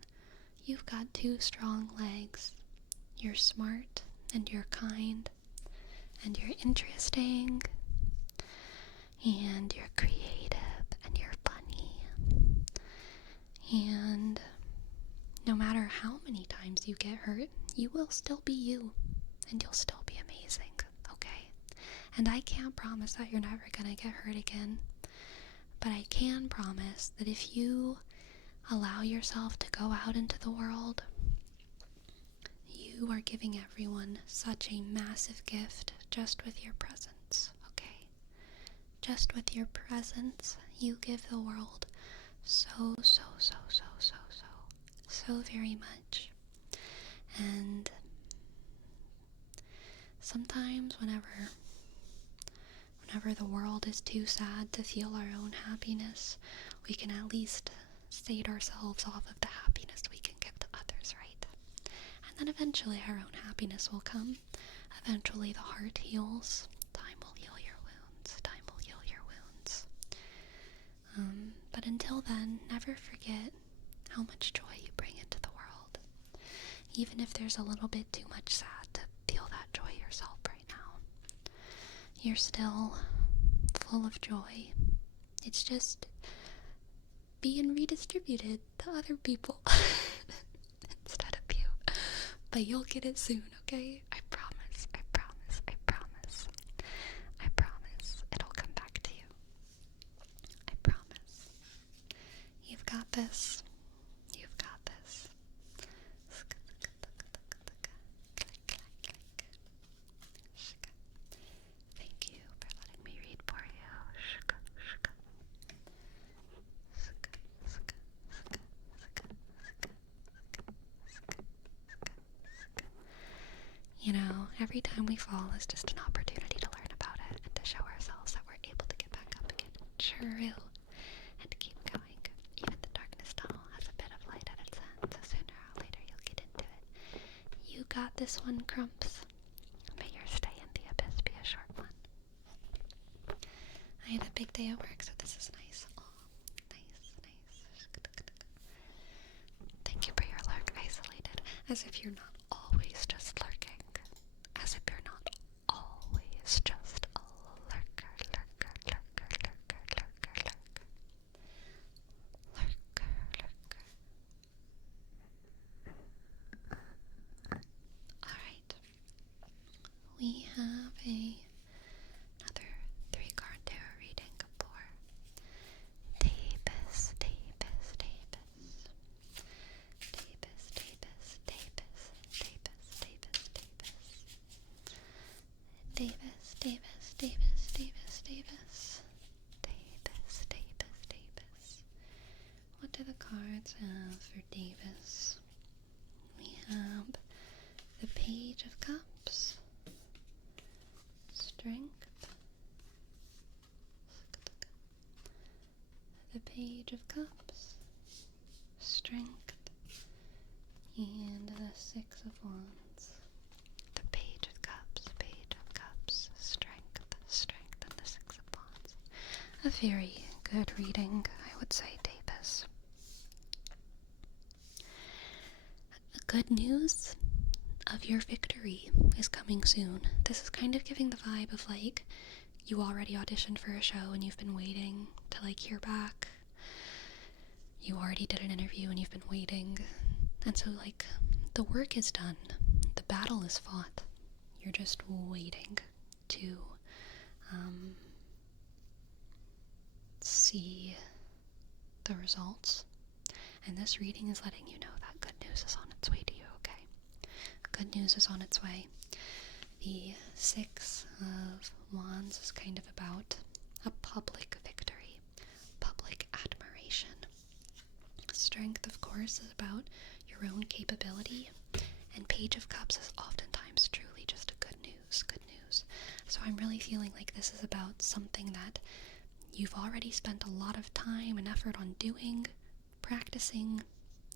You've got two strong legs. You're smart and you're kind and you're interesting and you're creative and you're funny. And no matter how many times you get hurt, you will still be you and you'll still be amazing, okay? And I can't promise that you're never gonna get hurt again, but I can promise that if you allow yourself to go out into the world, you are giving everyone such a massive gift just with your presence, okay? Just with your presence, you give the world so very much. And sometimes whenever the world is too sad to feel our own happiness, we can at least sate ourselves off of the happiness we can give to others, right? And then eventually our own happiness will come. Eventually the heart heals. Time will heal your wounds. Time will heal your wounds. But until then, never forget how much joy you bring into the world. Even if there's a little bit too much sad to feel that joy yourself right now, you're still full of joy. It's just being redistributed to other people instead of you. But you'll get it soon, okay? I promise, I promise, I promise. I promise it'll come back to you. I promise. You've got this. You've got this. Thank you for letting me read for you. You know, every time we fall is just an opportunity to learn about it and to show ourselves that we're able to get back up again. True. And to keep going. Even the darkness tunnel has a bit of light at its end, so sooner or later you'll get into it. You got this one, Crumps. May your stay in the abyss be a short one. I had a big day at work, so this is nice. Oh, nice, nice. Thank you for your lurk, Isolated. As if you're not always just lurking. As if you're not always just a lurker, lurker, lurker, lurker, lurker, lurker. Lurker, lurker. Alright. We have another 3-card tarot reading for Davis, Davis, Davis. Davis, Davis, Davis, Davis, Davis, Davis. Davis, Davis, Davis, Davis, Davis. Davis, Davis, Davis. What do the cards have for Davis? We have the Page of Cups, Strength. The Page of Cups. Strength. And the Six of Wands. The Page of Cups, Strength, Strength, and the Six of Wands. A very good reading, I would say, Davis. Good news of your victory is coming soon. This is kind of giving the vibe of like you already auditioned for a show and you've been waiting to like hear back. You already did an interview and you've been waiting. And so like the work is done. The battle is fought. You're just waiting to see the results. And this reading is letting you know that good news is on its way to you, okay? Good news is on its way. The Six of Wands is kind of about a public victory, public admiration. Strength, of course, is about your own capability, and Page of Cups is oftentimes truly just a good news. So I'm really feeling like this is about something that you've already spent a lot of time and effort on doing, practicing,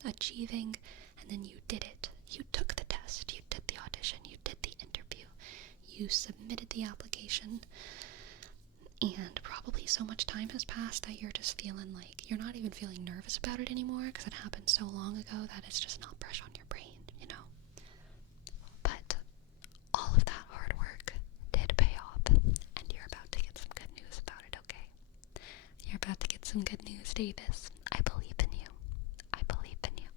achieving, and then you did it. You took the test, you did the audition, you did the interview, you submitted the application, and probably so much time has passed that you're just feeling like you're not even feeling nervous about it anymore because it happened so long ago that it's just not fresh on your brain, you know? But all of that hard work did pay off, and you're about to get some good news about it, okay? You're about to get some good news, Davis. I believe in you. I believe in you.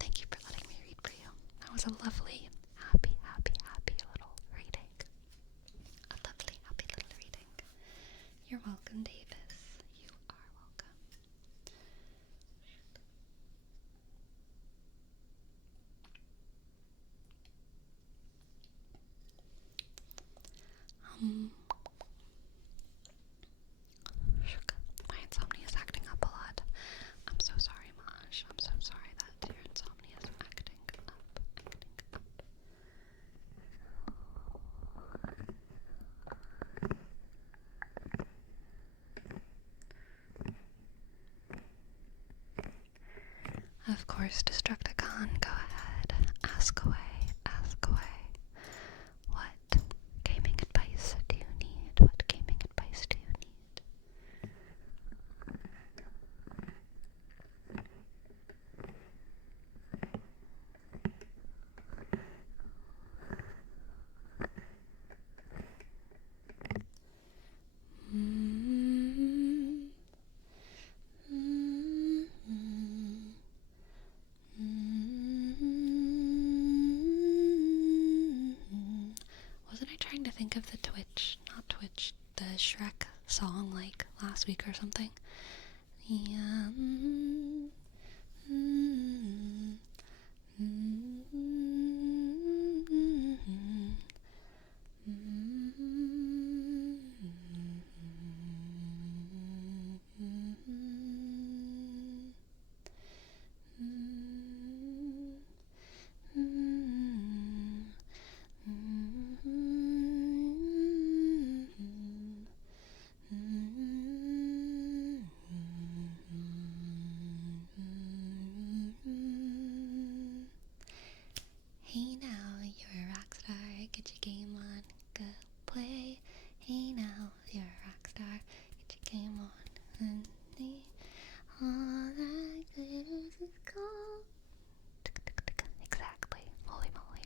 Thank you for letting me read for you. That was a lovely, happy little reading. A lovely, happy little reading. You're welcome, Davis. You are welcome. My insomnia is acting up a lot. I'm so sorry, Maj. I'm so sorry that your insomnia is acting up. Of course, Destructicon, go ahead. Ask away. What gaming advice do you need? What gaming advice do you need? Wasn't I trying to think of the the Shrek song like last week or something? Yeah. Hey now, you're a rock star, get your game on, go play. Hey now, you're a rock star, get your game on, honey. All that glitters is gold. Exactly, holy moly.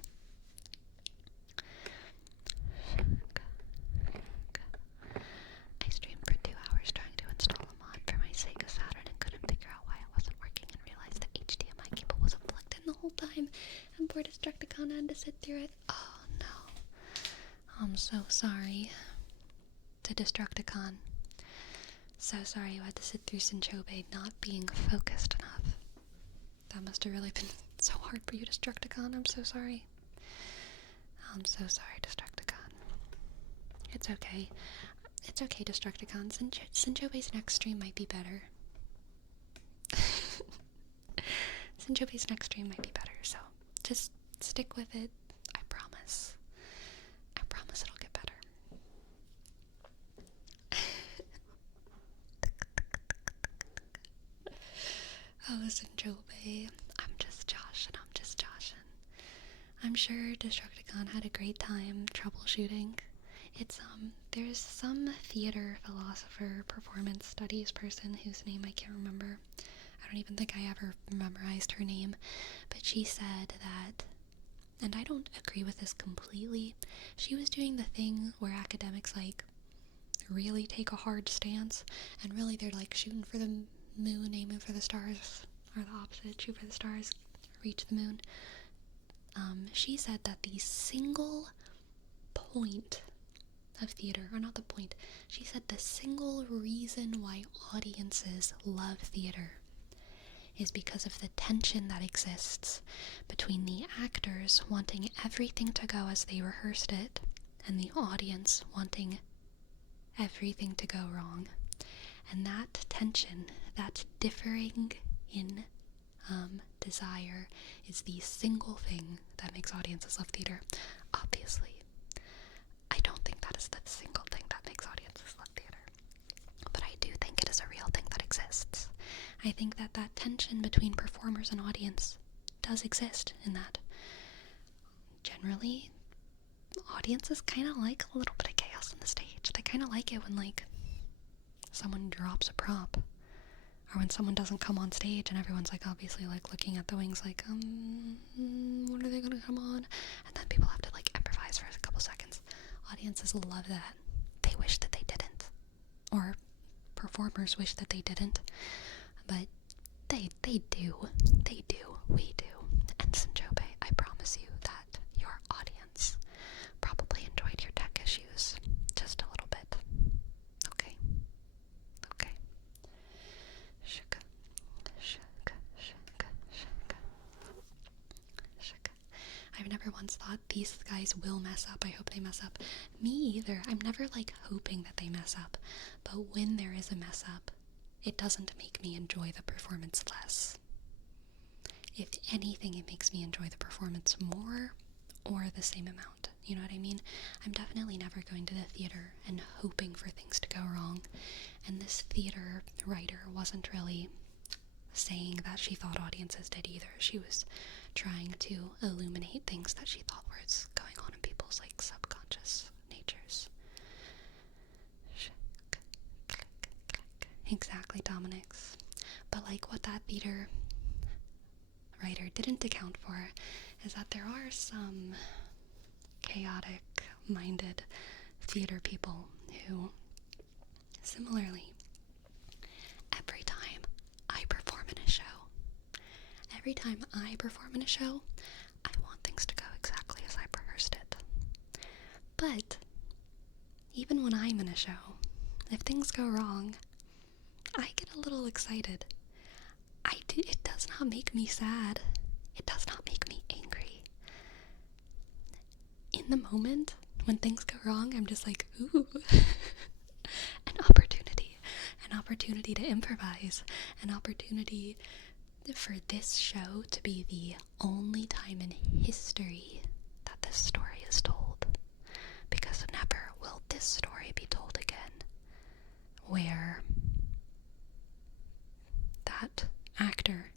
I streamed for 2 hours trying to install a mod for my Sega Saturn and couldn't figure out why it wasn't working and realized the HDMI cable wasn't plugged in the whole time, and poor Destructicon had to sit through it. Oh no. I'm so sorry to Destructicon. So sorry you had to sit through Sinchobe not being focused enough. That must have really been so hard for you, Destructicon. I'm so sorry. I'm so sorry, Destructicon. It's okay. It's okay, Destructicon. Sinchobe's next stream might be better. Sinchobe's next stream might be better, so just stick with it. I promise. I promise it'll get better. Sinjobe. I'm just joshing. I'm sure Destructicon had a great time troubleshooting. There's some theater philosopher, performance studies person whose name I can't remember. I don't even think I ever memorized her name, but she said that, and I don't agree with this completely, she was doing the thing where academics like really take a hard stance, and really they're like shooting for the moon, aiming for the stars, or the opposite, shoot for the stars, reach the moon. She said that the single point of theater, or not the point, she said the single reason why audiences love theater is because of the tension that exists between the actors wanting everything to go as they rehearsed it and the audience wanting everything to go wrong. And that tension, that differing in desire, is the single thing that makes audiences love theater. Obviously, I don't think that is the single thing that makes audiences love theater, but I do think it is a real thing that exists. I think that that tension between performers and audience does exist, in that generally audiences kind of like a little bit of chaos on the stage. They kind of like it when like someone drops a prop, or when someone doesn't come on stage and everyone's like obviously like looking at the wings like when are they gonna come on, and then people have to like improvise for a couple seconds. Audiences love that. They wish that they didn't, or performers wish that they didn't, but they do, we do. And Sinjobe, I promise you that your audience probably enjoyed your tech issues just a little bit. Okay. Shaka. I've never once thought these guys will mess up. I hope they mess up. Me either. I'm never like hoping that they mess up. But when there is a mess up, it doesn't make me enjoy the performance less. If anything, it makes me enjoy the performance more, or the same amount. You know what I mean? I'm definitely never going to the theater and hoping for things to go wrong. And this theater writer wasn't really saying that she thought audiences did either. She was trying to illuminate things that she thought was going on in people's like subconscious natures. Exactly, Dominix. But like what that theater writer didn't account for is that there are some chaotic minded theater people who similarly, every time I perform in a show, I want things to go exactly as I rehearsed it. But even when I'm in a show, if things go wrong, I get a little excited. It does not make me sad. It does not make me angry. In the moment, when things go wrong, I'm just like, ooh, an opportunity to improvise, an opportunity for this show to be the only time in history that this story is told. Because never will this story be told again, where that actor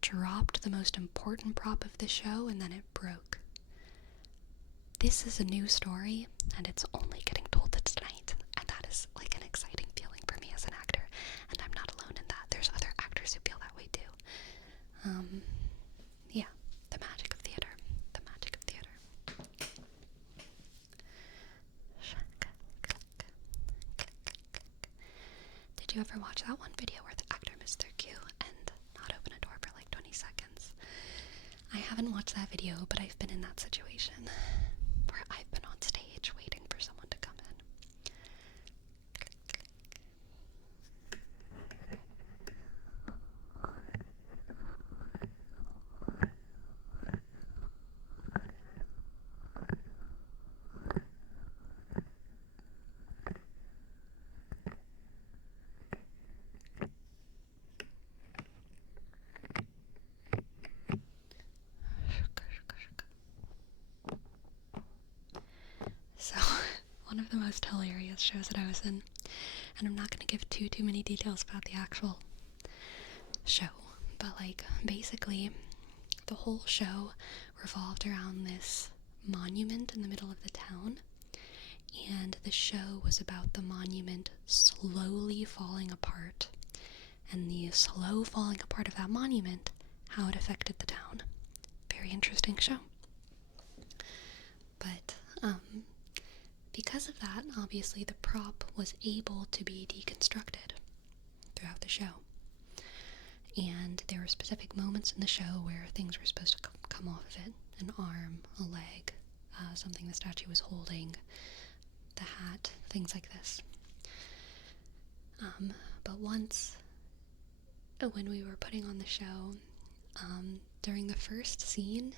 dropped the most important prop of the show and then it broke. This is a new story, and it's only getting told tonight, and that is like an exciting feeling for me as an actor, and I'm not alone in that. There's other actors who feel that way too. Yeah, the magic of theater. Did you ever watch that one video where the actor missed their cue and not open a door for like 20 seconds? I haven't watched that video, but I've been in that situation where I've been on stage waiting for someone to come in. So, one of the most hilarious shows that I was in, and I'm not going to give too many details about the actual show, but like basically the whole show revolved around this monument in the middle of the town, and the show was about the monument slowly falling apart, and the slow falling apart of that monument, how it affected the town. Very interesting show. But because of that, obviously the prop was able to be deconstructed throughout the show. And there were specific moments in the show where things were supposed to come off of it. An arm, a leg, something the statue was holding, the hat, things like this. But once, when we were putting on the show, during the first scene,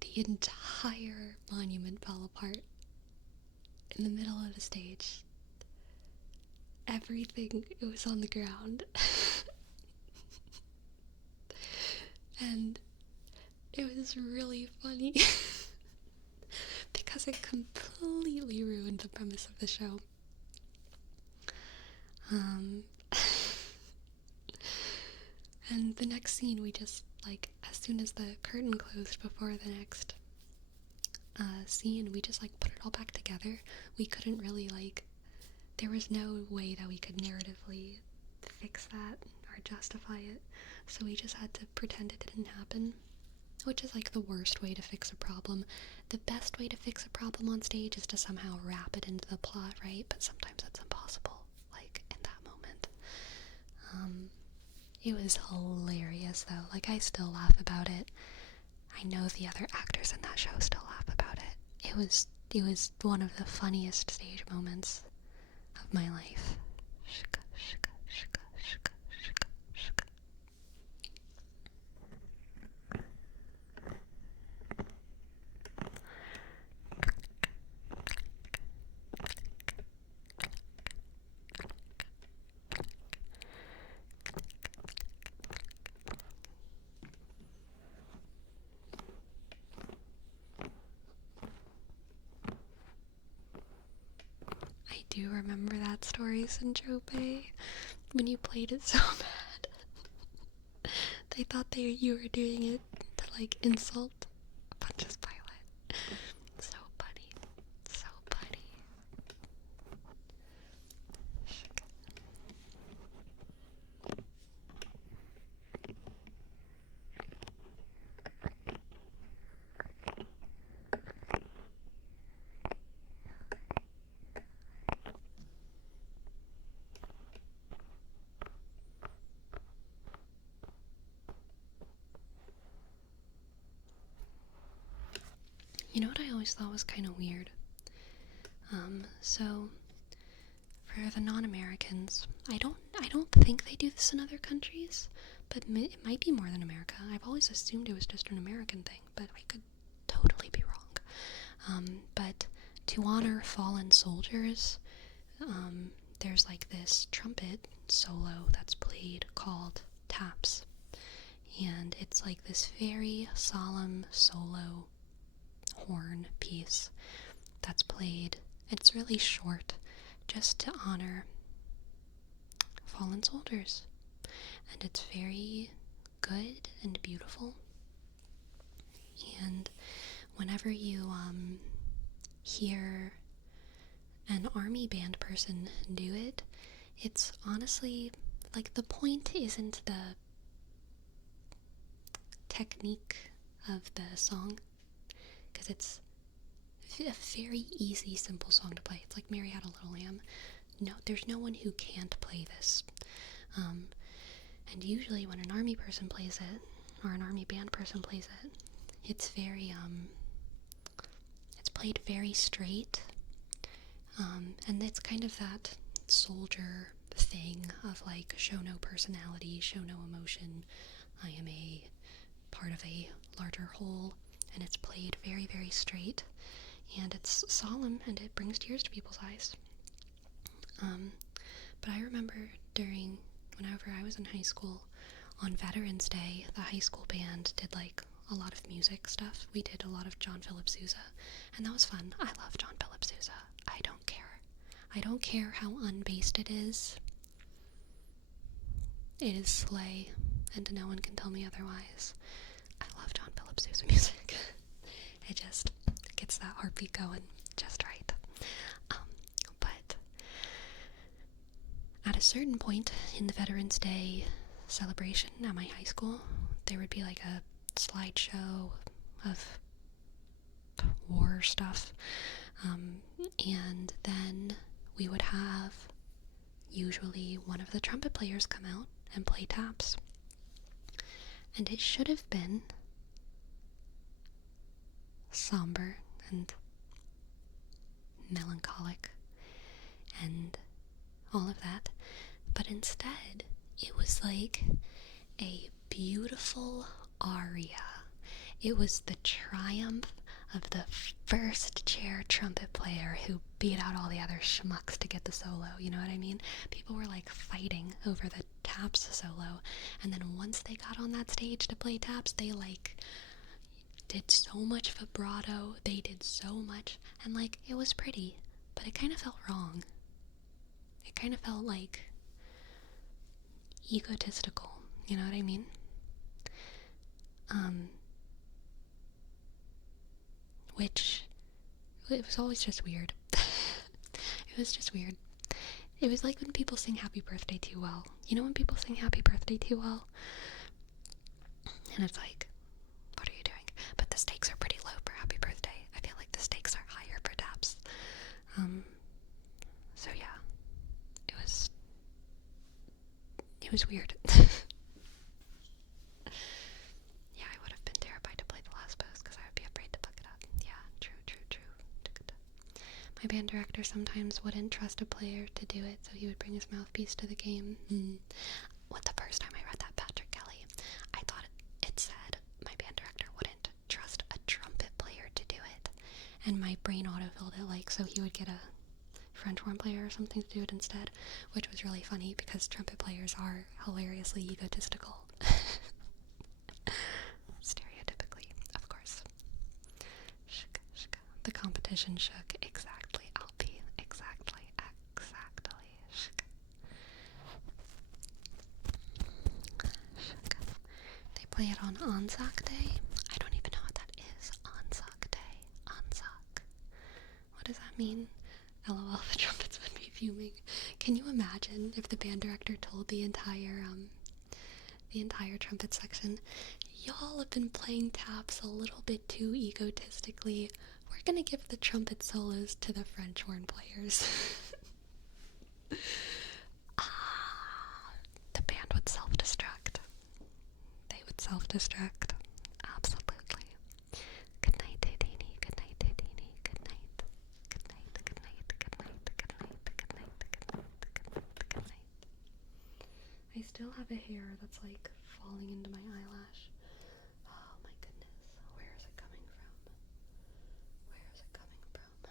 the entire monument fell apart in the middle of the stage. Everything, it was on the ground. And it was really funny because it completely ruined the premise of the show. And the next scene, we just, like, as soon as the curtain closed before the next scene, we just, like, put it all back together. We couldn't really, like, there was no way that we could narratively fix that or justify it, so we just had to pretend it didn't happen, which is, like, the worst way to fix a problem. The best way to fix a problem on stage is to somehow wrap it into the plot, right? But sometimes that's impossible, like, in that moment. It was hilarious, though. Like, I still laugh about it. I know the other actors in that show still laugh about it. It was one of the funniest stage moments of my life. I do remember that story, Sanchope, when you played it so bad. They thought you were doing it to, like, insult Punch's pilot. So funny. So funny. You know what I always thought was kind of weird? So for the non-Americans, I don't think they do this in other countries, but it might be more than America. I've always assumed it was just an American thing, but I could totally be wrong. But to honor fallen soldiers, there's like this trumpet solo that's played called taps, and it's like this very solemn solo horn piece that's played. It's really short, just to honor fallen soldiers, and it's very good and beautiful. And whenever you hear an army band person do it, it's honestly, like, the point isn't the technique of the song, because it's a very easy, simple song to play. It's like Mary Had a Little Lamb. No, there's no one who can't play this. And usually when an army person plays it, or an army band person plays it, it's very, it's played very straight. And it's kind of that soldier thing of, like, show no personality, show no emotion. I am a part of a larger whole, and it's played very, very straight, and it's solemn, and it brings tears to people's eyes. But I remember whenever I was in high school, on Veterans Day, the high school band did, like, a lot of music stuff. We did a lot of John Philip Sousa, and that was fun. I love John Philip Sousa. I don't care how unbased it is. It is slay, and no one can tell me otherwise. I love John Philip Sousa music. It just gets that heartbeat going just right. But at a certain point in the Veterans Day celebration at my high school, there would be like a slideshow of war stuff, and then we would have usually one of the trumpet players come out and play taps. And it should have been somber and melancholic and all of that, but instead it was like a beautiful aria. It was the triumph of the first chair trumpet player who beat out all the other schmucks to get the solo, you know what I mean? People were like fighting over the taps solo, and then once they got on that stage to play taps, they like did so much vibrato, they did so much, and like it was pretty, but it kind of felt wrong. It kind of felt like egotistical, you know what I mean? Which, it was always just weird. It was just weird. It was like when people sing happy birthday too well. You know when people sing happy birthday too well? And it's like, what are you doing? But the stakes are pretty low for happy birthday. I feel like the stakes are higher for taps. So yeah, it was weird. Yeah, I would have been terrified to play the last pose because I would be afraid to fuck it up. Yeah, true. My band director sometimes wouldn't trust a player to do it, so he would bring his mouthpiece to the game. What the first time I read that Patrick Kelly, I thought it said my band director wouldn't trust a trumpet player to do it, and my brain autofilled it like so he would get a French horn player or something to do it instead, which was really funny because trumpet players are hilariously egotistical. Stereotypically, of course. Shook. The competition shook. Exactly, Alpi. Exactly. Shook. They play it on Anzac Day. I don't even know what that is. Anzac Day. Anzac. What does that mean? LOL, the trumpets would be fuming. Can you imagine if the band director told the entire trumpet section, y'all have been playing taps a little bit too egotistically. We're gonna give the trumpet solos to the French horn players. The band would self-destruct. They would self-destruct. Absolutely. Good night, Houdini. Good night, Houdini. Good night. Good night, good night, good night, good night, good night, good night, good night. I still have a hair that's like falling into my eyelash. Oh my goodness. Where is it coming from? Where is it coming from?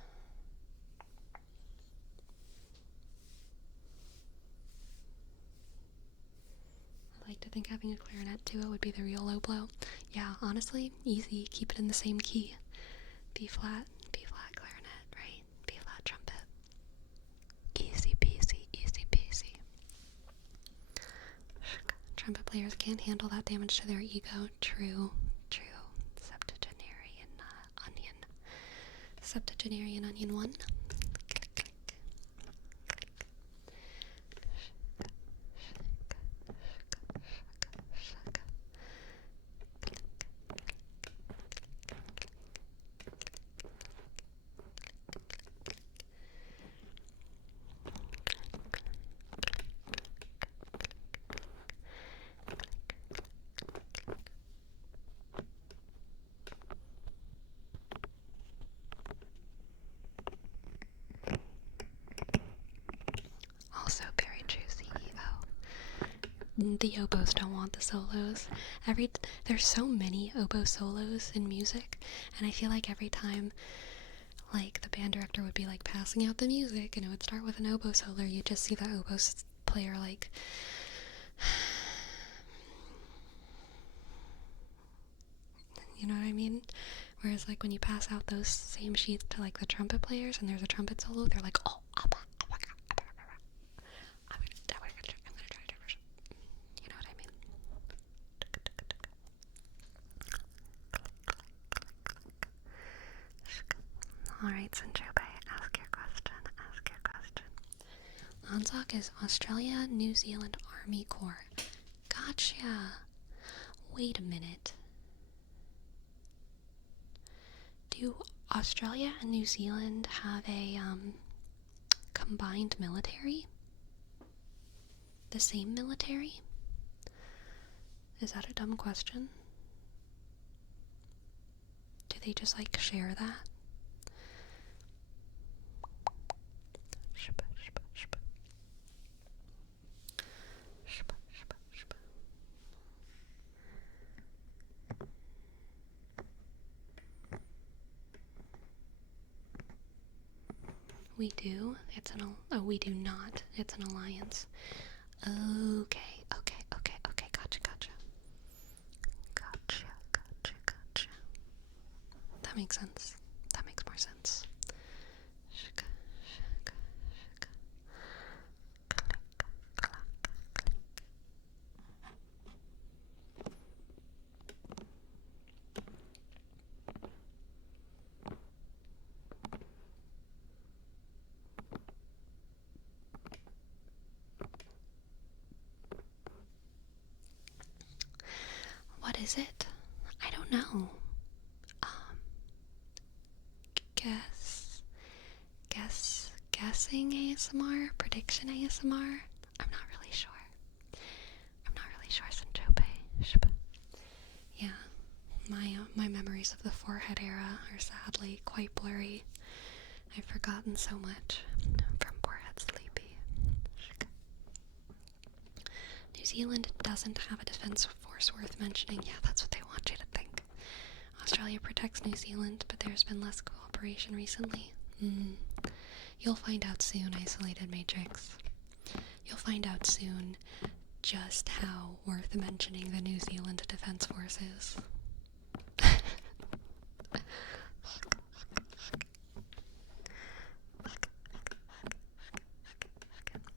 I like to think having a clarinet too would be the real low blow. Yeah, honestly, easy. Keep it in the same key. B flat clarinet, right? B flat trumpet. Easy peasy, easy peasy. Trumpet players can't handle that damage to their ego. True. Septuagenarian onion 1. Click, click. Also very true, CEO. The oboes don't want the solos. There's so many oboe solos in music, and I feel like every time like the band director would be like passing out the music and it would start with an oboe solo, you just see the oboe player like you know what I mean? Whereas like when you pass out those same sheets to like the trumpet players and there's a trumpet solo, they're like, oh, I'm gonna try a different version. You Alright, Sanchope, ask your question. Ask your question. Anzac is Australia, New Zealand Army Corps. Gotcha. Wait a minute. Do Australia and New Zealand have a combined military? The same military? Is that a dumb question? Do they just like share that? We do. We do not. It's an alliance. Okay. Gotcha. That makes sense. That makes more sense. What is it? I don't know. Guessing ASMR? Prediction ASMR? I'm not really sure. Sanchope. Yeah, my memories of the forehead era are sadly quite blurry. I've forgotten so much from Forehead Sleepy. New Zealand doesn't have a defense force worth mentioning. Yeah, that's what they want you to think. Australia protects New Zealand, but there's been less cooperation recently. You'll find out soon, Isolated Matrix. You'll find out soon just how worth mentioning the New Zealand Defense Force is.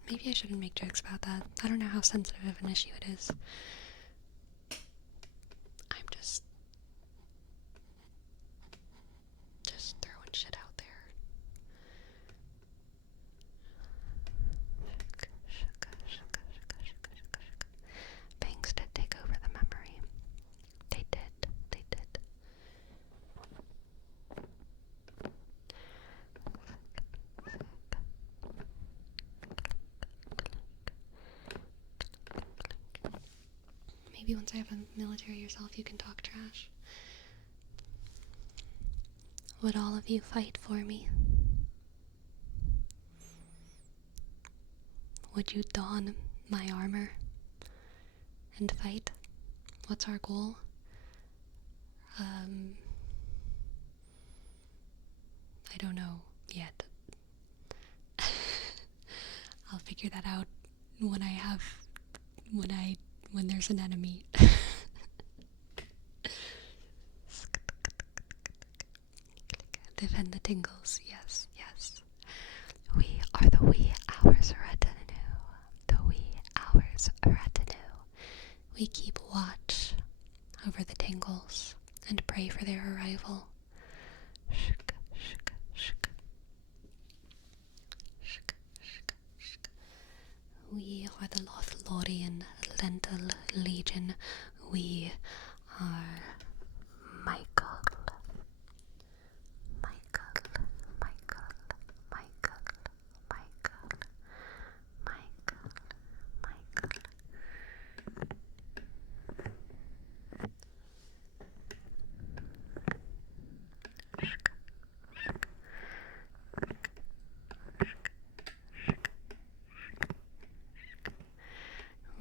Maybe I shouldn't make jokes about that. I don't know how sensitive of an issue it is. I'm just throwing shit out there. Banks did take over the memory. They did. Maybe once I have a military yourself, you can talk trash. Would all of you fight for me? Would you don my armor and fight? What's our goal? I don't know yet. I'll figure that out when there's an enemy. Defend the tingles, yes. We are the wee hours retinue. The wee hours retinue. We keep watch over the tingles and pray for their arrival. We are the Lothlorian Lentil Legion. We are Michael.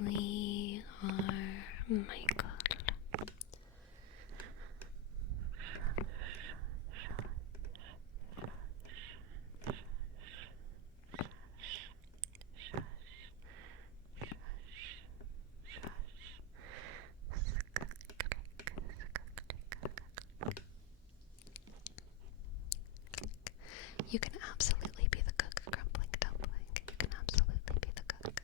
We are Michael. You can absolutely be the cook, crumbling dumpling. You can absolutely be the cook.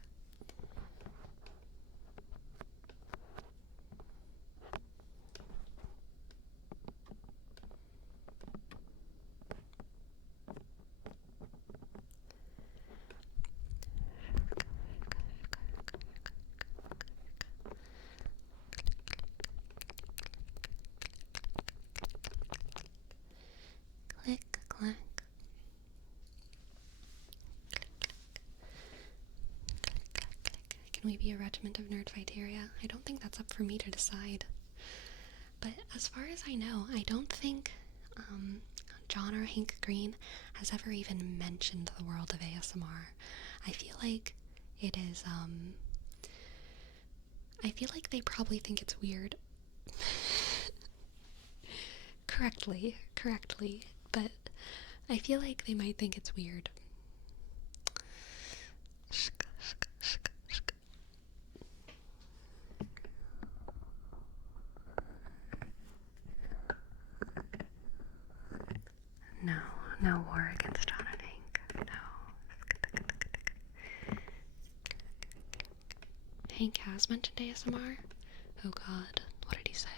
Can we be a regiment of nerdfighteria? I don't think that's up for me to decide. But as far as I know, I don't think John or Hank Green has ever even mentioned the world of ASMR. I feel like it is, I feel like they probably think it's weird. Correctly, but I feel like they might think it's weird. No war against John and Hank. No. Hank has mentioned ASMR? Oh god, what did he say?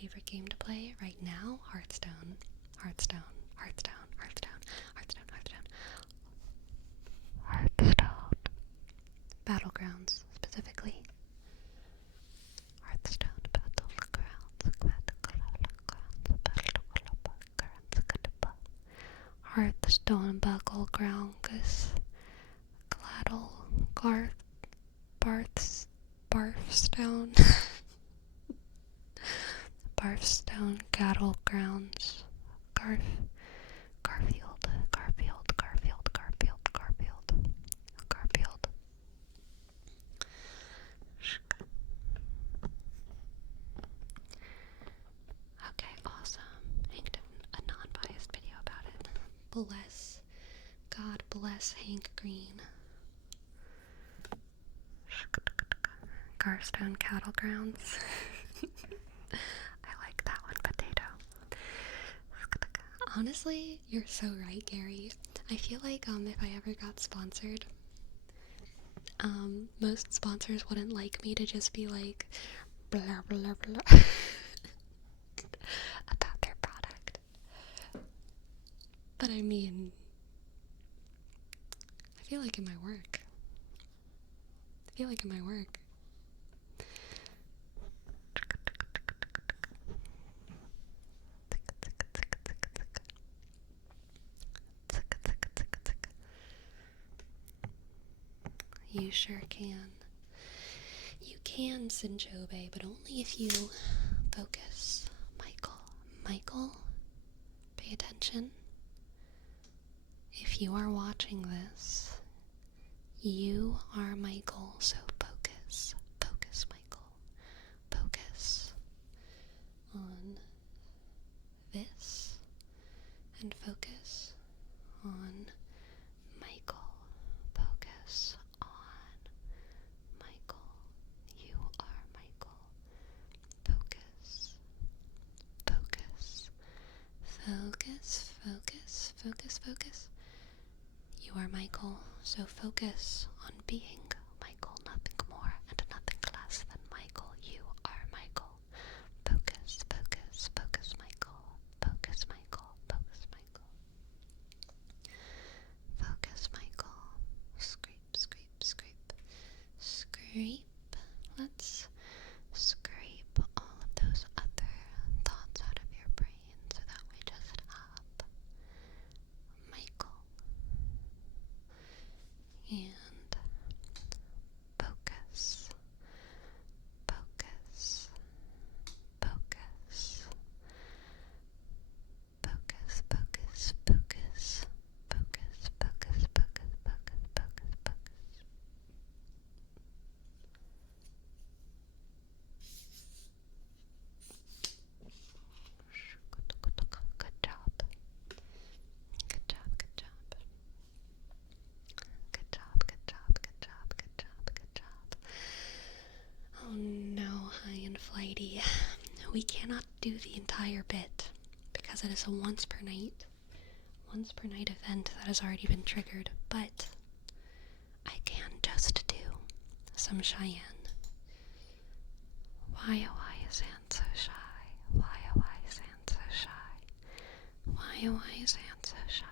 Favorite game to play right now? Hearthstone. Battlegrounds, specifically. Hearthstone Battlegrounds. Gladdle. Barfstone. Barfstone Battlegrounds. Garfield. Okay, awesome. Hank did a non-biased video about it. God bless Hank Green. Garstone Cattle Grounds. I like that one, potato. Honestly, you're so right, Gary. I feel like if I ever got sponsored, most sponsors wouldn't like me to just be like blah blah blah about their product. But I mean, I feel like it might work. You sure can. You can, Sinjobe, but only if you focus. Michael, pay attention. If you are watching this, you are Michael, so focus. Focus, Michael. Focus on this and focus on Michael. Focus on Michael. You are Michael. Focus. You are Michael, so focus on being Michael, nothing more and nothing less than Michael. You are Michael. Focus, Michael. Focus, Michael. Scrape. Let's scrape all of those other thoughts out of your brain so that we just have Michael. And focus. Good job. Oh no, high and flighty. We cannot do the entire bit because it is a once per night event that has already been triggered, but I can just do some Cheyenne. Why, oh, why is Anne so shy? Why, oh, why is Anne so shy? Why, oh, why is Anne so shy?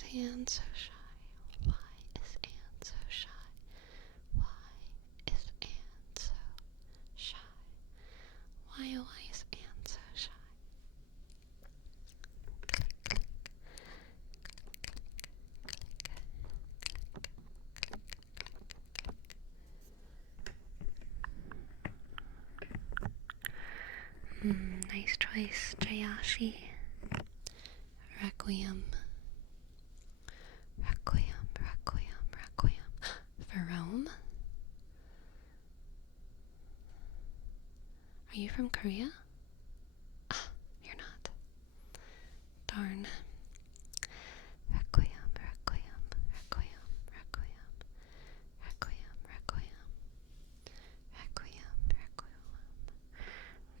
is Anne so shy? Why is Anne so shy? Why is Anne so shy? Why is Anne so shy? Nice choice, Jayashi. Requiem. Requiem, Requiem, Requiem. Verome? Are you from Korea? Ah, you're not. Darn. Requiem, Requiem, Requiem, Requiem, Requiem, Requiem, Requiem, Requiem.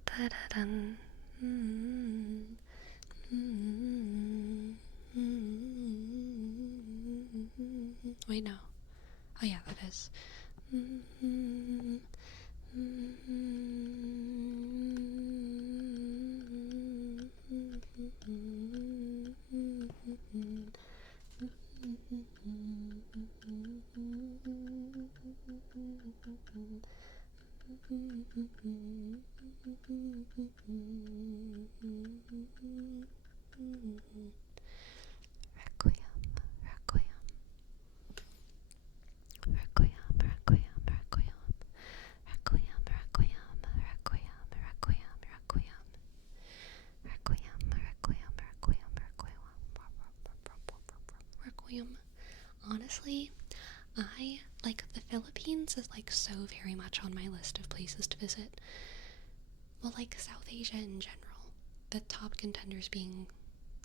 Da-da-dun. Wait, no. Oh yeah, that is. Requiem, Requiem. Requiem, Requiem, Requiem. Requiem, Requiem, Requiem, Requiem, Requiem. Requiem, Requiem, Requiem, Requiem. Requiem. Honestly, I like the Philippines is like so very much on my list of places to visit. Well, like South Asia in general. The top contenders being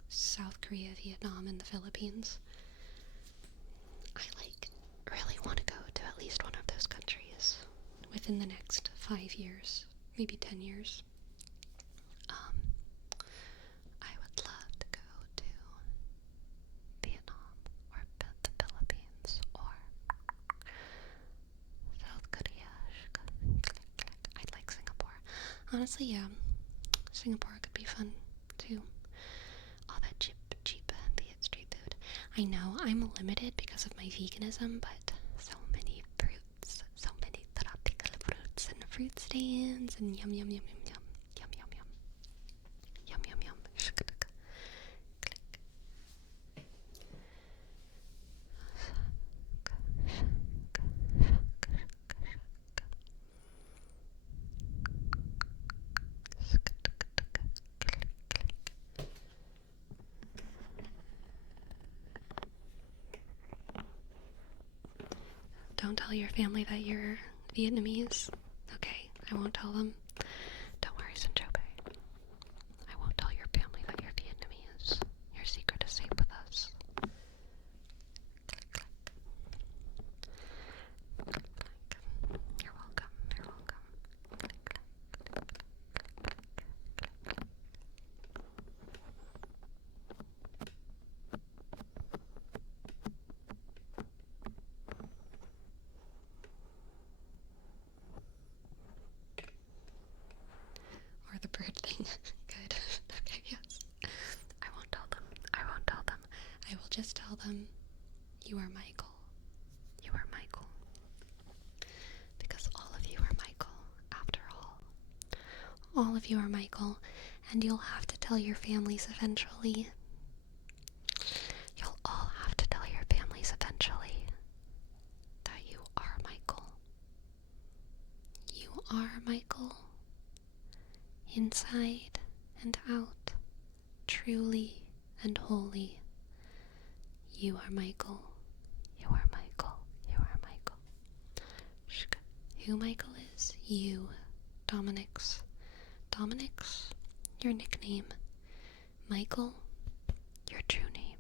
South Korea, Vietnam, and the Philippines. I like really want to go to at least one of those countries within the next 5 years, maybe 10 years. I would love to go to Vietnam or the Philippines or South Korea. I'd like Singapore. Honestly, yeah, Singapore could be fun too. All that cheap Viet street food. I know I'm limited because of my veganism, but so many fruits, so many tropical fruits and fruit stands and yum yum yum yum yum yum yum yum yum yum yum. Click. Don't tell your family that you're Vietnamese. Okay, I won't tell them. Don't worry, Sinchope. I won't tell your family that you're Vietnamese. Your secret is safe with us. You're welcome. You're welcome. Or the bird thing. Good. Okay, yes. I won't tell them. I won't tell them. I will just tell them you are Michael. You are Michael. Because all of you are Michael, after all. All of you are Michael, and you'll have to tell your families eventually. You'll all have to tell your families eventually that you are Michael. You are Michael. Inside and out, truly and wholly. You are Michael. You are Michael. You are Michael. Who Michael is? You. Dominic's. Dominic's your nickname. Michael, your true name.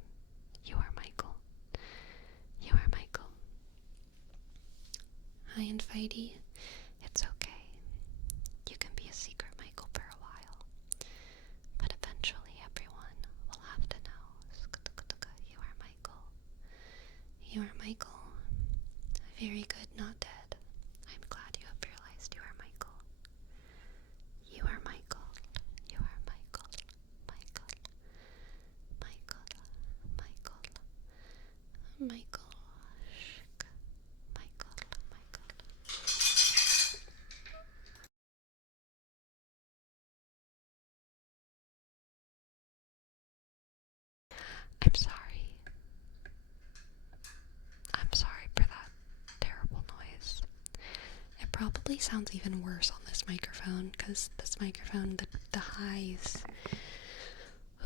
You are Michael. You are Michael. Hi, and Fighty. It's okay. You can be a secret Michael for a while. But eventually everyone will have to know. You are Michael. You are Michael. Very good, not dead. I'm glad you have realized you are Michael. You are Michael. You are Michael. Michael. Michael. Michael. probably sounds even worse on this microphone, because this microphone, the highs,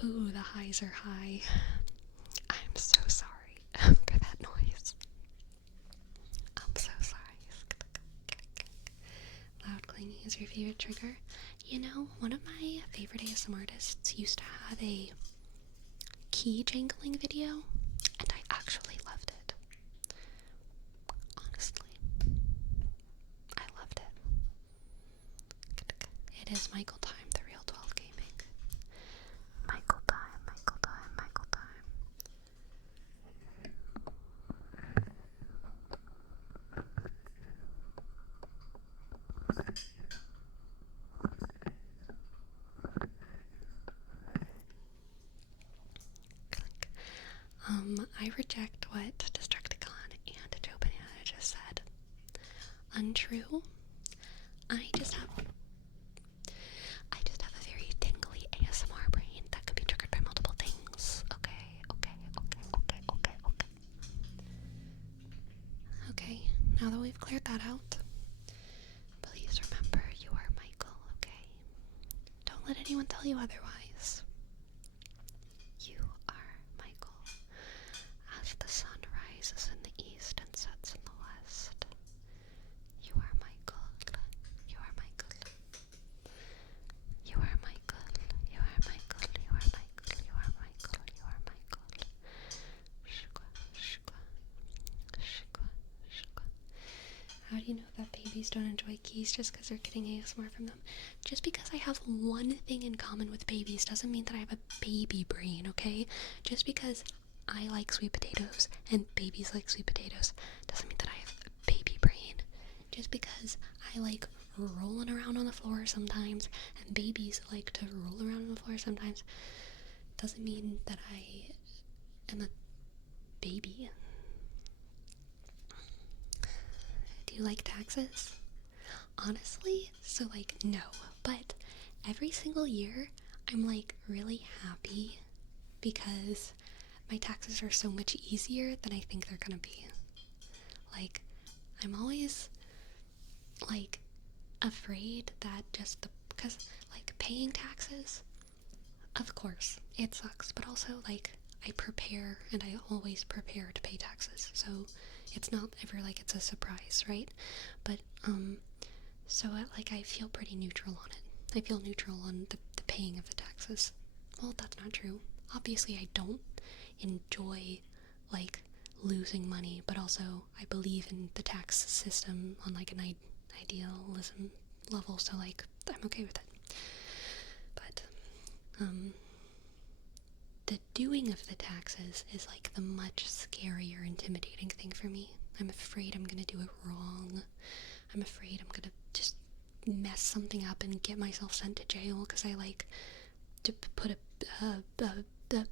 ooh, the highs are high. I'm so sorry for that noise. I'm so sorry. Loud clanging is your favorite trigger? You know, one of my favorite ASM artists used to have a key jangling video, and I actually loved it. Honestly. I loved it. It is Michael time, the real 12 gaming. Michael time, Michael time, Michael time. I reject what Destructicon and Joe Banana just said. Untrue. I just have a very tingly ASMR brain that can be triggered by multiple things. Okay. Okay, now that we've cleared that out, please remember you are Michael, okay? Don't let anyone tell you otherwise. You are Michael. As the sun rises in the east and sets in the west, you are Michael. You are Michael. You are Michael. You are Michael. You are Michael. You are Michael. You are Michael. Shukwa, shukwa, shukwa, shukwa. How do you know that babies don't enjoy keys just because they're getting ASMR from them? Just because I have one thing in common with babies doesn't mean that I have a baby brain, okay? Just because I like sweet potatoes and babies like sweet potatoes doesn't mean that I have a baby brain. Just because I like rolling around on the floor sometimes and babies like to roll around on the floor sometimes doesn't mean that I am a baby. Do you like taxes? Honestly, so like no, but every single year I'm like really happy because my taxes are so much easier than I think they're gonna be. Like, I'm always like afraid that because like paying taxes, of course it sucks, but also like I prepare and I always prepare to pay taxes, so it's not ever like it's a surprise, right? But so I feel pretty neutral on it. I feel neutral on the paying of the taxes. Well, that's not true. Obviously I don't enjoy like losing money, but also I believe in the tax system on like an idealism level, so like I'm okay with it. But the doing of the taxes is like the much scarier, intimidating thing for me. I'm afraid I'm gonna do it wrong. I'm afraid I'm gonna just mess something up and get myself sent to jail because I like to put a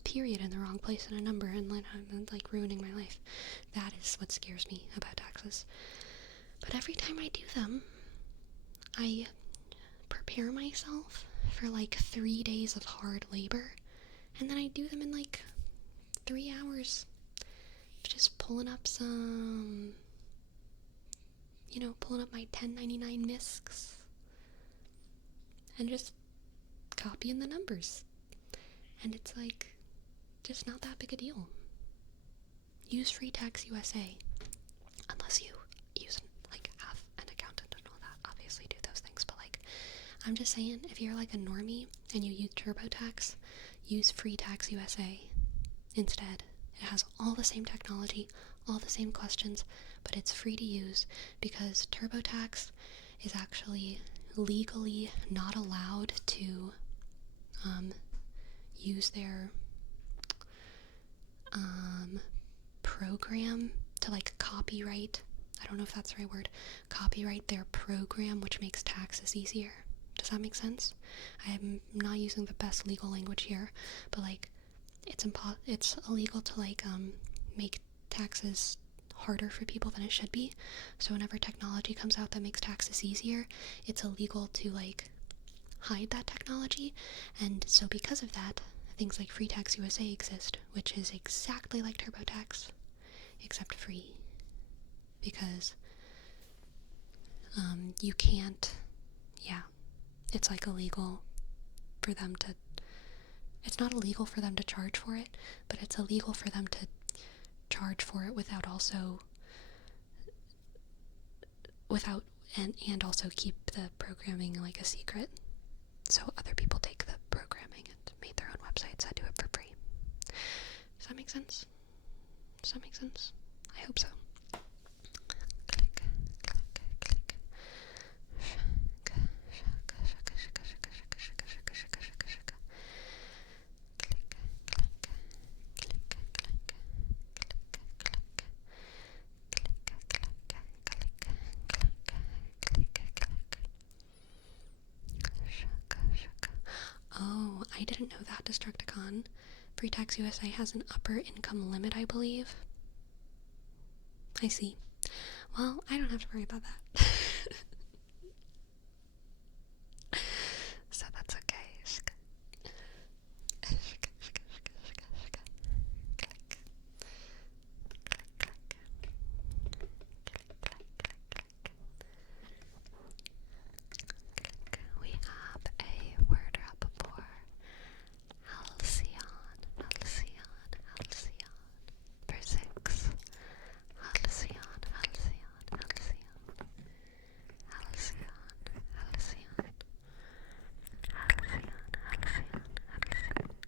period in the wrong place and a number, and I'm like ruining my life. That is what scares me about taxes. But every time I do them, I prepare myself for like 3 days of hard labor, and then I do them in like 3 hours. Just pulling up pulling up my 1099 MISCs and just copying the numbers. And it's like just not that big a deal. Use Free Tax USA. Unless you have an accountant and all that. Obviously do those things, but like I'm just saying, if you're like a normie and you use TurboTax, use Free Tax USA instead. It has all the same technology, all the same questions, but it's free to use because TurboTax is actually legally not allowed to use their program to like copyright. I don't know if that's the right word. Copyright their program, which makes taxes easier. Does that make sense? I am not using the best legal language here, but like it's illegal to like make taxes harder for people than it should be. So whenever technology comes out that makes taxes easier, it's illegal to like hide that technology. And so because of that, things like Free Tax USA exist, which is exactly like TurboTax, except free. Because You can't, yeah, it's like illegal for them to, it's not illegal for them to charge for it, but it's illegal for them to charge for it without also, and also keep the programming like a secret. So other people take the programming and made their own websites that do it for free. Does that make sense? Does that make sense? I hope so. Click, click, click. Oh, I didn't know that, Destructicon. Pre-tax USA has an upper income limit, I believe. I see. Well, I don't have to worry about that. So that's okay. We have a word up for Halcyon, Halcyon, Halcyon. For 6. Halcyon, Halcyon, Halcyon. Halcyon, Halcyon. Halcyon, Halcyon,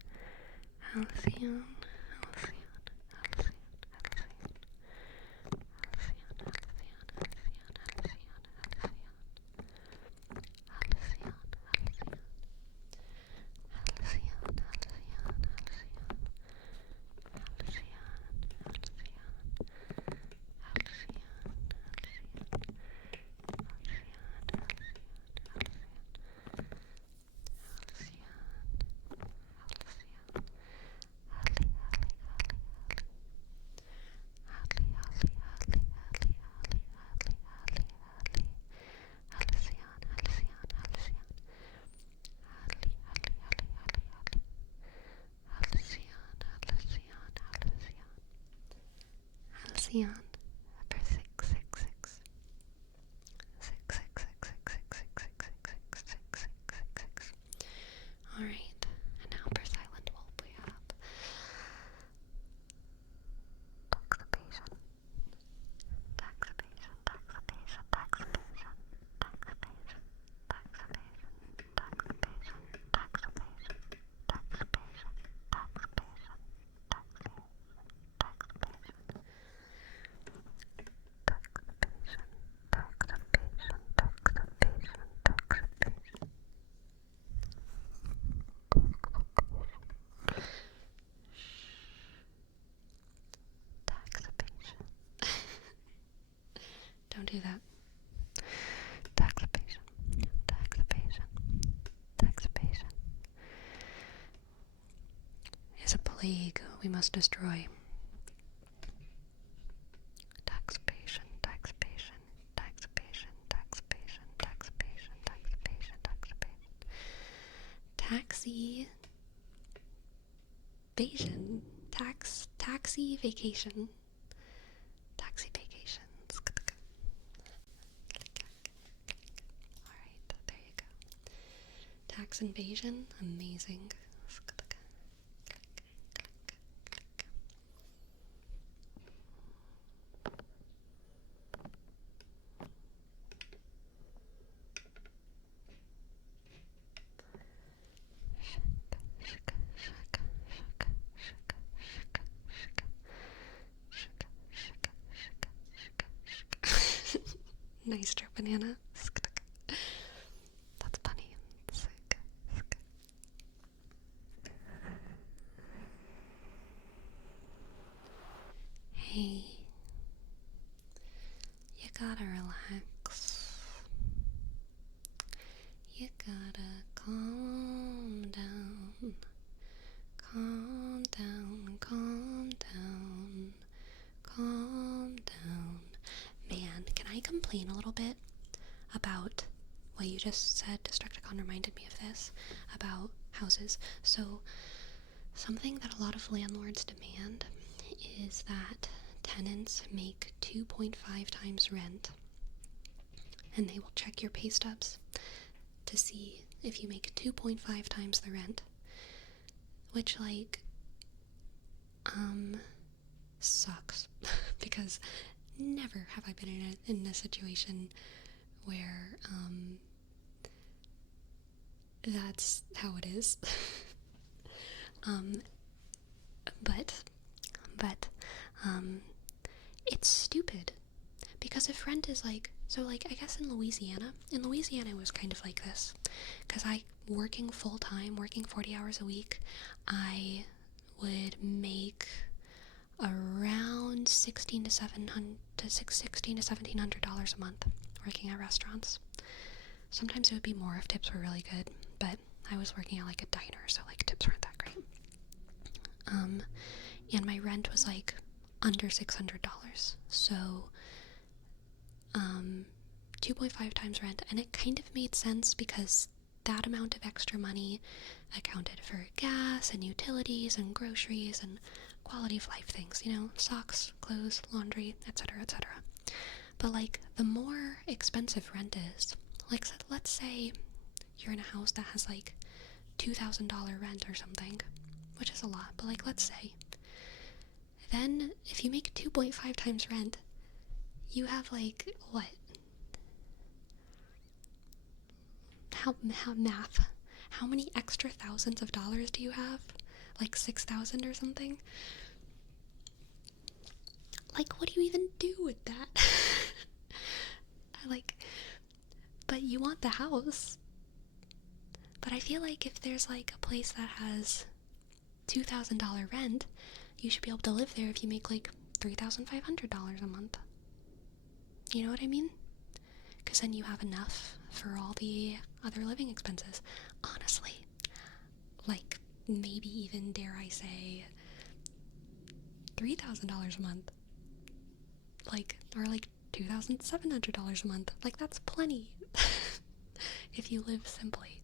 Halcyon. Halcyon, Halcyon, Halcyon, Halcyon. Halcyon for 6, 6, 6. 6, 6, 6, 6, 6, 6, 6, 6, 6, 6, 6. Alright, and now for Silent Wolf we have taxation. Taxation, taxation, taxation, taxation, taxation, taxation, taxation, taxation, taxation, taxation. Don't do that. Taxation, taxation, taxation is a plague we must destroy. Taxation, taxation, taxation, taxation, taxation, taxation, taxation. Taxi vacation. Taxi vacation. Taxi vacations. Alright, there you go. Tax invasion, amazing. Nice drip banana. That's funny. Hey, you gotta relax. You gotta calm down. Calm down, calm down, calm down. Man, can I complain a little bit about what you just said? Destructicon reminded me of this about houses. So, something that a lot of landlords demand is that tenants make 2.5 times rent and they will check your pay stubs to see if you make 2.5 times the rent, which, like, sucks, because never have I been in a situation where, that's how it is. But, it's stupid, because if rent is like, so like, I guess in Louisiana it was kind of like this, because working full-time, working 40 hours a week, I would make around $1,600 to $1,700 a month working at restaurants. Sometimes it would be more if tips were really good, but I was working at like a diner, so like tips weren't that great. And my rent was like under $600, so 2.5 times rent, and it kind of made sense because that amount of extra money accounted for gas and utilities and groceries and quality of life things, you know, socks, clothes, laundry, etc., etc. But like, the more expensive rent is, like, let's say you're in a house that has like $2,000 rent or something, which is a lot, but like, let's say, then if you make 2.5 times rent, you have like, what? How math? How many extra thousands of dollars do you have? Like 6,000 or something? Like, what do you even do with that? But you want the house. But I feel like if there's like a place that has $2,000 rent, you should be able to live there if you make like $3,500 a month. You know what I mean? Because then you have enough for all the other living expenses. Honestly, like, maybe even, dare I say, $3,000 a month. Like, or like $2,700 a month. Like, that's plenty. If you live simply.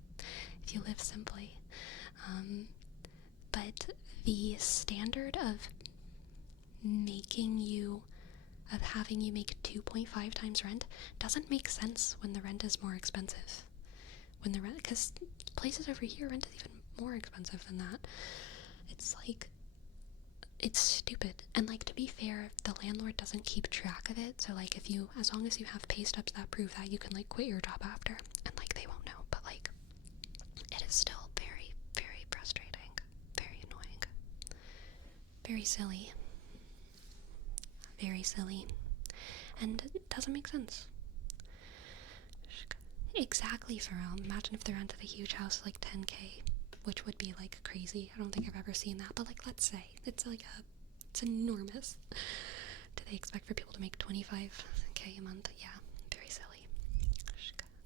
But the standard of having you make 2.5 times rent doesn't make sense when the rent is more expensive. Because places over here, rent is even more expensive than that. It's like, it's stupid. And like, to be fair, the landlord doesn't keep track of it, so like, as long as you have pay stubs that prove that, you can like quit your job after, and like, they won't know. But like, it is still very, very frustrating, very annoying, very silly, and it doesn't make sense. Exactly, Pharrell. Imagine if the rent of a huge house is like 10K, which would be like crazy. I don't think I've ever seen that, but like, let's say it's enormous. Do they expect for people to make 25K a month? Yeah, very silly.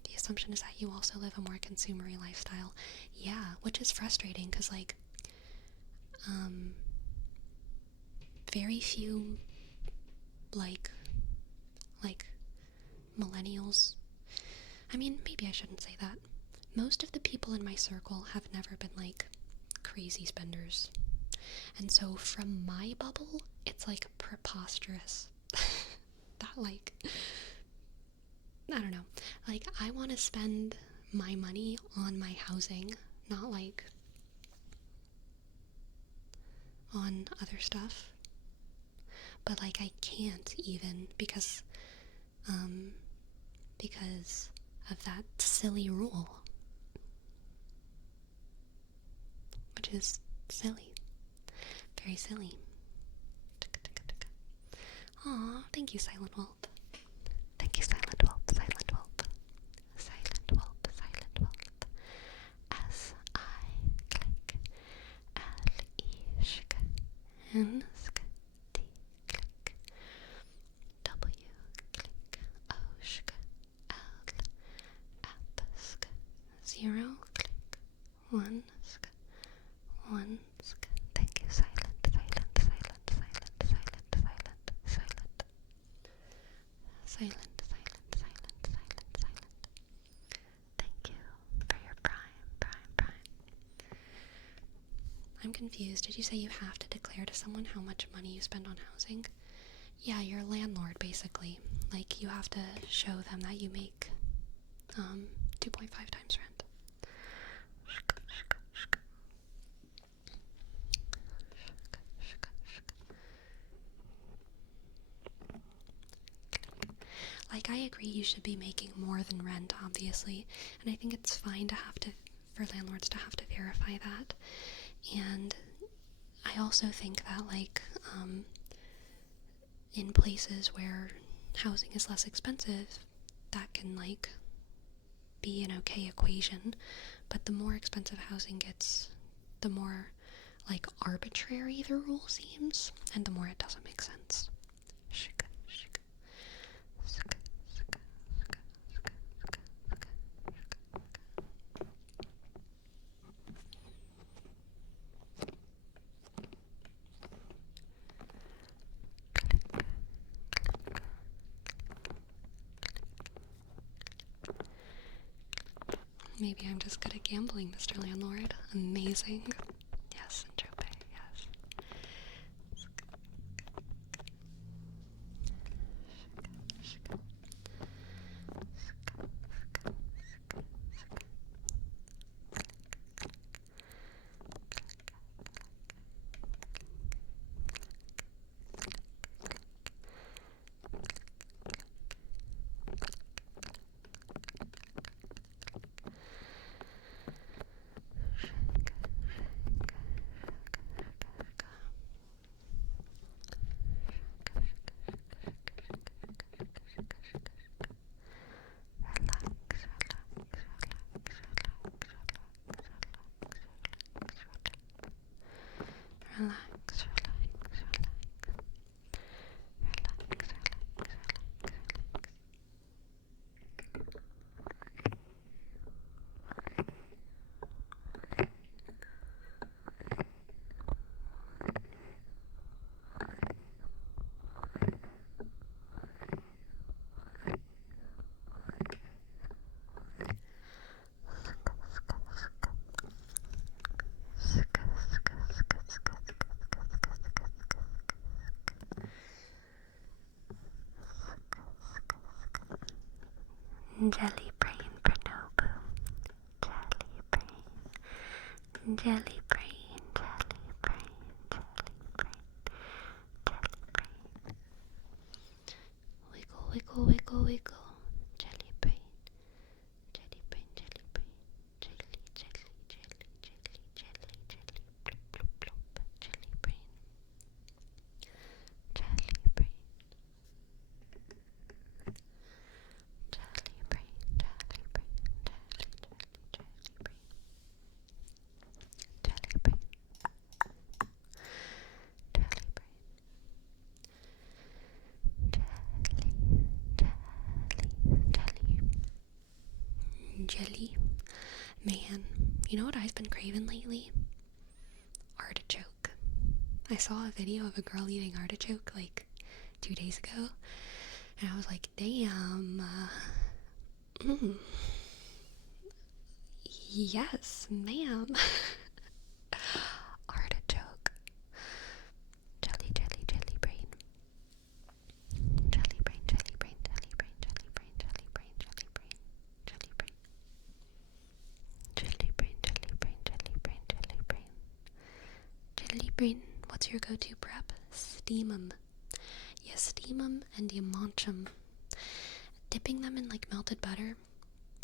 The assumption is that you also live a more consumery lifestyle. Yeah, which is frustrating because like, very few like millennials. I mean, maybe I shouldn't say that. Most of the people in my circle have never been like crazy spenders. And so from my bubble, it's like preposterous that like, I don't know, like, I want to spend my money on my housing, not like on other stuff. But like, I can't even because of that silly rule, which is silly, very silly. Aw, thank you, Silent Wolf. Thank you, Silent Wolf, Silent Wolf, Silent Wolf, Silent Wolf. S-I-click, L-E-shk, N-sk, T-click, W-click, O-shk, L-F-sk, 0, click, 1-sk, 1-sk. Thank you, silent, silent, silent, silent, silent, silent, silent. Silent, silent, silent, silent, silent. Thank you for your prime. I'm confused. Did you say you have to declare to someone how much money you spend on housing? Yeah, your landlord, basically. Like, you have to show them that you make 2.5 times rent. Like, I agree you should be making more than rent, obviously, and I think it's fine for landlords to have to verify that. And I also think that, like, in places where housing is less expensive, that can, like, be an okay equation. But the more expensive housing gets, the more, like, arbitrary the rule seems, and the more it doesn't make sense. Maybe I'm just good at gambling, Mr. Landlord. Amazing. Yes, and Joe Pay, yes. Relax, relax, relax. Jelly brain for Nobu. Jelly brain. Jelly brain. Jelly brain. Jelly brain. Jelly brain. Wiggle, wiggle, wiggle, wiggle. Jelly brain. Jelly brain, jelly brain. Jelly, jelly, jelly, jelly, jelly, jelly. Plop, plop, plop. Jelly brain. Jelly brain. Jelly brain, jelly brain, jelly brain, jelly brain, jelly brain, jelly. Man, you know what I've been craving lately? Artichoke. I saw a video of a girl eating artichoke like 2 days ago, and I was like, damn. Yes, ma'am. Artichoke. Jelly, jelly, jelly brain. Jelly brain, jelly brain, jelly brain, jelly brain, jelly brain, jelly brain, jelly brain. Jelly brain, jelly brain, jelly brain, jelly brain. Jelly brain, what's your go-to prep? Steam 'em. You steam 'em and you munch 'em. Dipping them in like melted butter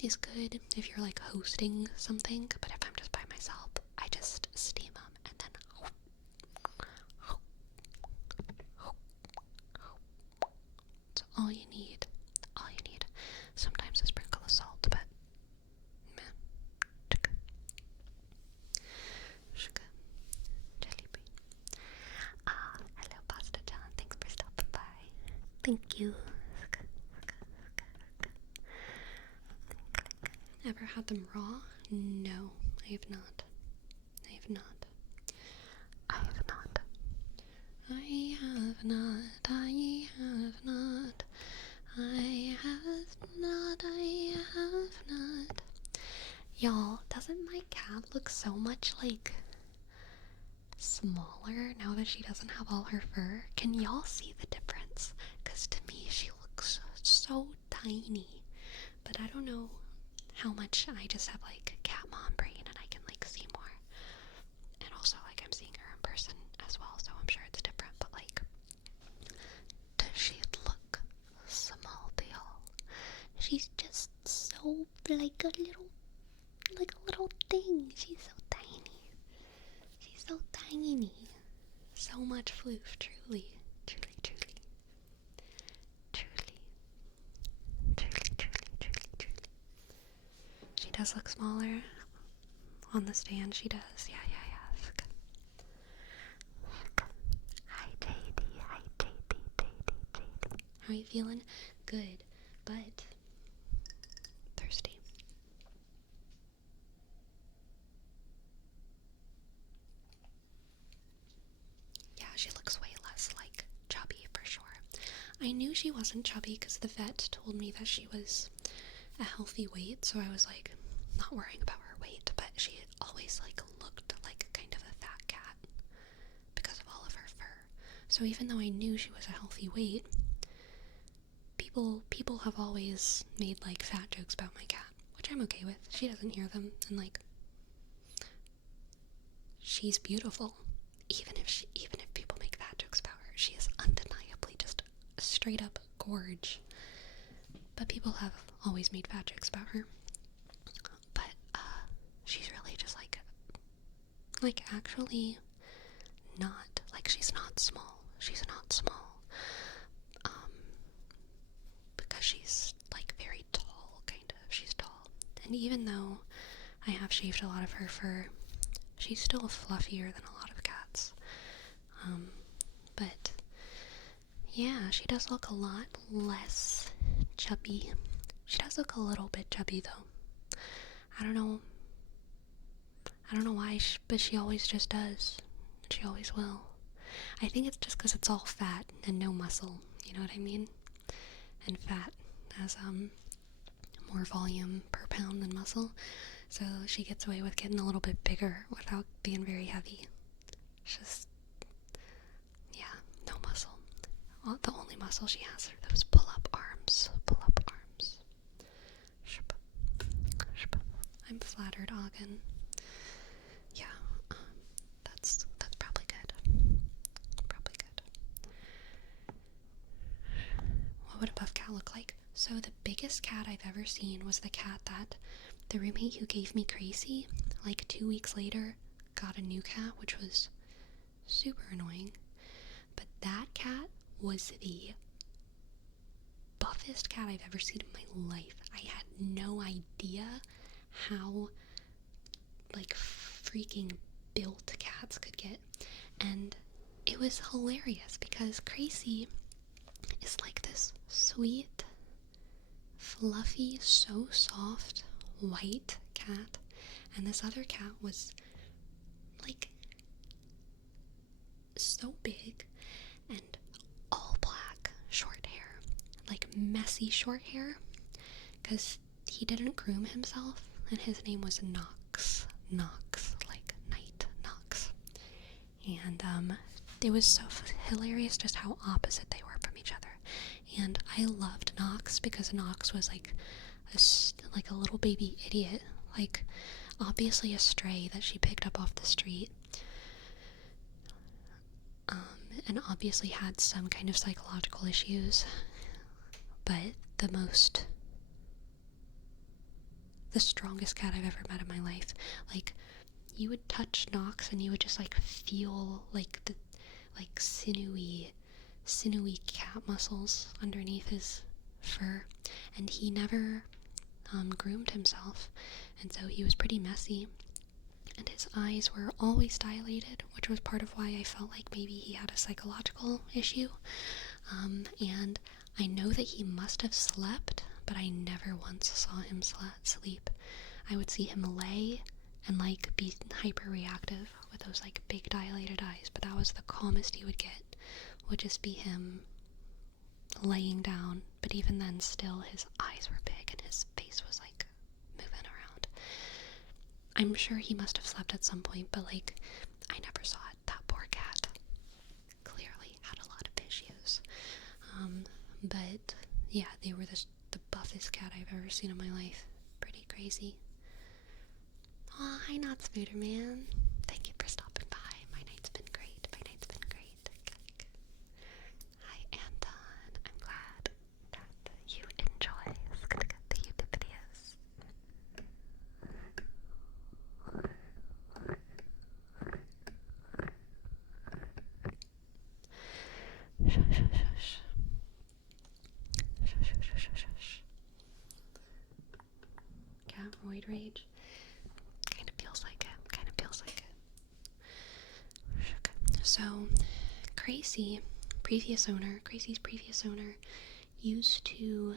is good if you're like hosting something, but if I'm just by myself, I just steam them and then that's all you need. All you need. Sometimes a sprinkle of salt, but man. Sugar. Jelly bean. Hello Pasta John. Thanks for stopping by. Thank you. Ever had them raw? No, I have not. I have not. I have not. I have not. I have not. I have not. I have not. Y'all, doesn't my cat look so much like smaller now that she doesn't have all her fur? Can y'all see the difference? sense, because to me she looks so tiny. But I don't know how much I just have like cat mom brain and I can like see more. And also like I'm seeing her in person as well, so I'm sure it's different. But like, Does she look small to y'all? She's just so like a little thing. She's so tiny. She's so tiny. so much floof, truly. Truly, truly. Truly. Truly, truly, truly, truly. She does look smaller. On the stand, she does. Yeah. Hi, JD. Hi, JD. How are you feeling? Good, but thirsty. Yeah, she looks way less like chubby for sure. I knew she wasn't chubby because the vet told me that she was a healthy weight, so I was like not worrying about her weight, but she always like looked like kind of a fat cat because of all of her fur. So even though I knew she was a healthy weight, people have always made like fat jokes about my cat, which I'm okay with. She doesn't hear them, and like, she's beautiful. Even if people make fat jokes about her, she is undeniably just a straight up gorge. But people have always made fat jokes about her. But she's really just like actually not, like, she's not small. She's not small. Because she's like very tall, kind of. She's tall. And even though I have shaved a lot of her fur, she's still fluffier than a lot of cats. But yeah, she does look a lot less chubby. She does look a little bit chubby though. I don't know why, but she always just does. She always will. I think it's just because it's all fat and no muscle. You know what I mean? And fat has more volume per pound than muscle, so she gets away with getting a little bit bigger without being very heavy. Just, yeah, no muscle. Well, the only muscle she has are those pull-up arms. Pull-up arms. I'm flattered, Ogden. Yeah, that's probably good. Probably good. What would a buff cat look like? So the biggest cat I've ever seen was the cat that the roommate who gave me Gracie, like 2 weeks later, got a new cat, which was super annoying. But that cat was the buffest cat I've ever seen in my life. I had no idea how like freaking built cats could get. And it was hilarious because Gracie is like this sweet, fluffy, so soft, white cat. And this other cat was like so big and all black, short hair, like messy short hair, because he didn't groom himself, and his name was Nox, like night, Nox. And it was so hilarious just how opposite they were from each other. And I loved Nox because Nox was like a little baby idiot, like obviously a stray that she picked up off the street, and obviously had some kind of psychological issues. But the strongest cat I've ever met in my life. Like, you would touch Nox and you would just like feel like the like sinewy cat muscles underneath his fur. And he never groomed himself, and so he was pretty messy. And his eyes were always dilated, which was part of why I felt like maybe he had a psychological issue. And I know that he must have slept, but I never once saw him sleep. I would see him lay and like be hyper reactive with those like big dilated eyes, but that was the calmest he would get, would just be him laying down. But even then, still, his eyes were big and his face was like moving around. I'm sure he must have slept at some point, but like, I never saw it. That poor cat clearly had a lot of issues. But yeah, they were the buffest cat I've ever seen in my life. Pretty crazy. Aw, hi Knots Spooderman. Thank you for stopping by. My night's been great. My night's been great. Hi Anton. I'm glad that you enjoy the YouTube videos. Shush, shush, shush. Shush, shush, shush, shush. Cat roid rage. Kind of feels like it. Kind of feels like it. So, Crazy's previous owner used to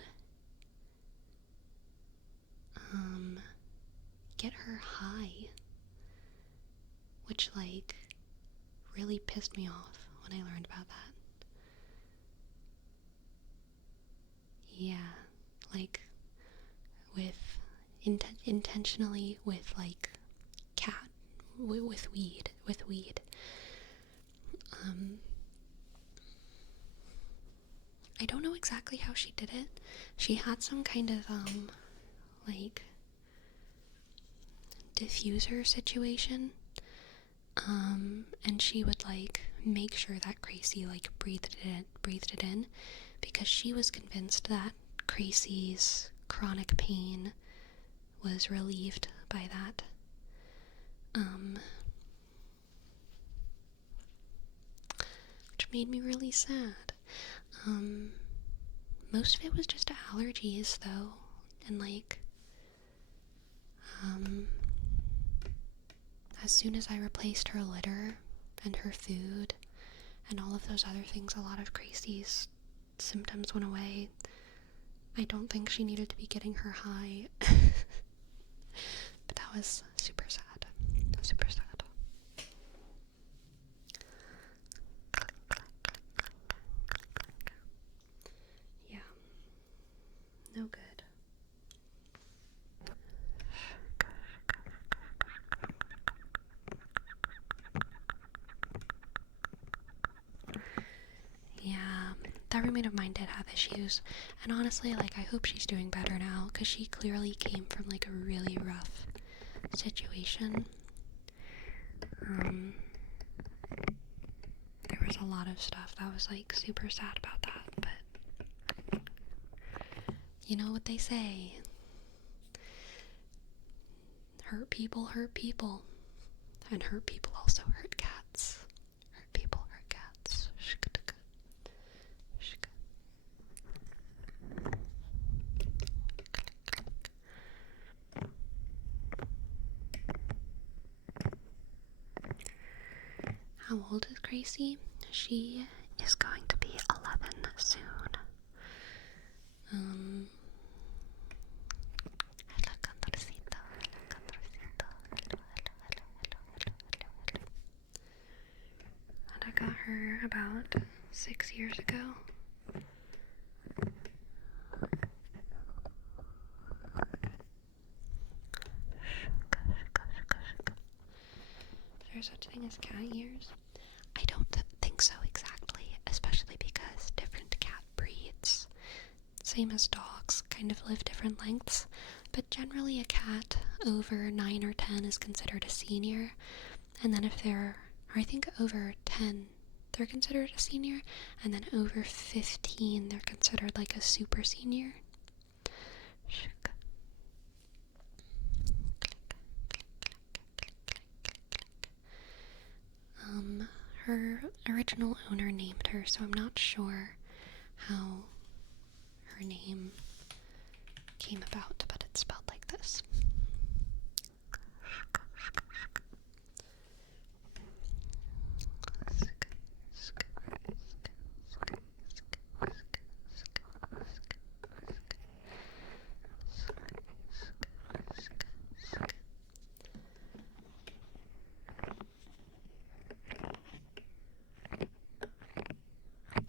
get her high, which like really pissed me off when I learned about that. Yeah, like with intentionally with like with weed. I don't know exactly how she did it. She had some kind of like diffuser situation, and she would like make sure that Crazy like breathed it in because she was convinced that Crazy's chronic pain was relieved by that. Which made me really sad. Most of it was just allergies though, and like as soon as I replaced her litter and her food and all of those other things, a lot of Crazy's symptoms went away. I don't think she needed to be getting her high. But that was super sad. Super sad. Yeah. No good. Yeah, that roommate of mine did have issues, and honestly, like, I hope she's doing better now, because she clearly came from, like, a really rough situation. There was a lot of stuff that was, like, super sad about that, but you know what they say. Hurt people, and hurt people also hurt cats. Hurt people hurt cats. How old is Gracie? She is going to be 11 soon. Hello, Condorcito. And I got her about 6 years ago. Is there such a thing as cat years? I don't think so exactly, especially because different cat breeds, same as dogs, kind of live different lengths, but generally a cat over 9 or 10 is considered a senior, and then if they're, or I think over 10, they're considered a senior, and then over 15, they're considered like a super senior. Her original owner named her, so I'm not sure how her name came about, but it's spelled like this.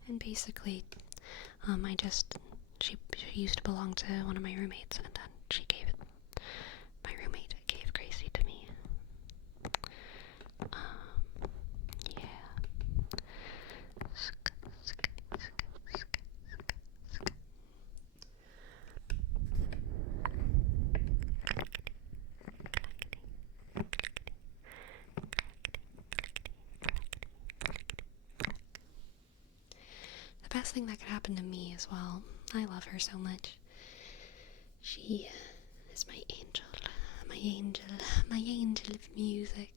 And basically, she used to belong to one of my roommates, and then my roommate gave Gracie to me. Yeah. best thing that could happen to me as well. I love her so much. She is my angel, my angel, my angel of music.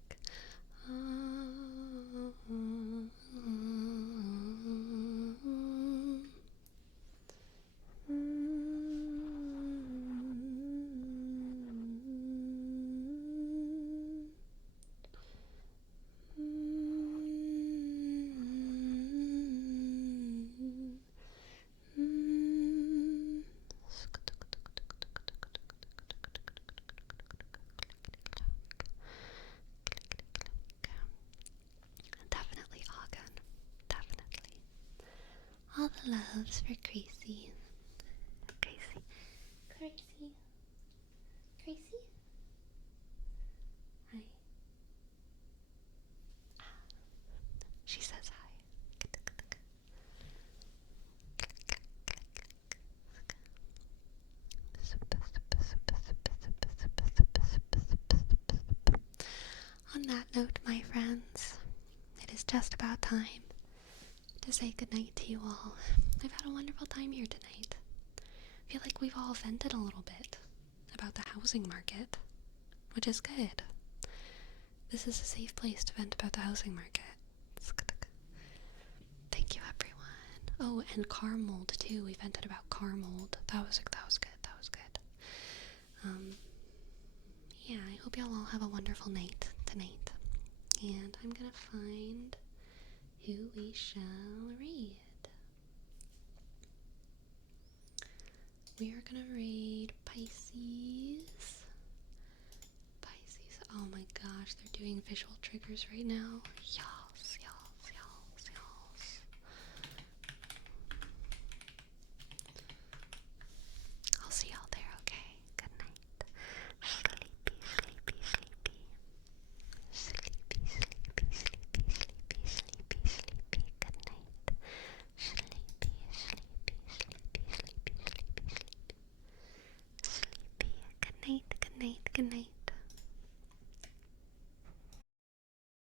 Definitely Agon. Definitely. All the loves for Gracie. Gracie. Gracie. Gracie? Hi. She says hi. On that note, my friends, it is just about time to say goodnight to you all. I've had a wonderful time here tonight. I feel like we've all vented a little bit about the housing market, which is good. This is a safe place to vent about the housing market. Thank you, everyone. Oh, and car mold too. We vented about car mold. That was good. Yeah, I hope y'all all have a wonderful night tonight. And I'm gonna find who we shall read. We are gonna read Pisces. Pisces. Oh my gosh, they're doing visual triggers right now. Yas. I'll see y'all there, okay? Good night. Sleepy. Good night. Sleepy. Good night.